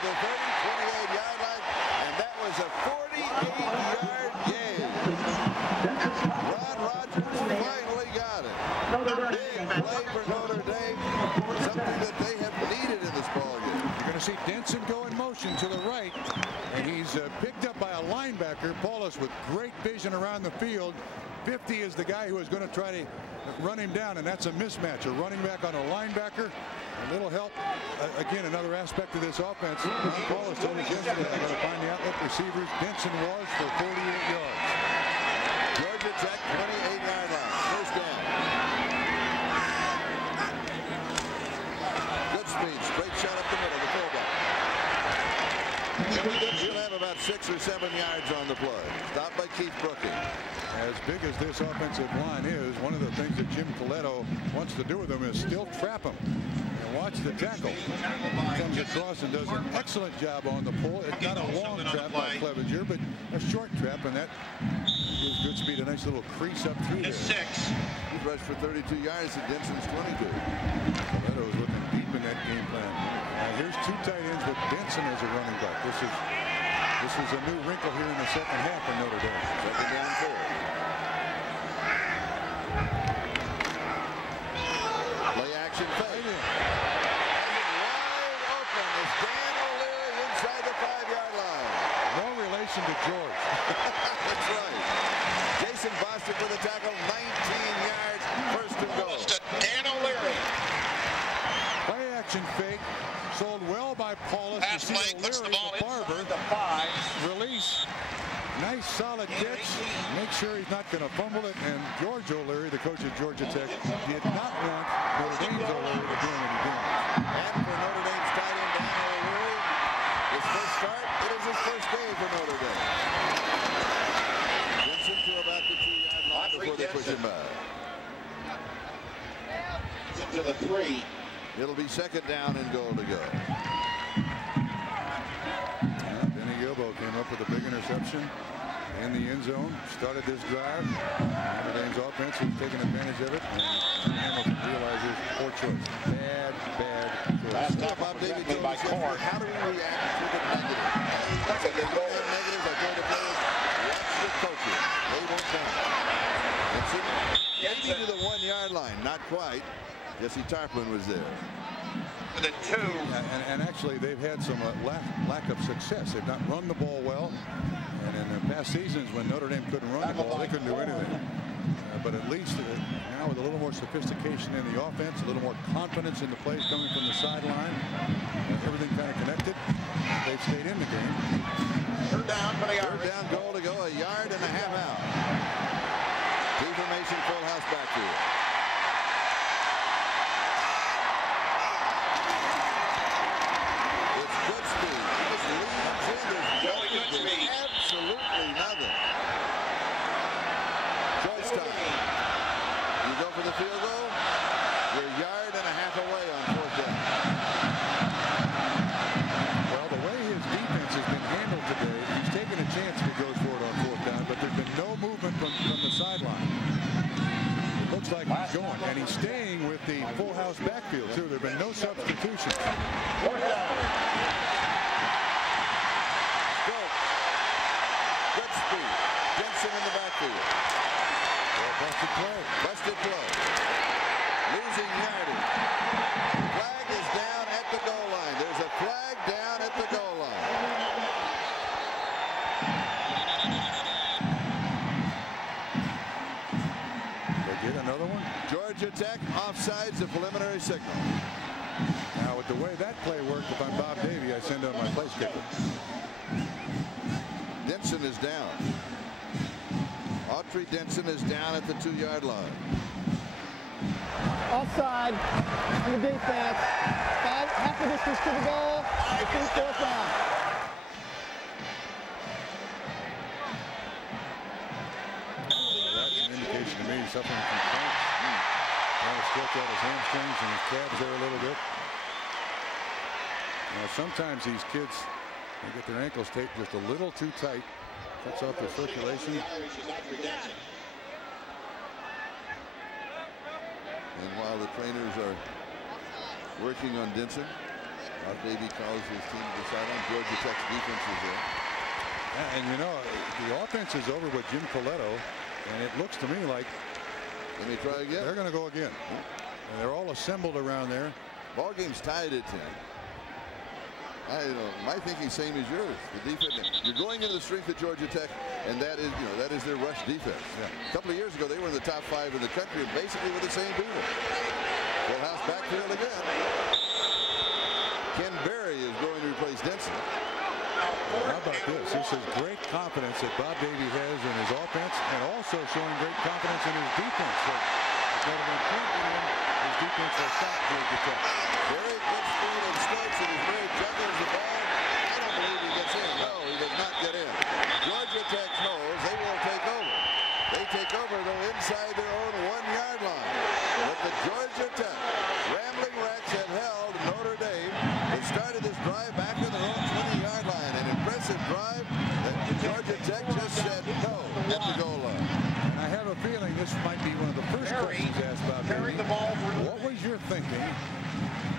the 30, 28-yard line, and that was a 48-yard gain. Ron Rogers finally got it. Big play for Notre Dame, something that they have needed in this ballgame. You're going to see Denson go in motion to the right, and he's picked up by a linebacker, Paulus, with great vision around the field. 50 is the guy who is going to try to run him down, and that's a mismatch. A running back on a linebacker. A little help. Again, another aspect of this offense. Paulus told us yesterday, I'm going to find the outlet receivers. Denson was for 48 yards. Georgia Tech, 28-yard line. First down. Good speed. Straight shot up the middle. The fullback. He'll have about 6 or 7 yards on the play. Stopped by Keith Brooking. As big as this offensive line is, one of the things that Jim Coletto wants to do with them is still trap them. And watch the tackle. Comes across and does an excellent job on the pull. It's not a long trap by Clevenger, but a short trap, and that gives Goodspeed a nice little crease up through there. 6. He's rushed for 32 yards, and Denson's 22. Coletto's looking deep in that game plan. Here's two tight ends with Denson as a running back. This is a new wrinkle here in the second half for Notre Dame. Second down 4. Play action fake. Wide open is Dan O'Leary inside the 5-yard line. No relation to George. That's right. Jason Bostic with a tackle, 19 yards, first and goal. Dan O'Leary. Play action fake. Sold well by Paulus. Pass flag, puts the ball Barber. inside the 5. Release. Nice solid pitch. Make sure he's not going to fumble it. And George O'Leary, the coach of Georgia Tech, did not want Notre Dame's O'Leary to do any damage. And for Notre Dame's tight end, Dan O'Leary, his first start, it is his first game for Notre Dame. Denson to about the 2-yard line before they push him back. To the 3. It'll be second down and goal to go. Benny Gilbo came up with a big interception in the end zone. Started this drive. Notre Dame's offense was taking advantage of it. And Hamilton realizes poor choice. Bad choice. Last time Bob David told by Corn. How do we react to the negative? If they don't have negatives, I told the players, watch the coaches. They won't come. Getting to the 1-yard line. Not quite. Jesse Tarplin was there. For the 2. And actually, they've had some lack of success. They've not run the ball well. And in the past seasons, when Notre Dame couldn't run the ball, they couldn't do anything. But at least now with a little more sophistication in the offense, a little more confidence in the plays coming from the sideline, everything kind of connected, they've stayed in the game. Third down for the Third down, goal to go, 1.5 yards out. Deformation, full house backfield. It's good speed. This leads in. There's absolutely nothing. Choice time. You go for the field goal, you're 1.5 yards away on 4th down. Well, the way his defense has been handled today, he's taken a chance if he goes for it on 4th down, but there's been no movement from the sideline. It looks like he's going, and he's staying with the full house backfield, too. There have been no substitutions. 4th down. Good speed. Denson in the backfield. Busted play. Busted play. Losing yardage. Flag is down at the goal line. There's a flag down at the goal line. They get another one. Georgia Tech offsides, a preliminary signal. Now, with the way that play worked, if I'm Bob Davie, I send out my place kicker. Denson is down. Autry Denson is down at the 2-yard line. Offside on the defense. Half the distance to the goal. It's 4th down. That's an indication to me he's suffering from cramps. Trying to stretch out his hamstrings and his calves there a little bit. Now, sometimes these kids, they get their ankles taped just a little too tight. Cuts off their circulation. And while the trainers are working on Denson, Bob Davie calls his team to the sideline. Georgia Tech's defense is there. And you know, the offense is over with Jim Coletto, and it looks to me like Let me try again. They're going to go again. And they're all assembled around there. Ball game's tied at 10. My thinking same as yours. The defense. You're going into the strength of Georgia Tech, and that is their rush defense. Yeah. A couple of years ago, they were in the top 5 in the country, and basically with the same people. Full house backfield again. Ken Berry is going to replace Denson. How about this? This is great confidence that Bob Davie has in his offense, and also showing great confidence in his defense. So if Notre Dame can't get in, his defense will stop Georgia Tech. Very good speed and starts, and he's very juggles the ball. I don't believe he gets in. No, he does not get in. Georgia Tech knows they will take over. They take over, though, inside their own 1-yard line. But the Georgia Tech Rambling Wrecks have held Notre Dame. They started this drive back in their own 20-yard line. An impressive drive that Georgia Tech just said no at the goal line. And I have a feeling this might be one of the first questions asked about Davie. What was your thinking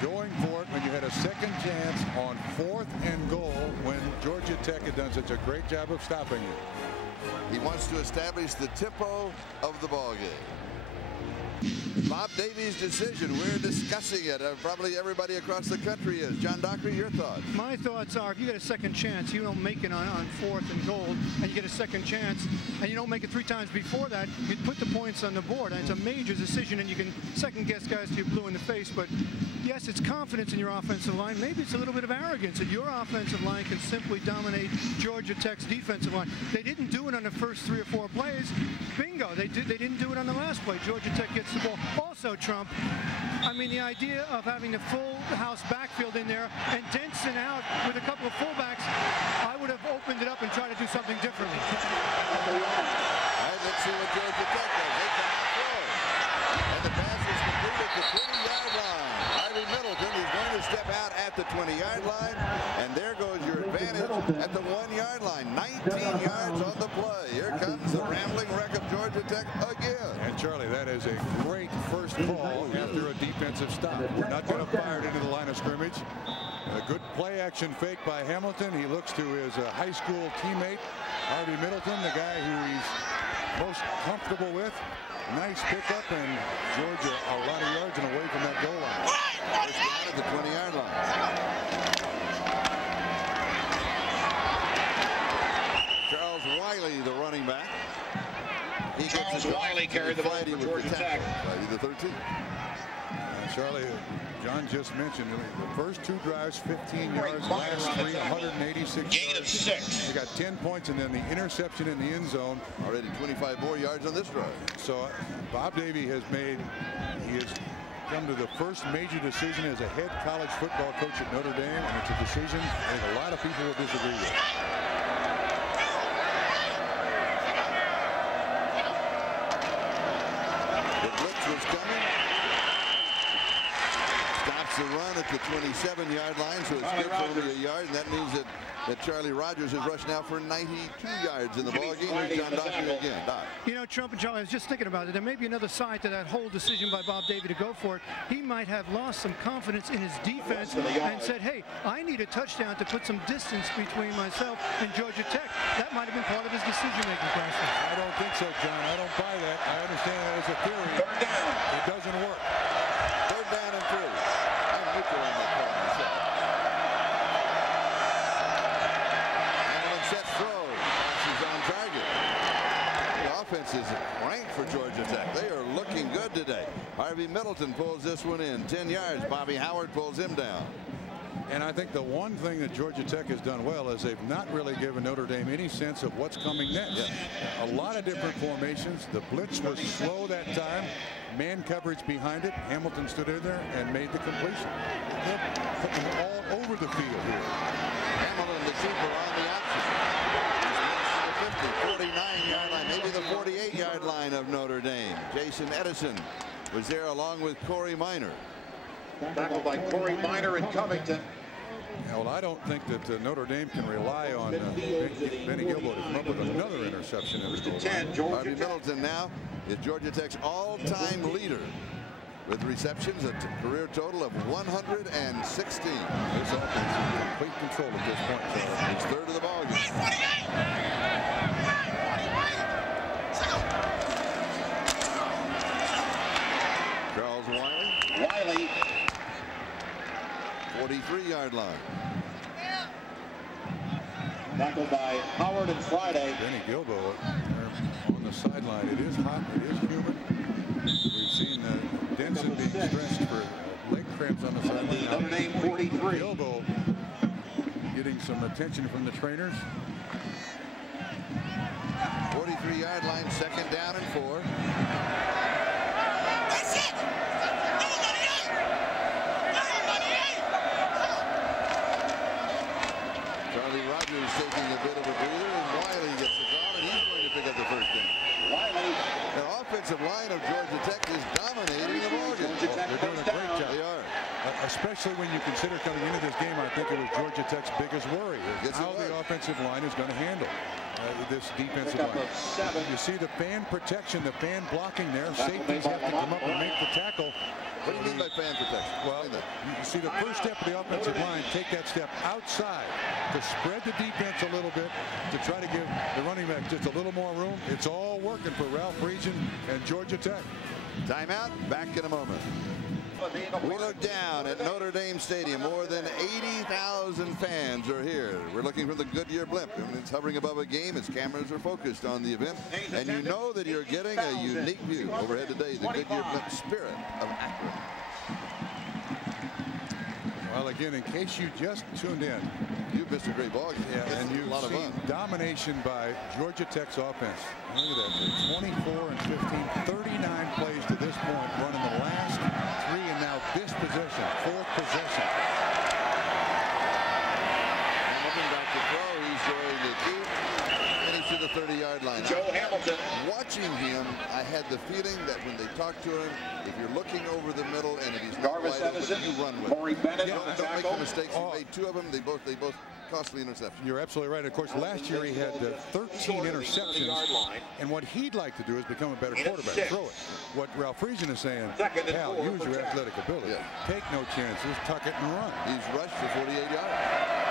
going for it when you had a second chance on 4th and goal when Georgia Tech had done such a great job of stopping you? He wants to establish the tempo of the ball game. Bob Davie's decision. We're discussing it. Probably everybody across the country is. John Dockery, your thoughts? My thoughts are, if you get a second chance, you don't make it on 4th and goal, and you get a second chance, and you don't make it 3 times before that, you put the points on the board. And it's a major decision, and you can second guess guys to blue in the face, but yes, it's confidence in your offensive line. Maybe it's a little bit of arrogance that your offensive line can simply dominate Georgia Tech's defensive line. They didn't do it on the first 3 or 4 plays. Bingo, they didn't do it on the last play. Georgia Tech gets the ball. Also, Trump, I mean, the idea of having the full house backfield in there and Denson out with a couple of fullbacks, I would have opened it up and tried to do something differently. All right, let's see what Georgia Tech does. They come out forward. And the pass is complete at the 20-yard line. Harvey Middleton is going to step out at the 20-yard line. And there goes your advantage at the 1-yard line. 19 yards on the play. Here comes the rambling wreck of Georgia Tech again. And Charlie, that is a great first call after a defensive stop. We're not going to fire it into the line of scrimmage. A good play action fake by Hamilton. He looks to his high school teammate, Harvey Middleton, the guy who he's most comfortable with. Nice pickup, and Georgia a lot of yards and away from that goal line. First down at the 20-yard line. Charles Wiley, the running back. Charles Wiley carried the ball for Georgia Tech. The 13. Charlie, John just mentioned the first 2 drives, 15 yards, last 3, 186 Gain of 6. They got 10 points, and then the interception in the end zone. Already 25 more yards on this drive. So Bob Davie has come to the first major decision as a head college football coach at Notre Dame, and it's a decision I think a lot of people will disagree with. The blitz was coming. Stops the run at the 27-yard line, so it's good for only a yard, and that means that Charlie Rogers has rushed now for 92 yards in the ball game. Here's John Doherty again. Doc. You know, Trump and Charlie, I was just thinking about it. There may be another side to that whole decision by Bob Davie to go for it. He might have lost some confidence in his defense and said, hey, I need a touchdown to put some distance between myself and Georgia Tech. That might have been part of his decision-making process. I don't think so, John. I don't buy that. I understand that as a theory. It doesn't work. 3rd down and 3. I'm with you on that call myself. Hamlin sets throw. Pass is on target. The offense is ranked for Georgia Tech. They are looking good today. Harvey Middleton pulls this one in. 10 yards. Bobby Howard pulls him down. And I think the one thing that Georgia Tech has done well is they've not really given Notre Dame any sense of what's coming next. Yes. A lot of different formations. The blitz was slow that time. Man coverage behind it. Hamilton stood in there and made the completion. They're putting them all over the field here. Hamilton, the keeper, on the option. He's the 50, 49-yard line, maybe the 48-yard line of Notre Dame. Jason Edison was there along with Corey Minor. Tackled by Corey Minor in Covington. Well, I don't think that Notre Dame can rely on Benny Gilbo to come up with another interception. Harvey Middleton now is Georgia Tech's all-time leader with receptions, a career total of 116. This offense is in complete control at this point. So it's 3rd of the ball game. Charles Wiley. 43-yard line. Tackled by Howard and Friday. Benny Gilbo on the sideline. It is hot. It is humid. We've seen Denson being stretched for leg cramps on the sideline. Notre Dame 43. Gilbo getting some attention from the trainers. 43-yard line, 2nd down and 4. Charlie Rogers taking a bit of a breather, and Wiley gets the call, and he's going to pick up the 1st down. The offensive line of Georgia Tech is dominating the ball game. They're doing a great job. They are. Especially when you consider coming into this game, I think it was Georgia Tech's biggest worry is how the offensive line is going to handle this defensive line. You see the fan protection, the fan blocking there. Safeties have to come up and make the tackle. What do you mean by fan protection? Well, you see the first step of the offensive line, take that step outside to spread the defense a little bit, to try to give the running back just a little more room. It's all working for Ralph Region and Georgia Tech. Timeout, back in a moment. We look down at Notre Dame Stadium. More than 80,000 fans are here. We're looking for the Goodyear blimp. And it's hovering above a game as cameras are focused on the event. And you know that you're getting a unique view overhead today. The Goodyear blimp Spirit of Akron. Well, again, in case you just tuned in, you missed a great ball game. Yeah, and you've seen domination by Georgia Tech's offense. Look at that, 24 and 15, 39 plays to this point, running the last 3, and now this possession, 4th possession. Hamilton got the throw. He's going to keep, and he's to the 30-yard line. Joe Hamilton. Watching him, I had the feeling that when they talked to him, if you're looking over the middle and if he's not wide open, you run with him. Don't make the mistakes. He made 2 of them. They both costly interceptions. You're absolutely right. Of course, last year he had 13 interceptions, and what he'd like to do is become a better quarterback. Throw it. What Ralph Friesen is saying, Hal, use your athletic ability. Take no chances. Tuck it and run. He's rushed for 48 yards.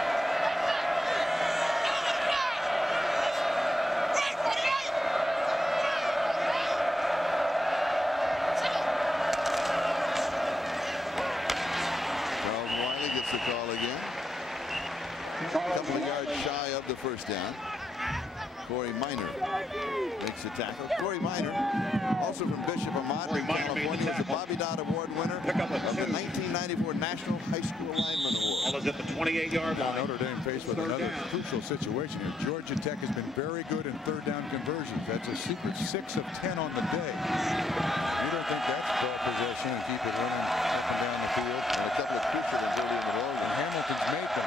The call again. A couple of yards shy of the first down. Corey Minor makes the tackle. Corey Minor, also from Bishop Amat, California, was a Bobby Dodd Award winner of the 1994 National High School Lineman Award. Ball is at the 28-yard line. Notre Dame faced with another crucial situation here. Georgia Tech has been very good in 3rd down conversions. That's a secret 6 of 10 on the day. You don't think that's ball possession and keep it running up and down the field? And a couple of crucial ones early in the ball game. Hamilton's made them.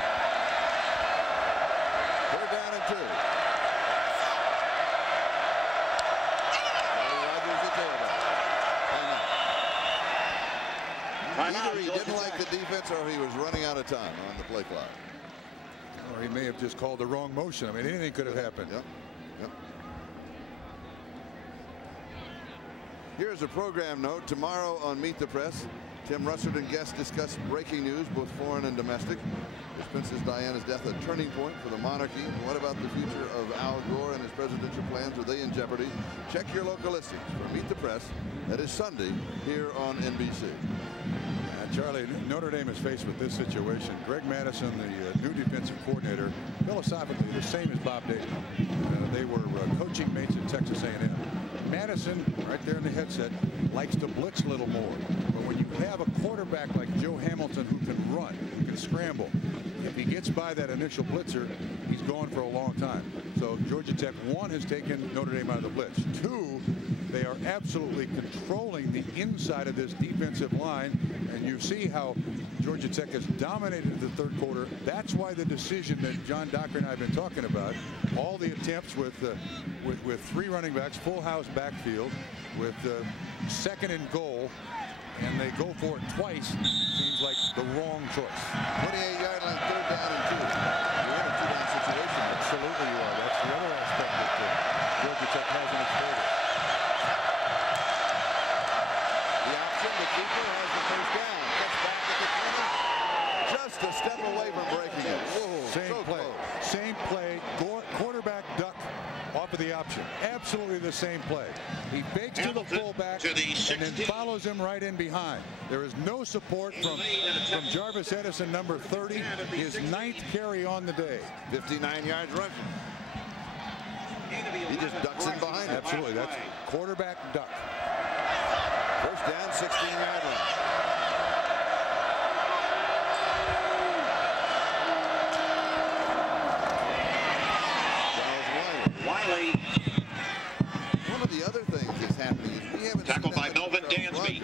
3rd down and 2. Either he didn't like the defense or he was running out of time on the play clock. Or he may have just called the wrong motion. I mean, anything could have happened. Yep. Here's a program note. Tomorrow on Meet the Press, Tim Russert and guests discuss breaking news, both foreign and domestic. Is Princess Diana's death a turning point for the monarchy? What about the future of Al Gore and his presidential plans? Are they in jeopardy? Check your local listings for Meet the Press. That is Sunday here on NBC. Charlie, Notre Dame is faced with this situation. Greg Madison, the new defensive coordinator, philosophically the same as Bob Davie. They were coaching mates at Texas A&M. Madison, right there in the headset, likes to blitz a little more. But when you have a quarterback like Joe Hamilton who can run, who can scramble, if he gets by that initial blitzer, he's gone for a long time. So Georgia Tech, 1, has taken Notre Dame out of the blitz. 2, they are absolutely controlling the inside of this defensive line. And you see how Georgia Tech has dominated the 3rd quarter. That's why the decision that John Docker and I have been talking about, all the attempts with 3 running backs, full house backfield, with 2nd and goal, and they go for it twice, seems like the wrong choice. 28-yard line, 3rd down and 2. You're in a 2-down situation. Absolutely you are. That's the other aspect that Georgia Tech has in its favor. The option, the keeper has the first down. Gets back at the 20. Just a step away from breaking it. Whoa, same so play. Close. Same play. Quarterback duck off of the option. Absolutely the same play. He fakes to the fullback and then follows him right in behind. There is no support from Jarvis Edison, number 30, his 9th carry on the day. 59 yards rushing. He just ducks in behind him. Absolutely. That's quarterback duck. First down, 16-yard line. Wiley. One of the other things that's happening is we haven't tackled by Melvin Dansby.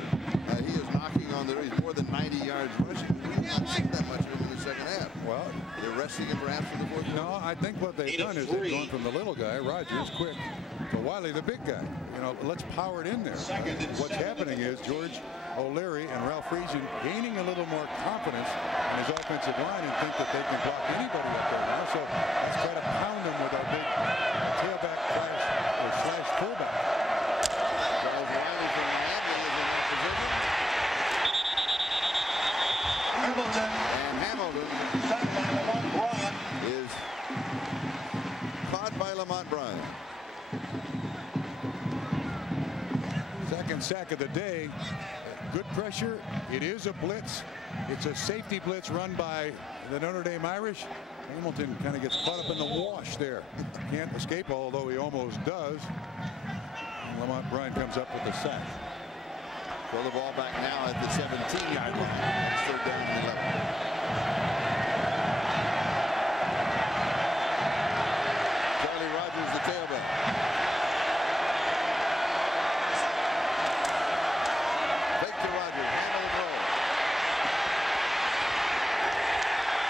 He is knocking on there. He's more than 90 yards rushing. We haven't seen that much of him in the 2nd half. Well, they're resting him perhaps for the 4th quarter. No, I think what they've done is they've gone from the little guy, Rogers, quick, to Wiley, the big guy. You know, let's power it in there. What's happening is George O'Leary and Ralph Friesen gaining a little more confidence in his offensive line and think that they can block anybody up there now. So let's try to pound them with our big tailback slash fullback. Charles Wiley from Miami is in that position. Hamilton. And Hamilton is caught by Lamont Bryan. Second sack of the day. Good pressure. It is a blitz. It's a safety blitz run by the Notre Dame Irish. Hamilton kind of gets caught up in the wash there. Can't escape, although he almost does. And Lamont Bryan comes up with the sack. Throw the ball back now at the 17-yard line. That's 3rd down and 11. Charlie Rogers, the tailback. Fake to Rogers, handle and roll.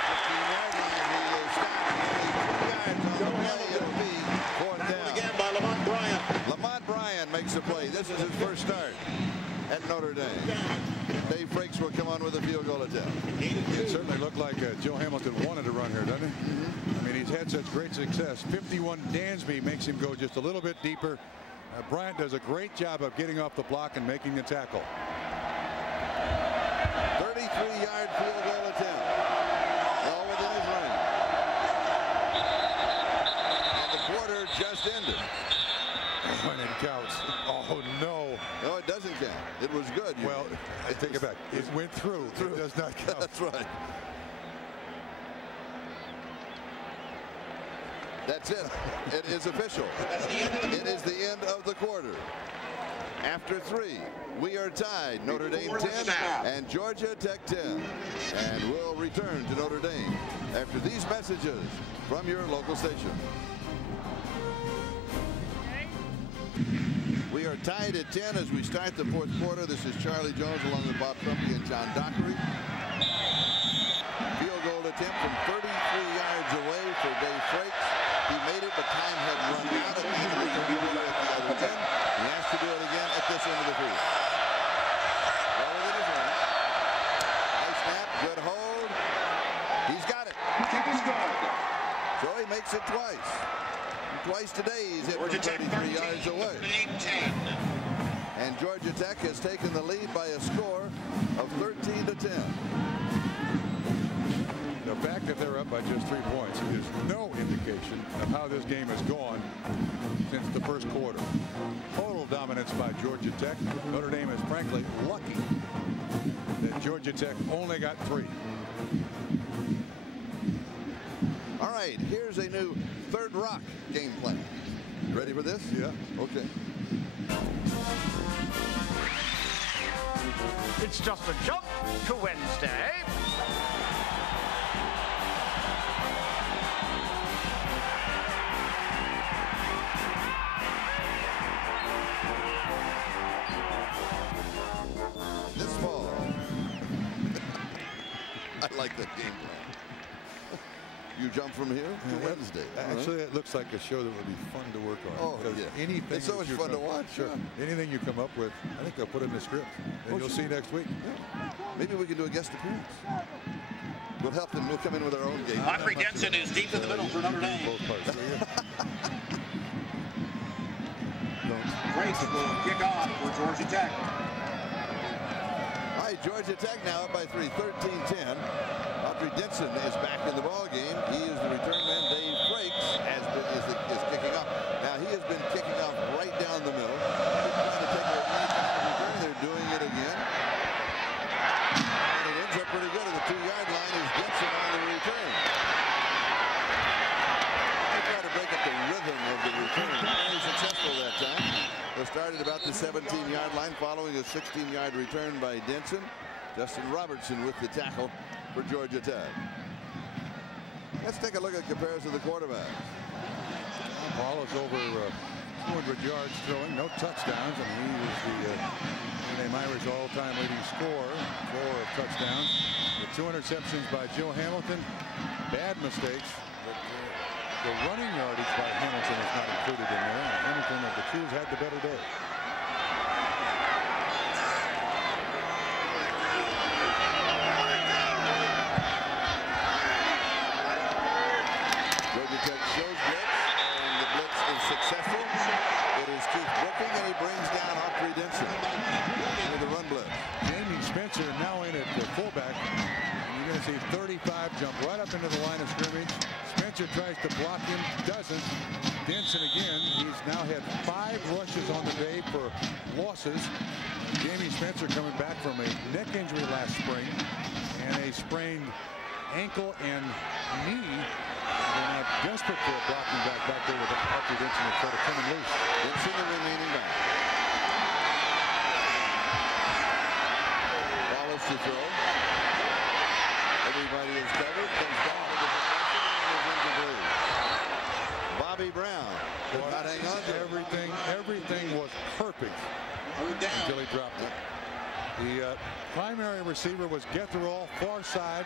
15-yard line, he is stopped. 2 yards on the play. It'll be fourth down. Again by Lamont Bryant. Lamont Bryant makes the play. This is his first start at Notre Dame. Dave Frakes will come on with a field goal attempt. It certainly looked like Joe Hamilton wanted to run here, doesn't he? I mean, he's had such great success. 51 Dansby makes him go just a little bit deeper. Bryant does a great job of getting off the block and making the tackle. 33-yard field goal attempt. All within his range. And the quarter just ended. When it counts. Oh, no. No, it doesn't count. It was good. Well, I take it back. It went through. It does not count. That's right. That's it. It is official. It is the end of the quarter. After 3, we are tied. Notre Dame 10 and Georgia Tech 10. And we'll return to Notre Dame after these messages from your local station. We are tied at 10 as we start the fourth quarter. This is Charlie Jones along with Bob Trumpy and John Dockery. Field goal attempt from 33 yards away for Dave Frakes. He made it, but time had run out at the end of the third quarter at the other end. He has to do it again at this end of the field. Well within his range. Nice snap, good hold. He's got it. So he makes it twice. Twice today he's hit from 33 yards away. And Georgia Tech has taken the lead by a score of 13-10. The fact that they're up by just 3 points is no indication of how this game has gone since the first quarter. Total dominance by Georgia Tech. Notre Dame is frankly lucky that Georgia Tech only got 3. All right, here's a new Third Rock game plan. You ready for this? Yeah. Okay. It's just a jump to Wednesday. This fall. I like that game plan. You jump from here to Wednesday. Actually, it looks like a show that would be fun to work on. Oh, yeah. Anything It's so much fun to watch. Sure. Yeah. Anything you come up with, I think I'll put it in the script. And you'll see next week. Yeah. Maybe we can do a guest appearance. We'll help them. We'll come in with our own game. Autry Denson is deep in the middle for Notre Dame. Both parts. Frakes will kick off for Georgia Tech. All right, Georgia Tech now up by 3, 13-10. Autry Denson is back in the ball game. He is the return man. Dave Frakes is kicking off. Now he has been kicking off right down the middle. They're trying to take a return. They're doing it again. And it ends up pretty good at the 2-yard line. Is Denson on the return? They try to break up the rhythm of the return. Very successful that time. They started about the 17-yard line following a 16-yard return by Denson. Justin Robertson with the tackle for Georgia Tech. Let's take a look at comparison of the quarterbacks. Ball is over 200 yards throwing, no touchdowns, and he was the Notre Dame Irish all-time leading scorer, 4 touchdowns. The 2 interceptions by Joe Hamilton, bad mistakes, but the running yardage by Hamilton is not included in there. And Hamilton of the two had the better day. Georgia Tech shows blitz, and the blitz is successful. It is Keith Brooking, and he brings down Autry Denson with the run blitz. Jamie Spencer now in at the fullback. And you're going to see 35 jump right up into the line of scrimmage. Spencer tries to block him, doesn't. Denson again. He's now had 5 rushes on the day for losses. Jamie Spencer coming back from a neck injury last spring and a sprained ankle and knee. They're now desperate for a blocking back there with Autry Denson to try to come and loose. Denson the remaining back. Wallace to throw. Every Anybody is covered. Comes down to the incomplete. Bobby Brown could not hang on to everything was perfect until he dropped it. The primary receiver was Getherall, far side.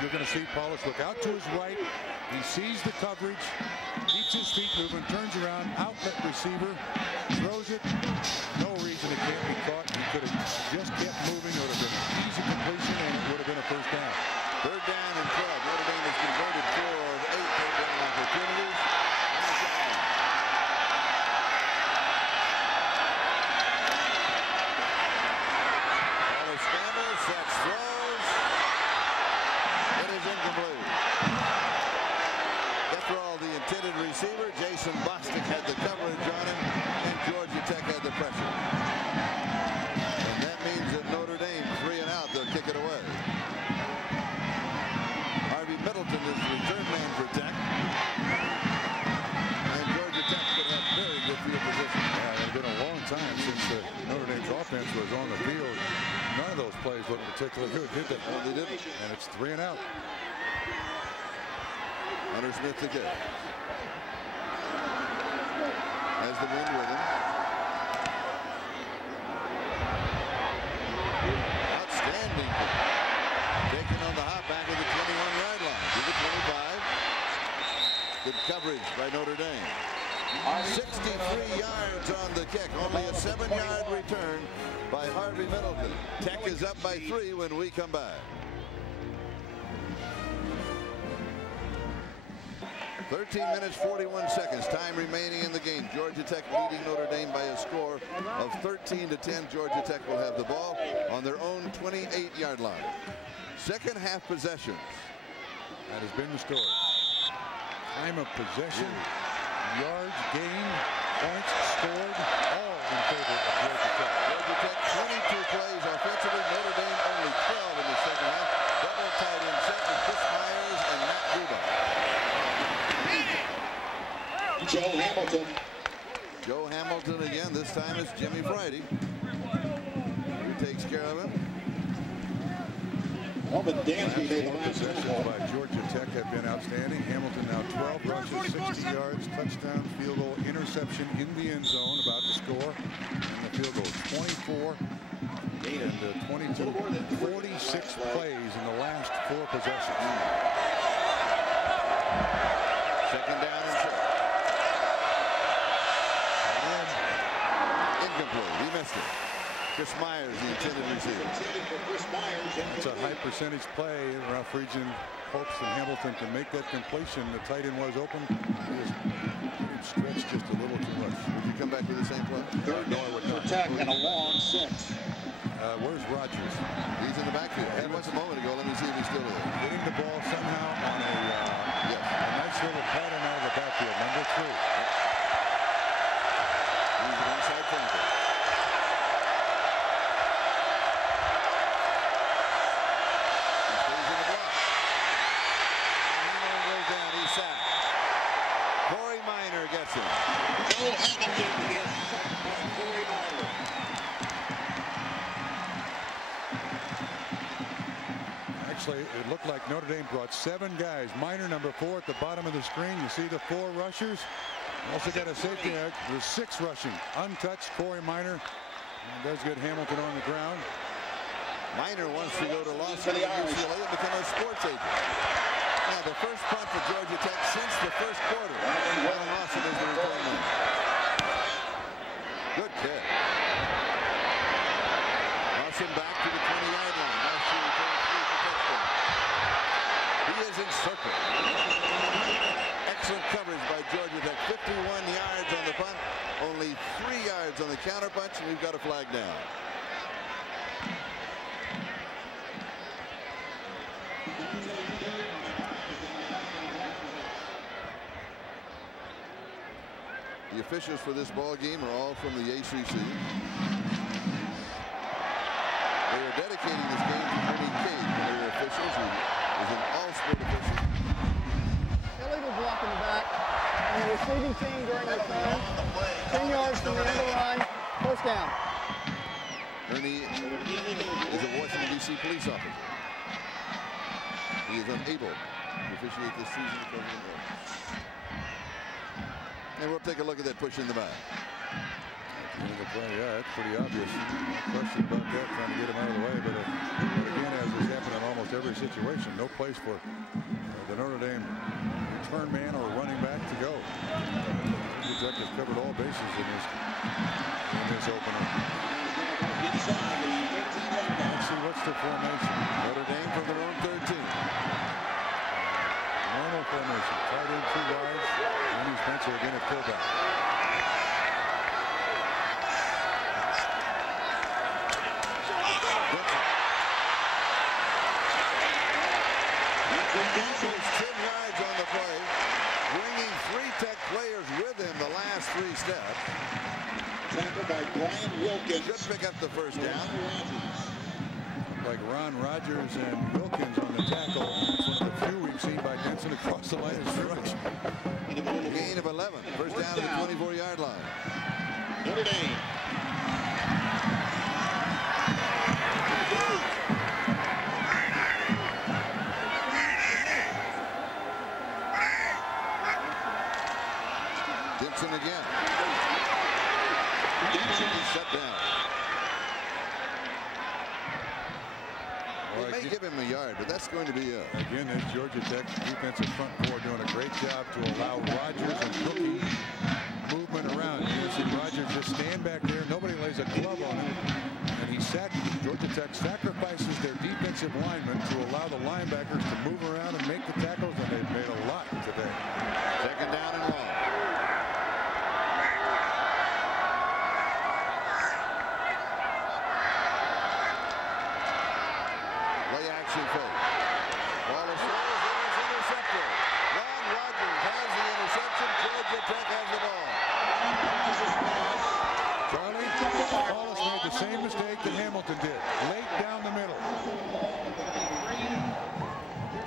You're going to see Paulus look out to his right. He sees the coverage, keeps his feet moving, turns around, outlet receiver, throws it. No reason it can't be caught. He could have just kept moving. It would have been an easy completion, and it would have been a first down. Third down and 12. Notre Dame has converted 4 of 8 third down opportunities. Sept throws. It is incomplete. Getherall, the intended receiver. Jason Bostic had the coverage on him, and Georgia Tech had the pressure. And that means that Notre Dame 3 and out. They'll kick it away. Harvey Middleton is the return man for Tech. And Georgia Tech could have very good field position. Yeah, it's been a long time since Notre Dame's offense was on the field. None of those plays look particularly good, did they? No, they didn't. And it's 3 and out. Hunter Smith to kick. Has the wind with him. Outstanding. Taken on the hop back of the 21-yard line to the 25. Good coverage by Notre Dame. 63 yards on the kick. Only a 7-yard return by Harvey Middleton. Tech is up by 3 when we come back. 13 minutes, 41 seconds. Time remaining in the game. Georgia Tech leading Notre Dame by a score of 13-10. Georgia Tech will have the ball on their own 28-yard line. Second half possessions. That has been the story. Time of possession, yards gained, points scored, all in favor of Georgia Tech. Georgia Tech 22 plays offensively. Notre Dame only 12 in the second half. Double tight end set with Chris Myers and Matt Duba. Joe Hamilton. Joe Hamilton again. This time it's Jimmy Friday who takes care of him. Melvin Dansby made the last possessions by Georgia Tech have been outstanding. Hamilton now 12 rushes, 60 yards, touchdown, field goal, interception in the end zone, about to score. And the field goal 24 and 22, 46 plays in the last 4 possessions. Second down and 6. Incomplete. He missed it. Chris Myers, the intended receiver. It's a high percentage play. Ralph Friedgen hopes that Hamilton can make that completion. The tight end was open. He was stretched just a little too much. Would you come back with the same play? Third down for Tech and a long 6. Where's Rogers? He's in the backfield. He was a moment ago. Let me see if he's still there. Getting the ball somehow on a nice little pattern out of the backfield. Number 3. He's an inside flanker. Actually, it looked like Notre Dame brought 7 guys. Minor number 4 at the bottom of the screen. You see the 4 rushers. Also got a safety. There's 6 rushing. Untouched, Corey Minor. And does get Hamilton on the ground. Minor wants to go to Los Angeles and become a sports agent. Now, the first punt for Georgia Tech since the first quarter. Ron Lawson is the return man. Good kick. Lawson back to the 20-yard line. Last year returned 3 for touchdown. He is encircled. Excellent coverage by Georgia Tech. 51 yards on the punt. Only 3 yards on the counter punch, and we've got a flag down. The officials for this ball game are all from the ACC. They are dedicating this game to Ernie Cade, one of their officials, who is an all-sport official. Illegal block in the back. And the receiving team during the turn. 10 yards from the end of the line. First down. Ernie is a Washington, D.C. police officer. He is unable to officiate this season because of an illness. And we'll take a look at that push in the back. Yeah, that's pretty obvious. No question about that, trying to get him out of the way. But again, as has happened in almost every situation, no place for the Notre Dame return man or running back to go. Tech has covered all bases in this opener. Let's see, what's the formation? Notre Dame from their own 13. Normal formation. Tight end 2 wides. Lenny Spencer again at fullback. Denson 10 yards on the play, bringing 3 Tech players with him the last 3 steps. Tackled by Brian Wilkins. Should pick up the first down. Like Ron Rogers and Wilkins on the tackle. It's one of the few we've seen by Denson across the line of scrimmage. Gain of 11. First down to the 24-yard line. Notre Dame. Denson again. He's shut down. They may give him a yard, but that's going to be again, this Georgia Tech defensive front four doing a great job to allow Rogers and Cookie movement around. You see Rogers just stand back there. Nobody lays a glove on him. And Georgia Tech sacrifices their defensive linemen to allow the linebackers to move around and make the tackles, and they've made a lot today. Second down and long. Same mistake that Hamilton did, late down the middle.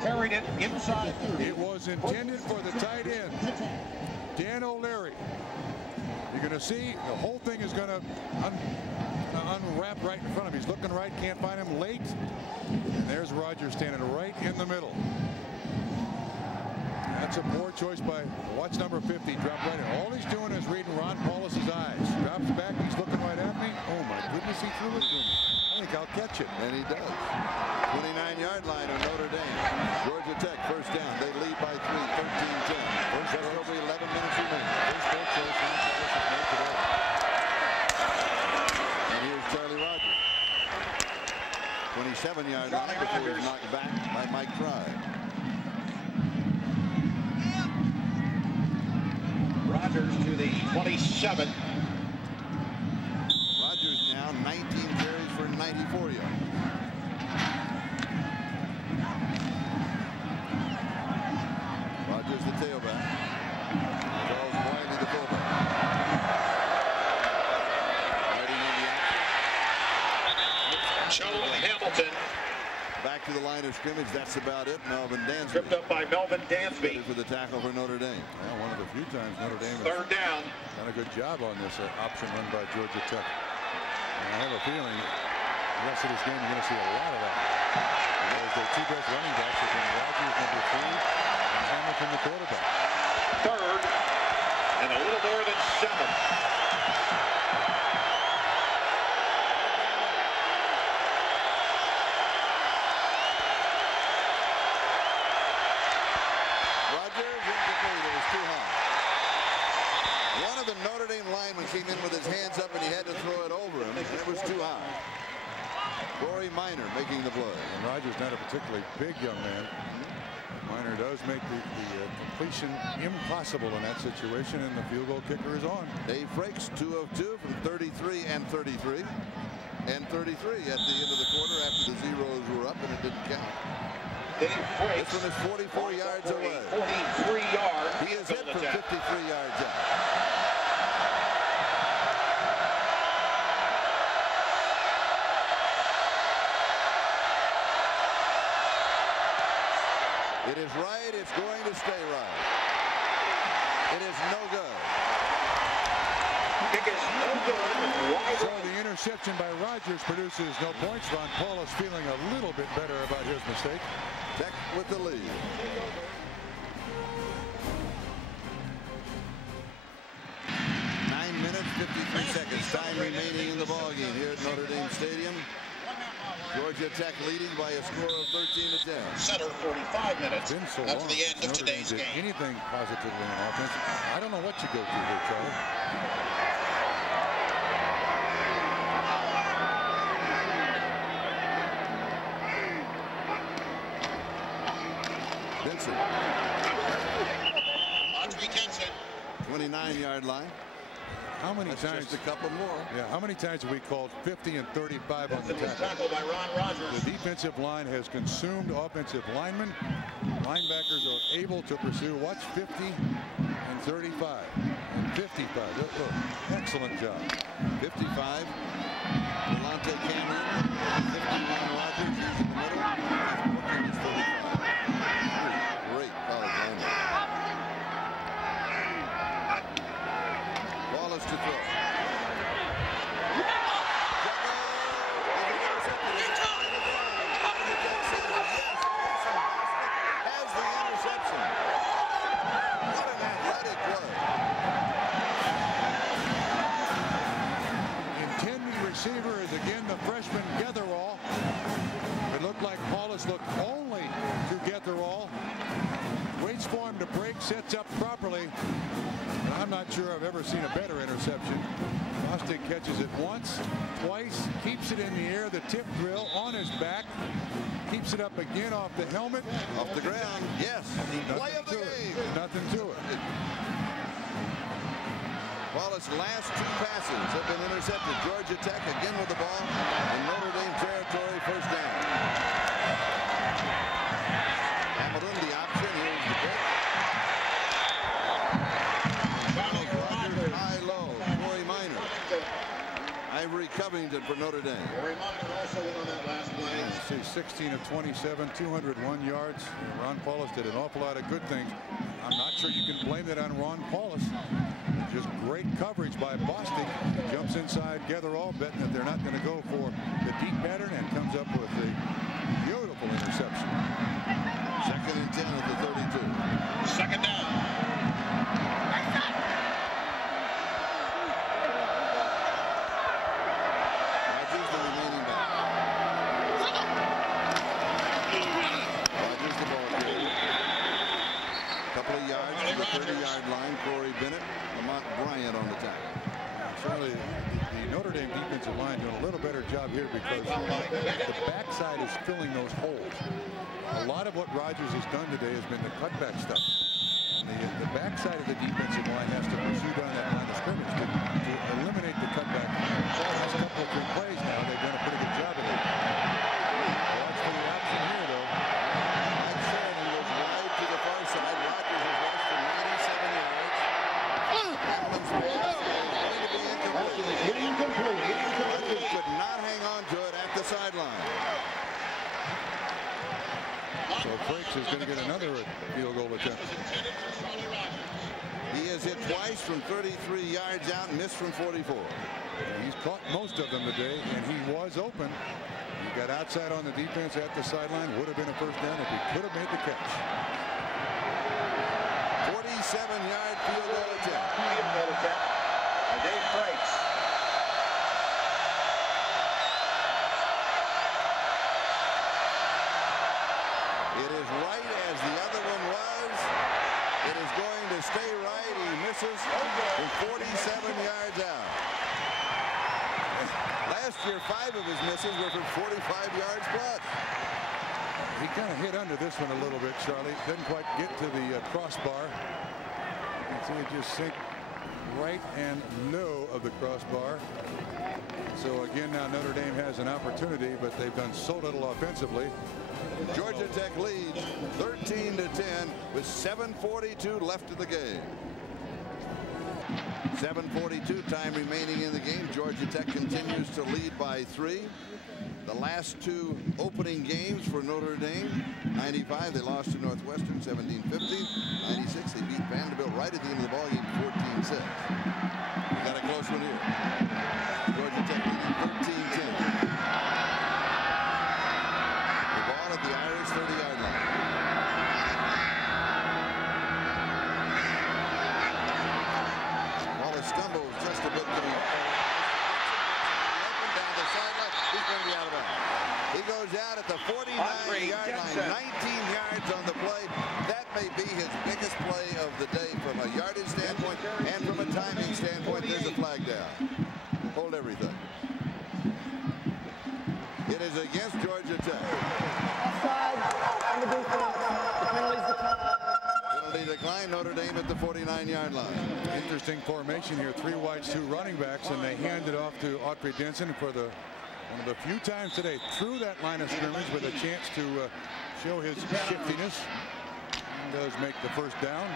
Carried it inside. It was intended for the tight end, Dan O'Leary. You're going to see the whole thing is going to unwrap right in front of him. He's looking right, can't find him late. And there's Rogers standing right in the middle. That's a poor choice by watch number 50. Drop right in. All he's doing is reading Ron Paulus's eyes. Drops back. He's looking right at me. Oh my goodness, he threw it to me. I think I'll catch it. And he does. 29-yard line of Notre Dame. Georgia Tech first down. They lead by 3, 13-10. Just over 11 minutes remaining. First ball choice Ron Paulus has made today. And here's Charlie Rogers. 27-yard line before he's knocked back by Mike Fry. Rogers to the 27. Rogers now 19 carries for 94 yards. Rogers the tailback. Charles Wiley the fullback. Riding in the action. Joe Hamilton. Back to the line of scrimmage. That's about it. Melvin Dansby. Tripped up by Melvin Dansby. For the tackle for Notre Dame. Well, one of the few times Notre Dame has third down. done a good job on this option run by Georgia Tech. And I have a feeling the rest of this game you're going to see a lot of that. Because their 2 best running backs have been Rogers, number 3, and Hamilton, the quarterback. Third, and a little more than 7. Notre Dame lineman came in with his hands up and he had to throw it over him, and it was too high. Corey Minor making the play. And Rogers not a particularly big young man. Minor does make the completion impossible in that situation, and the field goal kicker is on. Dave Frakes 2 of 2 from 33 and 33. And 33 at the end of the quarter after the zeros were up and it didn't count. Dave Frakes. This one is 44 yards away. 43 yards. He is hit from 53 yards out. It is right. It's going to stay right. It is no good. Kick is no So the interception by Rogers produces no points. Ron Paulus feeling a little bit better about his mistake. Tech with the lead. Nine minutes, 53 seconds. Time remaining in the ballgame here at Notre Dame Stadium. Georgia Tech leading by a score of 13-10. Center 45 minutes So after the end of Notre today's Dame did game. anything positively on offense. I don't know what you go through here, Charlie. Denson. Autry Denson. 29-yard line. How many times? Just a couple more. Yeah, how many times have we called 50 and 35 on the tackle? Tackled by Ron Rogers. The defensive line has consumed offensive linemen. Linebackers are able to pursue. Watch 50 and 35 and 55. Look, excellent job. 55. Delonte Cameron. 51 Rogers. He's in the middle. Working his 35. Great college lineman. Wallace to throw. Has the interception. What an athletic play. Intended receiver is again the freshman Getherall. It looked like Paulus looked only to Getherall. Waits for him to break, sets up properly. And I'm not sure I've ever seen a better interception. Bostic catches it once, twice, keeps it in the air, the tip drill on his back, keeps it up again off the helmet. Off the ground, yes. Play of the game. Nothing to it. Wallace's last two passes have been intercepted. Georgia Tech again with the ball in Notre Dame territory, first down. Hamilton, the option, here's the pick. Rogers, high low, Corey Minor. Ivory Covington for Notre Dame. Corey Minor also went on that last play. See, 16 of 27, 201 yards. Ron Paulus did an awful lot of good things. I'm not sure you can blame that on Ron Paulus. Just great coverage by Bostic. Jumps inside Getherall, betting that they're not going to go for the deep pattern, and comes up with a beautiful interception. Second and 10 at the 32. Second down. Rogers, the remaining back. Rogers, the ball carrier. Couple of yards to the 30-yard line. Corey Bennett, Lamont Bryant on the tackle. Certainly, the Notre Dame defensive line doing a little better job here because the backside is filling those holes. A lot of what Rogers has done today has been the cutback stuff. The backside of the defensive line has to pursue down that line of scrimmage to eliminate the cutback. The last couple of three plays now, they've done a pretty good job of it. Watch for the option here, though. Mike Sheridan goes wide to the far side. Rogers has rushed for 97 yards. Hamlin's pass is going to be incomplete. Rogers could not hang on to it at the sideline. So Frakes is going to get another field goal attempt. He has hit twice from 33 yards out and missed from 44. He's caught most of them today, and he was open. He got outside on the defense at the sideline. Would have been a first down if he could have made the catch. 47-yard field goal attempt. Dave Frakes. It is right as the other one was. It is going to stay right. He misses from 47 yards out. Last year, 5 of his misses were from 45 yards plus. He kind of hit under this one a little bit, Charlie. Didn't quite get to the crossbar. You can see it just sink right and low of the crossbar. So again, now Notre Dame has an opportunity, but they've done so little offensively. Georgia Tech leads 13-10 with 7:42 left in the game. 7:42 time remaining in the game. Georgia Tech continues to lead by 3. The last two opening games for Notre Dame, 95 they lost to Northwestern 17-15. 96 they beat Vanderbilt right at the end of the ballgame 14-6. We got a close one here. his biggest play of the day from a yardage standpoint and from a timing standpoint. There's a flag down. Hold everything. It is against Georgia Tech. Offside on the defense. The penalty's declined. Penalty decline. Notre Dame at the 49-yard line. Interesting formation here. 3 wides, 2 running backs, and they hand it off to Autry Denson for one of the few times today through that line of scrimmage with a chance to show his shiftiness. He does make the first down.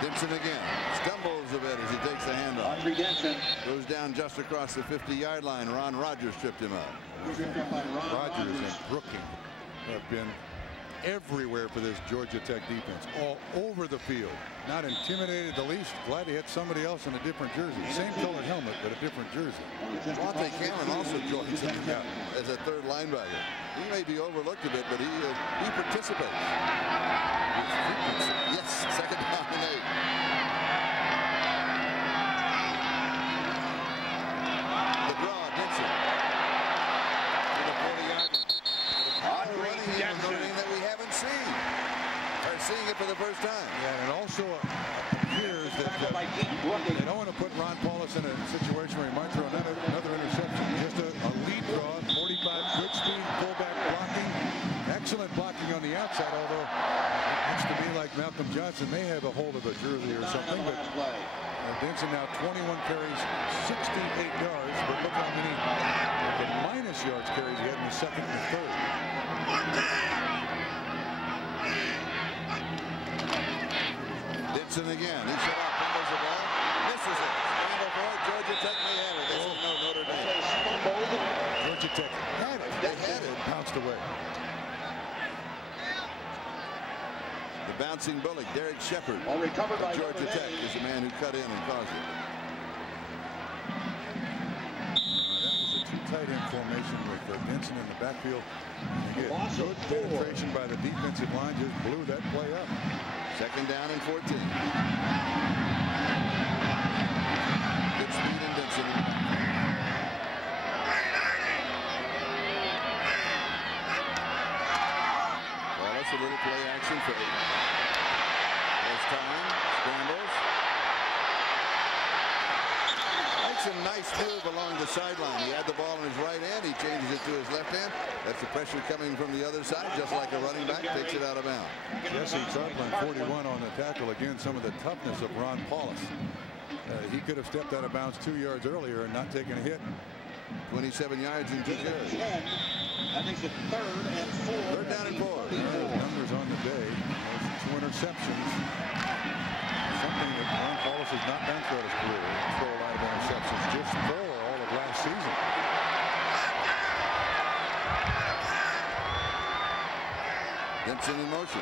Denson again stumbles a bit as he takes the handoff. Autry Denson goes down just across the 50-yard line. Ron Rogers tripped him up. Rogers and Brooking have been everywhere for this Georgia Tech defense, all over the field. Not intimidated the least. Glad to hit somebody else in a different jersey. Same colored helmet, but a different jersey. Monte Cameron also joins him as a third linebacker. He may be overlooked a bit, but he participates. Yes, second down and 8. The draw, Denson. To the 40-yard. Autry Denson that we haven't seen. Are seeing it for the first time. Yeah, and also appears that they don't want to put Ron Paulus in a situation where he might throw another interception. Just a lead draw, 45, good speed, fullback blocking. Excellent blocking on the outside, although it looks to me like Malcolm Johnson may have a hold of a jersey or something. But Denson now 21 carries, 68 yards. But look how many of the minus yards carries he had in the second and the third. Denson again. He set up, fumbles the ball, misses it. Scramble for it. Georgia Tech may have it. They say no, Notre Dame. Georgia Tech had it. They had it. Bounced away. The bouncing bully, Derek Shepard. Well recovered by Georgia Tech is the man who cut in and caused it. That was a two tight end formation with Denson in the backfield. And again, good penetration by the defensive line, just blew that play up. Second down and 14. Good speed and density. Wallace, a little play action fake. First time, scrambles. Makes a nice move along the sideline. He had the ball in his right hand. He changes it to his left hand. That's the pressure coming from the other side, just like a running back takes it out of bounds. Jesse Chartland, 41 on the tackle. Again, some of the toughness of Ron Paulus. He could have stepped out of bounds 2 yards earlier and not taken a hit. 27 yards in 2 carries. That makes it third and 4. Third down and 4. Numbers on the day. Those 2 interceptions. Something that Ron Paulus has not done throughout his career. Throw a lot of interceptions. Just 4 all of last season. Denson in motion.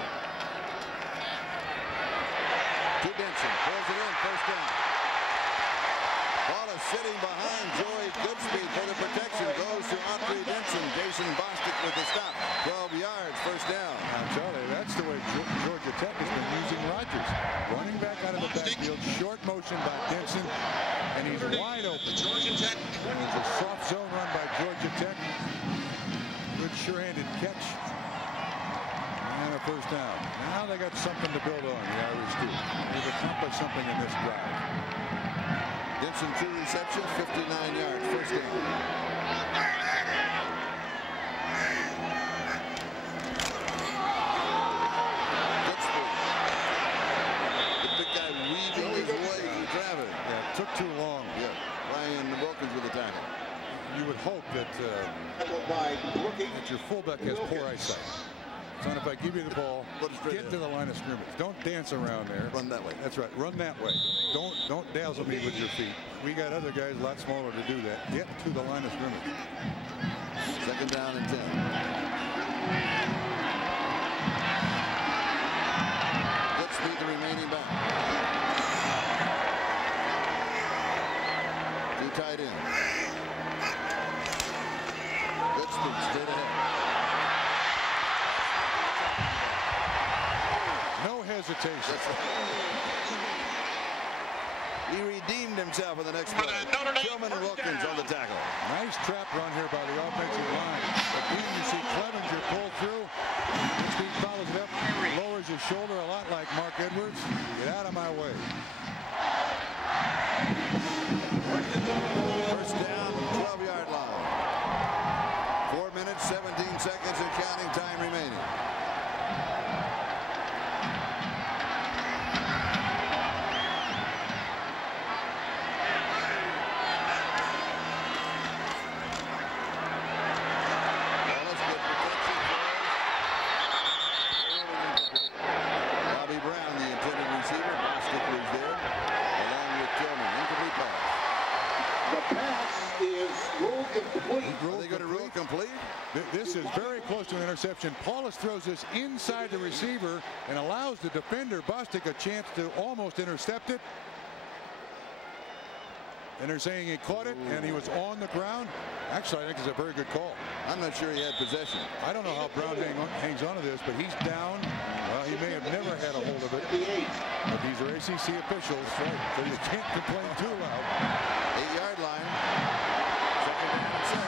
To Denson. Throws it in. First down. Paulus sitting behind Joey Goodspeed for the protection. Goes to Autry Denson. Jason Bostic with the stop. 12 yards. First down. Now, Charlie, that's the way Georgia Tech has been using Rogers. Running back out of the backfield. Short motion by Denson. And he's wide open. Georgia Tech. It's a soft zone run by Georgia Tech. Good sure-handed catch. And a first down. Now they got something to build on, the Irish do. They've accomplished something in this drive. Denson 2 receptions, 59 yards. First down. Goodspeed. The big guy weaving his way through traffic. Yeah, it took too long. Yeah, Ryan Wilkins with the tackle. You would hope that your fullback has poor eyesight. Son, if I give you the ball, get to the line of scrimmage. Don't dance around there. Run that way. That's right. Run that way. Don't dazzle me with your feet. We got other guys a lot smaller to do that. Get to the line of scrimmage. Second down and 10. Goodspeed, the remaining back. 2 tight ends. Goodspeed straight ahead. No hesitation. He redeemed himself in the next play. Tillman and Wilkins on the tackle. Nice trap run here by the offensive line. Again, you see Clevenger pull through. He follows it up, lowers his shoulder a lot like Mark Edwards. Get out of my way. First down, 12-yard line. 4 minutes, 17 seconds, and counting time remaining. This is very close to an interception. Paulus throws this inside the receiver and allows the defender, Bostic, a chance to almost intercept it. And they're saying he caught it and he was on the ground. Actually, I think it's a very good call. I'm not sure he had possession. I don't know how Brown hangs on to this, but he's down. He may have never had a hold of it. But these are ACC officials, so you can't complain too loud. 8-yard line. Second down and 6.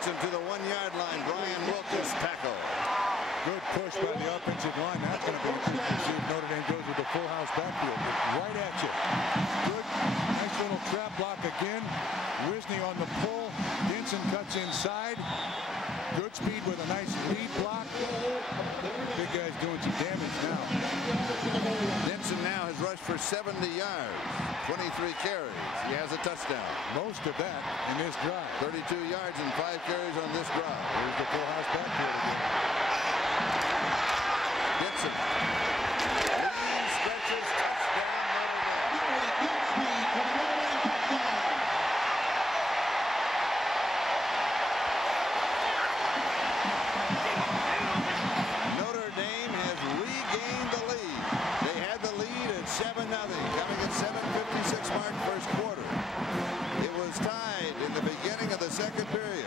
To the 1-yard line, Brian Wilkins tackle. Good push by the offensive line. That's going to be interesting to see if Notre Dame goes with the full house backfield. Right at you. Good, nice little trap block again. Wisney on the pull. Denson cuts inside. Good speed with a nice lead block. Big guy's doing some damage now. Denson now has rushed for 70 yards. 23 carries. He has a touchdown. Most of that in this drive. 32 yards and 5 carries on this drive. Here's the full house backfield again. Denson. Lead stretches, touchdown, Notre Dame has regained the lead. They had the lead at 7-0, coming at 7:56 mark first quarter. It was tied in the beginning of the second period.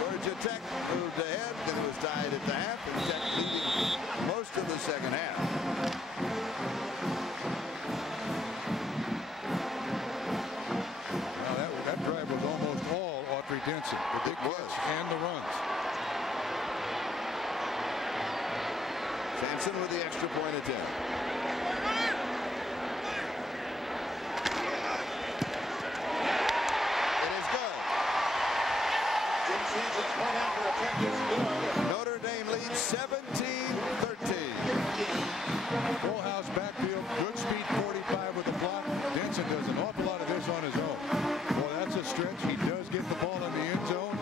Georgia Tech moved ahead, then it was tied at the half, and Tech leading most of the second half. Well, that drive was almost all Autry Denson. The big hits and the runs. Sampson with the extra point attempt. Notre Dame leads 17-13. Full house backfield, good speed 45 with the block. Denson does an awful lot of this on his own. Boy, that's a stretch. He does get the ball in the end zone.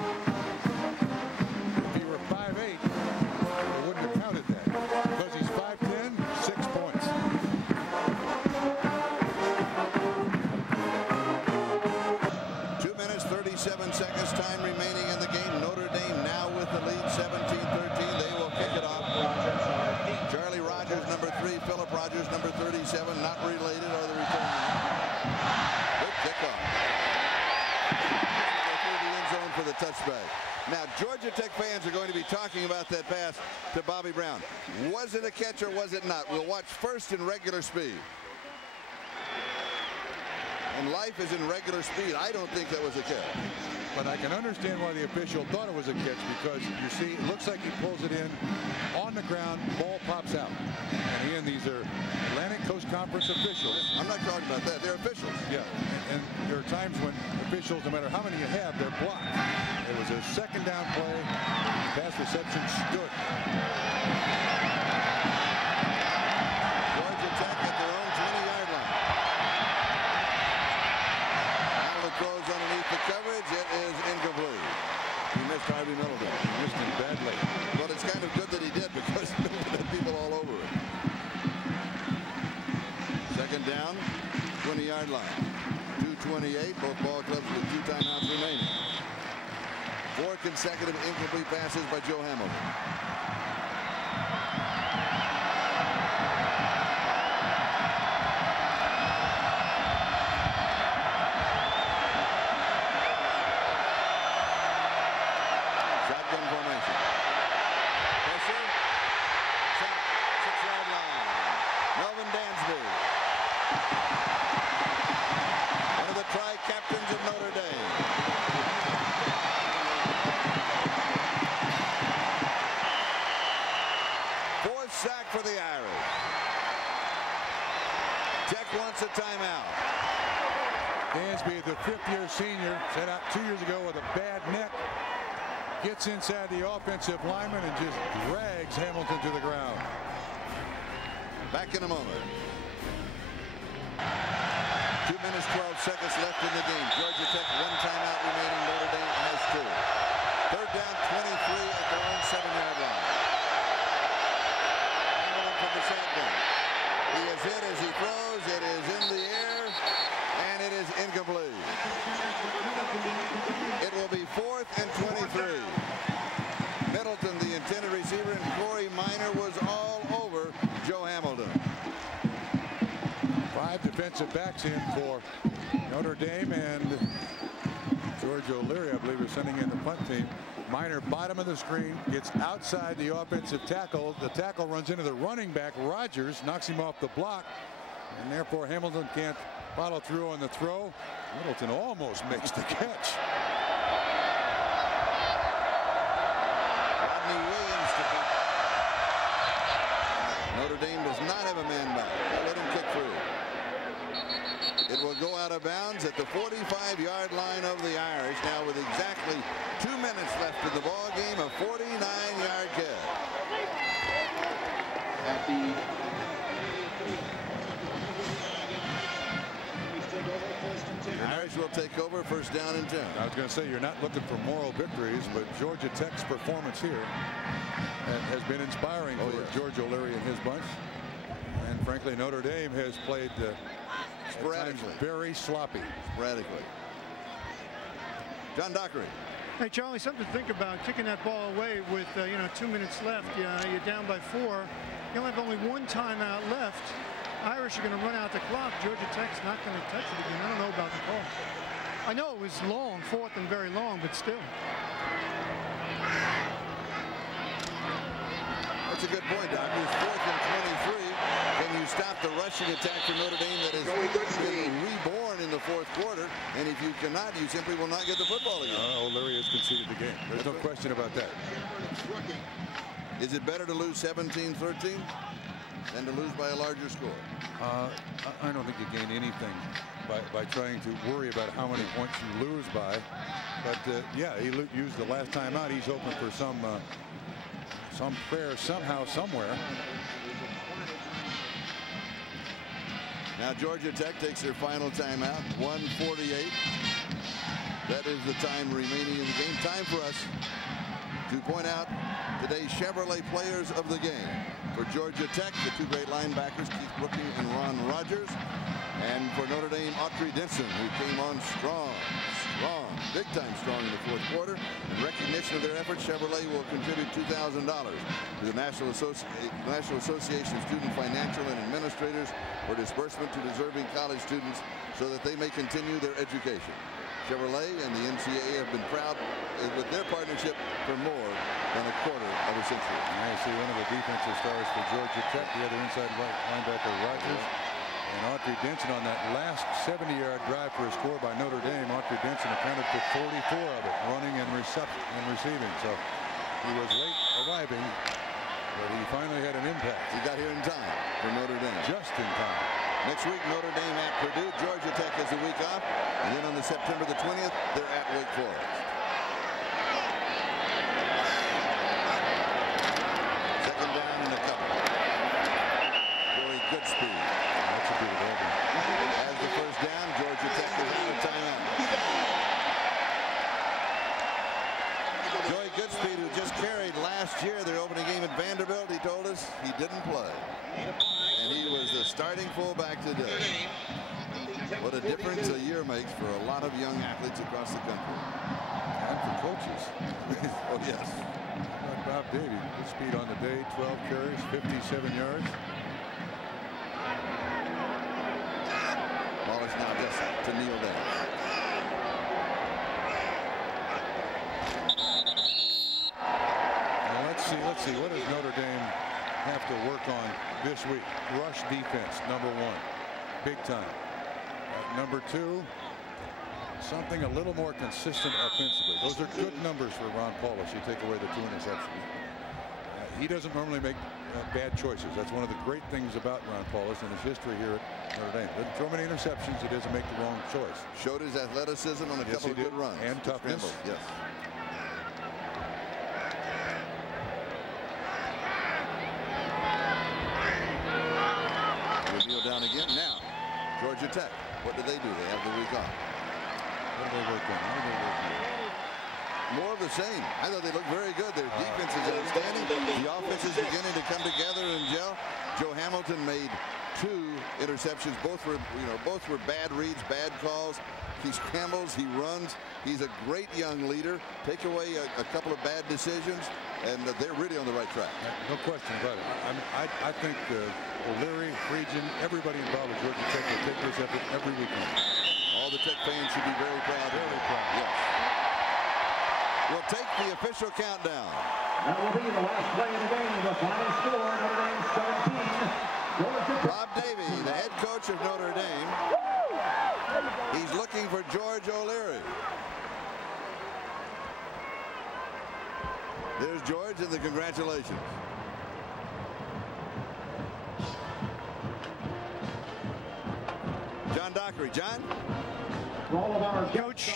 If he were 5'8", I wouldn't have counted that. Because he's 5'10", 6 points. Two minutes, 37 seconds time remaining in the game. Notre Dame now with the lead, 17-13. They will kick it off. Charlie Rogers, number 3. Philip Rogers, number 37. Not related, are the return man. Good kickoff. Through the end zone for the touchback. Now, Georgia Tech fans are going to be talking about that pass to Bobby Brown. Was it a catch or was it not? We'll watch first in regular speed. And life is in regular speed. I don't think that was a catch. But I can understand why the official thought it was a catch, because you see, it looks like he pulls it in on the ground, ball pops out. And again, these are Atlantic Coast Conference officials. I'm not talking about that. They're officials. Yeah, and there are times when officials, no matter how many you have, they're blocked. It was a second down play. Pass reception stood. Georgia Tech at their own 20-yard line. Allen throws underneath the coverage. It is incomplete. He missed Harvey Middleton. He missed him badly. But it's kind of good that he did, because Middleton had people all over it. Second down, 20-yard line. 2:28. Both ball clubs with 2 timeouts remaining. 4 consecutive incomplete passes by Joe Hamilton. senior, set out 2 years ago with a bad neck. Gets inside the offensive lineman and just drags Hamilton to the ground. Back in a moment. 2 minutes, 12 seconds left in the game. Georgia Tech, 1 timeout remaining. Notre Dame has 2. Third down, 23 at their own 7-yard line. Hamilton for the shotgun. He is hit as he throws. It is in the air, and it is incomplete. It will be 4th and 23. Middleton, the intended receiver, and Corey Minor was all over Joe Hamilton. 5 defensive backs in for Notre Dame, and George O'Leary, I believe, is sending in the punt team. Minor, bottom of the screen, gets outside the offensive tackle. The tackle runs into the running back, Rogers, knocks him off the block, and therefore Hamilton can't follow through on the throw. Middleton almost makes the catch. Notre Dame does not have a man back. They'll let him kick through. It will go out of bounds at the 45-yard line of the Irish. Now with exactly 2 minutes left in the ball game, a 49-yard kick. At the Irish will take over, 1st down and 10. I was going to say, you're not looking for moral victories, but Georgia Tech's performance here has been inspiring for George O'Leary and his bunch. And frankly, Notre Dame has played sporadically, very sloppy. Sporadically. John Dockery. Hey, Charlie, something to think about, kicking that ball away with 2 minutes left. You're down by 4. You'll have only 1 timeout left. Irish are going to run out the clock. Georgia Tech's not going to touch it again. I don't know about the call. I know it was long, 4th and very long, but still. That's a good point, Doc. It's 4th and 23. Can you stop the rushing attack from Notre Dame that is been reborn in the 4th quarter? And if you cannot, you simply will not get the football again. O'Leary has conceded the game. There's no question about that. Is it better to lose 17-13 than to lose by a larger score? I don't think you gain anything by trying to worry about how many points you lose by. But yeah, he used the last time out. He's hoping for some prayer somehow, somewhere. Now Georgia Tech takes their final timeout, 1:48. That is the time remaining in the game. Time for us to point out today's Chevrolet players of the game. For Georgia Tech, the 2 great linebackers, Keith Brooking and Ron Rogers. And for Notre Dame, Autry Denson, who came on strong, big time strong in the 4th quarter. In recognition of their efforts, Chevrolet will contribute $2,000 to the National Association of Student Financial and Administrators for disbursement to deserving college students so that they may continue their education. Chevrolet and the NCAA have been proud with their partnership for more than a quarter of a century. I see one of the defensive stars for Georgia Tech, the other inside linebacker, Rogers. And Autry Denson on that last 70-yard drive for a score by Notre Dame. Autry Denson accounted for 44 of it, running and receiving. So he was late arriving, but he finally had an impact. He got here in time for Notre Dame. Just in time. Next week, Notre Dame at Purdue. Georgia Tech has a week off. And then on the September the 20th, they're at Wake Forest. Second down and a couple. Joey Goodspeed. That's a good one. Has the 1st down. Georgia Tech is out of timeout. Joey Goodspeed, who just carried last year their opening game at Vanderbilt, he told us he didn't play. And he was the starting fullback today. What a difference a year makes for a lot of young athletes across the country. And for coaches. Oh, yes. Bob Davie, good speed on the day, 12 carries, 57 yards. Wallace now just to kneel down. Now let's see. What does Notre Dame have to work on this week? Rush defense, number 1. Big time. Number 2, something a little more consistent offensively. Those are good numbers for Ron Paulus. You take away the 2 interceptions. He doesn't normally make bad choices. That's one of the great things about Ron Paulus and his history here at Notre Dame. Doesn't throw many interceptions. He doesn't make the wrong choice. Showed his athleticism on a couple of good runs. And toughness. Yes. We'll kneel down again now. Georgia Tech. What do? They have the week off. What do they work on? More of the same. I thought they looked very good. Their defense is outstanding. The offense is beginning to come together and gel. Joe Hamilton made 2 interceptions. Both were bad reads, bad calls. He scrambles, he runs. He's a great young leader. Take away a couple of bad decisions, and they're really on the right track. No question about it. I think O'Leary, Friedgen, everybody involved with Georgia Tech will take this effort every weekend. All the Tech fans should be very proud. Very proud. Yes. We'll take the official countdown. That will be the last play of the game. The final score, Notre Dame 17. Bob Davie, the head coach of Notre Dame. He's looking for George O'Leary. There's George, and the congratulations. John Dockery. John? Coach,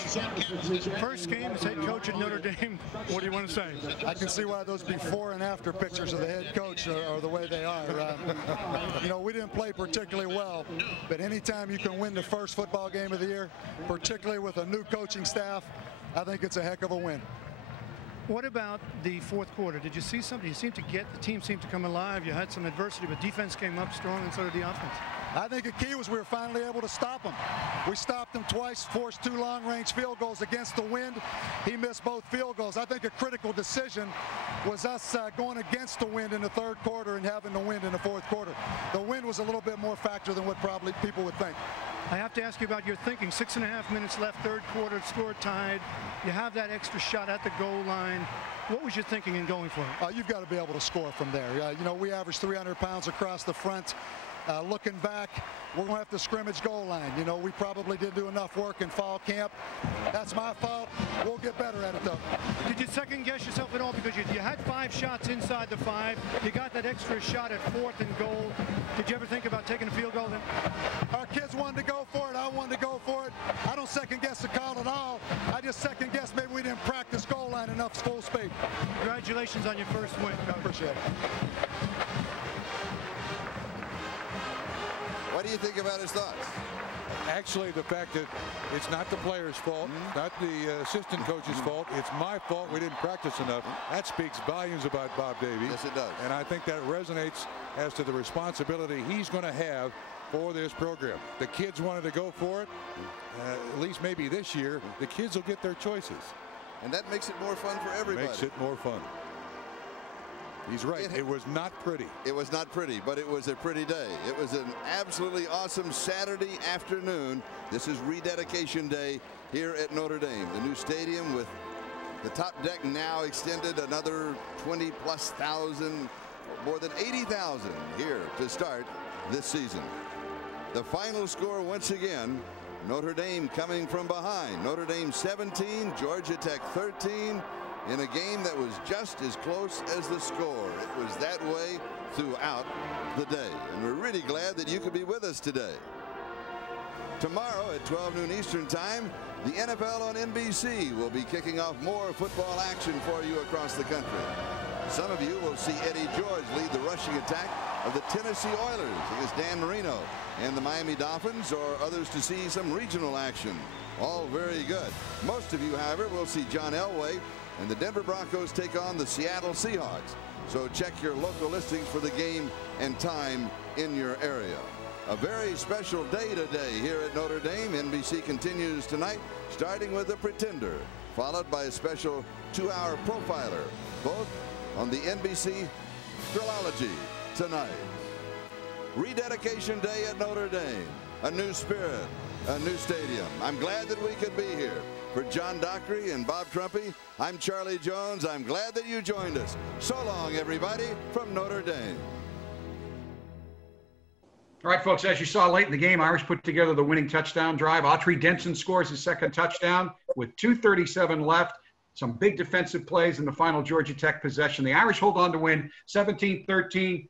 first game as head coach at Notre Dame. What do you want to say? I can see why those before and after pictures of the head coach are the way they are. You know, we didn't play particularly well, but anytime you can win the first football game of the year, particularly with a new coaching staff, I think it's a heck of a win. What about the fourth quarter? Did you see something? The team seemed to come alive. You had some adversity, but defense came up strong, and so did the offense. I think the key was we were finally able to stop him. We stopped him twice, forced 2 long-range field goals against the wind. He missed both field goals. I think a critical decision was us going against the wind in the third quarter and having the wind in the fourth quarter. The wind was a little bit more factor than what probably people would think. I have to ask you about your thinking. 6.5 minutes left, third quarter, score tied. You have that extra shot at the goal line. What was your thinking in going for it? You've got to be able to score from there. You know, we average 300 pounds across the front. Looking back, we're going to have to scrimmage goal line. You know, we probably didn't do enough work in fall camp. That's my fault. We'll get better at it, though. Did you second guess yourself at all? Because you had 5 shots inside the 5. You got that extra shot at 4th and goal. Did you ever think about taking a field goal then? Our kids wanted to go for it. I wanted to go for it. I don't second guess the call at all. I just second guess maybe we didn't practice goal line enough full speed. Congratulations on your first win. I appreciate it. What do you think about his thoughts? Actually, the fact that it's not the player's fault, not the assistant coach's fault, it's my fault we didn't practice enough. That speaks volumes about Bob Davie. Yes, it does. And I think that resonates as to the responsibility he's going to have for this program. The kids wanted to go for it, at least maybe this year. The kids will get their choices. And that makes it more fun for everybody. Makes it more fun. He's right. It was not pretty. It was not pretty, but it was a pretty day. It was an absolutely awesome Saturday afternoon. This is rededication day here at Notre Dame. The new stadium with the top deck now extended another 20+ thousand, more than 80,000 here to start this season. The final score once again, Notre Dame coming from behind. Notre Dame 17, Georgia Tech 13. In a game that was just as close as the score. It was that way throughout the day. And we're really glad that you could be with us today. Tomorrow at 12 noon Eastern time, the NFL on NBC will be kicking off more football action for you across the country. Some of you will see Eddie George lead the rushing attack of the Tennessee Oilers against Dan Marino and the Miami Dolphins, or others to see some regional action. All very good. Most of you, however, will see John Elway and the Denver Broncos take on the Seattle Seahawks. So check your local listings for the game and time in your area. A very special day today here at Notre Dame. NBC continues tonight, starting with The Pretender, followed by a special 2-hour profiler, both on the NBC Thrillology tonight. Rededication day at Notre Dame. A new spirit, a new stadium. I'm glad that we could be here. For John Dockery and Bob Trumpy, I'm Charlie Jones. I'm glad that you joined us. So long, everybody, from Notre Dame. All right, folks, as you saw late in the game, Irish put together the winning touchdown drive. Autry Denson scores his second touchdown with 2:37 left. some big defensive plays in the final Georgia Tech possession. The Irish hold on to win 17-13.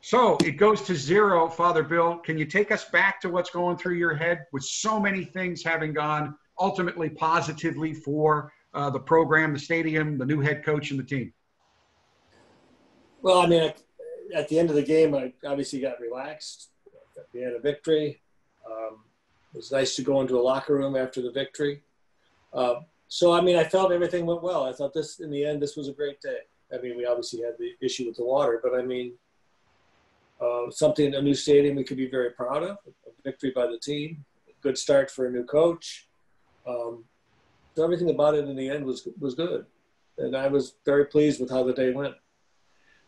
So it goes to 0, Father Bill. Can you take us back to what's going through your head with so many things having gone ultimately positively for the program, the stadium, the new head coach, and the team? Well, I mean, at the end of the game, I obviously got relaxed. We had a victory. It was nice to go into a locker room after the victory. So, I mean, I felt everything went well. I thought in the end, this was a great day. I mean, we obviously had the issue with the water, but I mean, a new stadium we could be very proud of, a victory by the team, a good start for a new coach. So everything about it in the end was good. And I was very pleased with how the day went.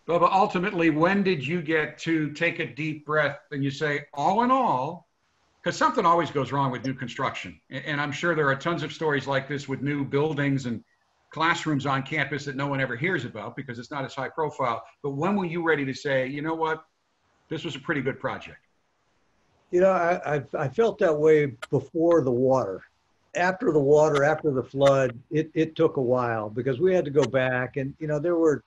Bubba, ultimately, when did you get to take a deep breath and you say, all in all, because something always goes wrong with new construction. And I'm sure there are tons of stories like this with new buildings and classrooms on campus that no one ever hears about because it's not as high profile. But when were you ready to say, you know what, this was a pretty good project? You know, I felt that way before the water. After the water, after the flood, it took a while because we had to go back and, you know, there were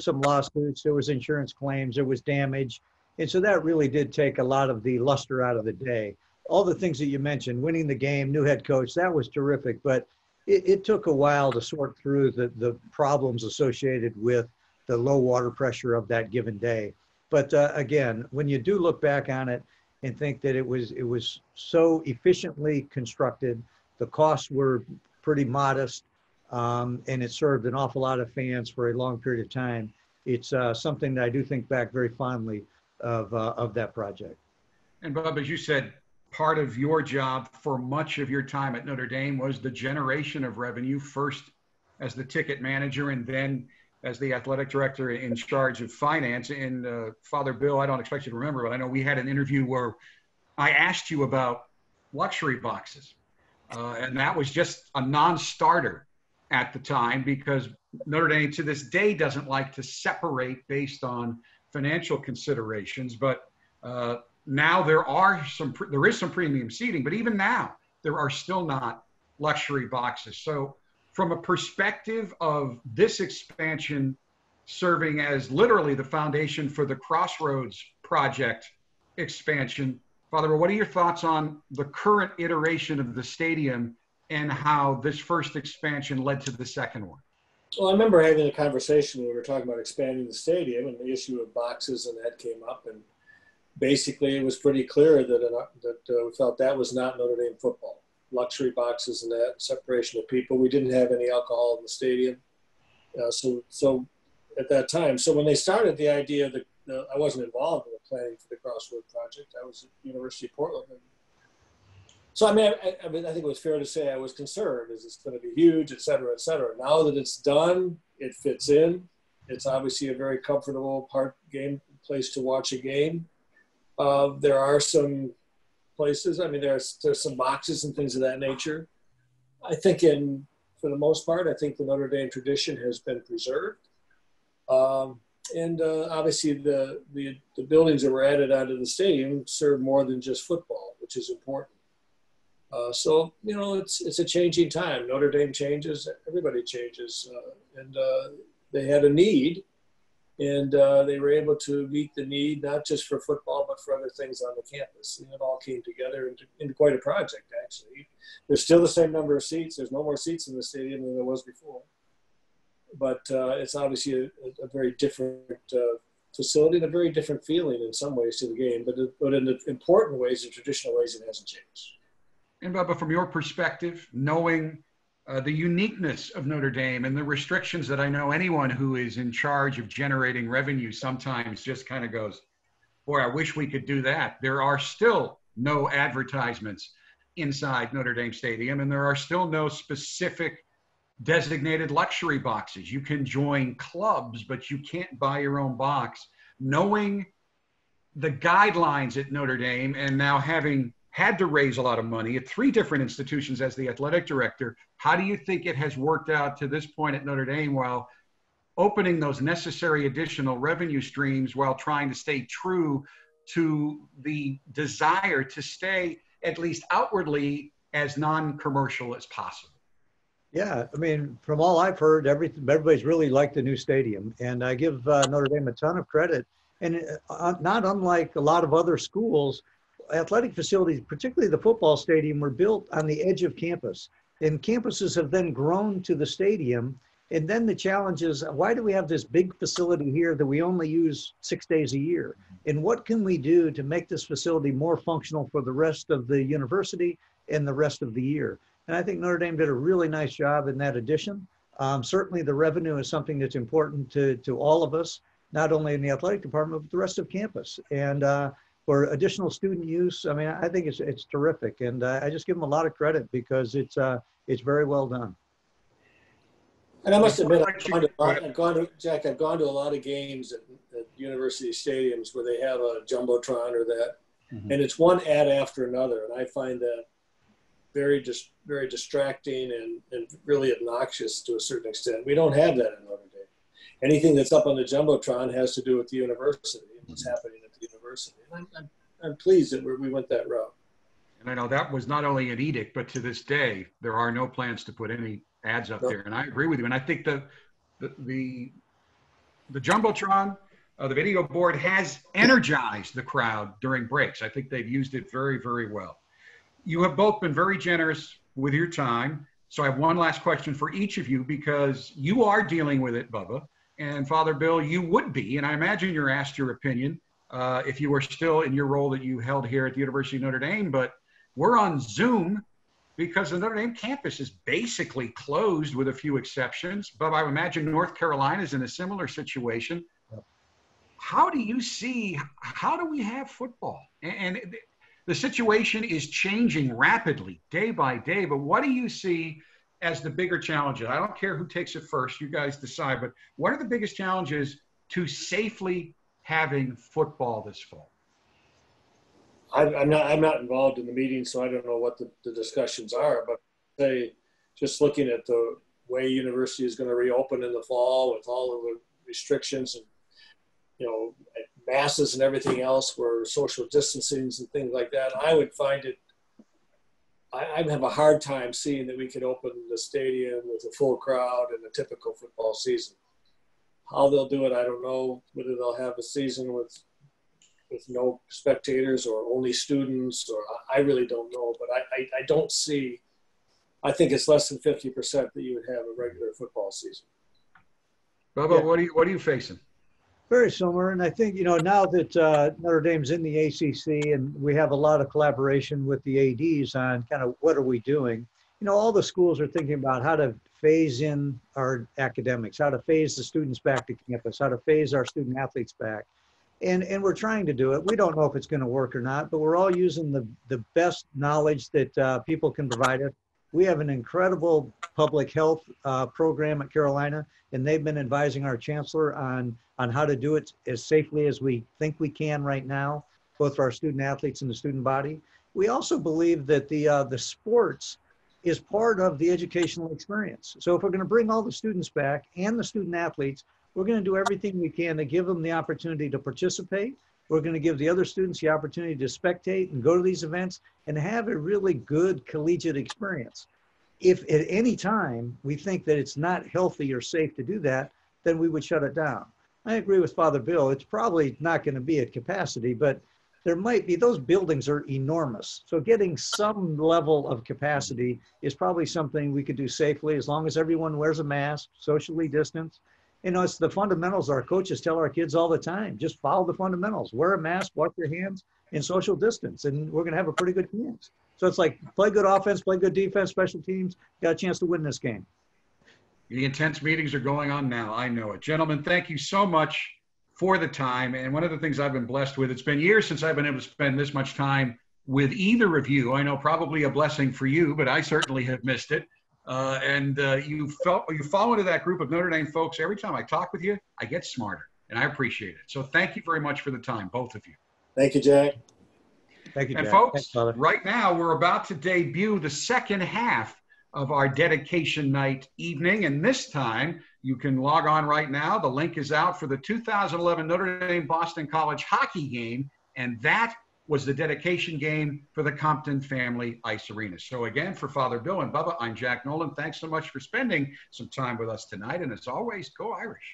some lawsuits, there was insurance claims, there was damage. And so that really did take a lot of the luster out of the day. All the things that you mentioned, winning the game, new head coach, that was terrific. But it took a while to sort through the problems associated with the low water pressure of that given day. But again, when you do look back on it and think that it was so efficiently constructed, the costs were pretty modest, and it served an awful lot of fans for a long period of time. It's something that I do think back very fondly of that project. And Bob, as you said, part of your job for much of your time at Notre Dame was the generation of revenue, first as the ticket manager and then as the athletic director in charge of finance. And Father Bill, I don't expect you to remember, but I know we had an interview where I asked you about luxury boxes. And that was just a non-starter at the time because Notre Dame to this day doesn't like to separate based on financial considerations. But now there is some premium seating, but even now there are still not luxury boxes. So from a perspective of this expansion serving as literally the foundation for the Crossroads project expansion, Father, what are your thoughts on the current iteration of the stadium and how this first expansion led to the second one? Well, I remember having a conversation when we were talking about expanding the stadium and the issue of boxes, and that came up. And basically, it was pretty clear that we felt that was not Notre Dame football. Luxury boxes and that separation of people. We didn't have any alcohol in the stadium. So at that time, so when they started the idea that I wasn't involved in the planning for the Crossroads project. I was at University of Portland. So, I mean, I think it was fair to say I was concerned. Is it's going to be huge, et cetera, et cetera. Now that it's done, it fits in. It's obviously a very comfortable place to watch a game. There are some places. I mean, there's some boxes and things of that nature. I think for the most part, I think the Notre Dame tradition has been preserved. And obviously the buildings that were added onto the stadium serve more than just football, which is important. So, you know, it's a changing time. Notre Dame changes, everybody changes. And they had a need, and they were able to meet the need, not just for football, but for other things on the campus. And it all came together into quite a project, actually. There's still the same number of seats. There's no more seats in the stadium than there was before. But it's obviously a very different facility and a very different feeling in some ways to the game. But in the important ways, in traditional ways, it hasn't changed. And Bubba, from your perspective, knowing the uniqueness of Notre Dame and the restrictions that I know anyone who is in charge of generating revenue sometimes just kind of goes, boy, I wish we could do that. There are still no advertisements inside Notre Dame Stadium, and there are still no specific designated luxury boxes. You can join clubs, but you can't buy your own box. Knowing the guidelines at Notre Dame and now having had to raise a lot of money at 3 different institutions as the athletic director, how do you think it has worked out to this point at Notre Dame while opening those necessary additional revenue streams while trying to stay true to the desire to stay at least outwardly as non-commercial as possible? Yeah, I mean, from all I've heard, everybody's really liked the new stadium, and I give Notre Dame a ton of credit. And not unlike a lot of other schools, athletic facilities, particularly the football stadium, were built on the edge of campus, and campuses have then grown to the stadium. And then the challenge is, why do we have this big facility here that we only use 6 days a year? And what can we do to make this facility more functional for the rest of the university and the rest of the year? And I think Notre Dame did a really nice job in that addition. Certainly the revenue is something that's important to all of us, not only in the athletic department, but the rest of campus. And for additional student use, I mean, I think it's terrific. And I just give them a lot of credit because it's very well done. And I must admit, I've gone to a lot of games at university stadiums where they have a Jumbotron or that, and it's one ad after another. And I find that very distracting and really obnoxious to a certain extent. We don't have that in Notre Dame. Anything that's up on the Jumbotron has to do with the university and what's happening at the university. And I'm pleased that we went that route. And I know that was not only an edict, but to this day, there are no plans to put any ads up there. And I agree with you. And I think the Jumbotron, the video board has energized the crowd during breaks. I think they've used it very, very well. You have both been very generous with your time. So I have one last question for each of you, because you are dealing with it, Bubba, and Father Bill, you would be, and I imagine you're asked your opinion if you were still in your role that you held here at the University of Notre Dame, but we're on Zoom because the Notre Dame campus is basically closed with a few exceptions. But I imagine North Carolina is in a similar situation. How do you see, how do we have football? And the situation is changing rapidly day by day, but what do you see as the bigger challenges? I don't care who takes it first, you guys decide, but what are the biggest challenges to safely having football this fall? I'm not involved in the meeting, so I don't know what the discussions are, but just looking at the way university is going to reopen in the fall with all of the restrictions and, masses and everything else, where social distancing and things like that, I would find it, I'd have a hard time seeing that we could open the stadium with a full crowd in a typical football season. How they'll do it, I don't know. Whether they'll have a season with no spectators or only students, or I really don't know. But I don't see, I think it's less than 50% that you would have a regular football season. Bubba, Yeah. what are you facing? Very similar. And I think, now that Notre Dame's in the ACC and we have a lot of collaboration with the ADs on kind of what are we doing, all the schools are thinking about how to phase in our academics, how to phase the students back to campus, how to phase our student athletes back. And we're trying to do it. We don't know if it's going to work or not, but we're all using the best knowledge that people can provide us. We have an incredible public health program at Carolina, and they've been advising our chancellor on how to do it as safely as we think we can right now, both for our student athletes and the student body. We also believe that the sports is part of the educational experience. So if we're going to bring all the students back and the student athletes, we're going to do everything we can to give them the opportunity to participate. We're going to give the other students the opportunity to spectate and go to these events and have a really good collegiate experience. If at any time we think that it's not healthy or safe to do that, then we would shut it down. I agree with Father Bill. It's probably not going to be at capacity, but there might be, those buildings are enormous. So getting some level of capacity is probably something we could do safely as long as everyone wears a mask, socially distanced. It's the fundamentals our coaches tell our kids all the time. Just follow the fundamentals. Wear a mask, wash your hands, and social distance, and we're going to have a pretty good chance. So it's like play good offense, play good defense, special teams, got a chance to win this game. The intense meetings are going on now. I know it. Gentlemen, thank you so much for the time. And one of the things I've been blessed with, it's been years since I've been able to spend this much time with either of you. I know probably a blessing for you, but I certainly have missed it. You fall into that group of Notre Dame folks. Every time I talk with you, I get smarter, and I appreciate it. So thank you very much for the time, both of you. Thank you, Jack. Thank you, Jack. And folks, thanks, right now we're about to debut the second half of our dedication night evening. And this time you can log on right now. The link is out for the 2011 Notre Dame Boston College hockey game. And that was the dedication game for the Compton Family Ice Arena. So again, for Father Bill and Bubba, I'm Jack Nolan. Thanks so much for spending some time with us tonight. And as always, go Irish.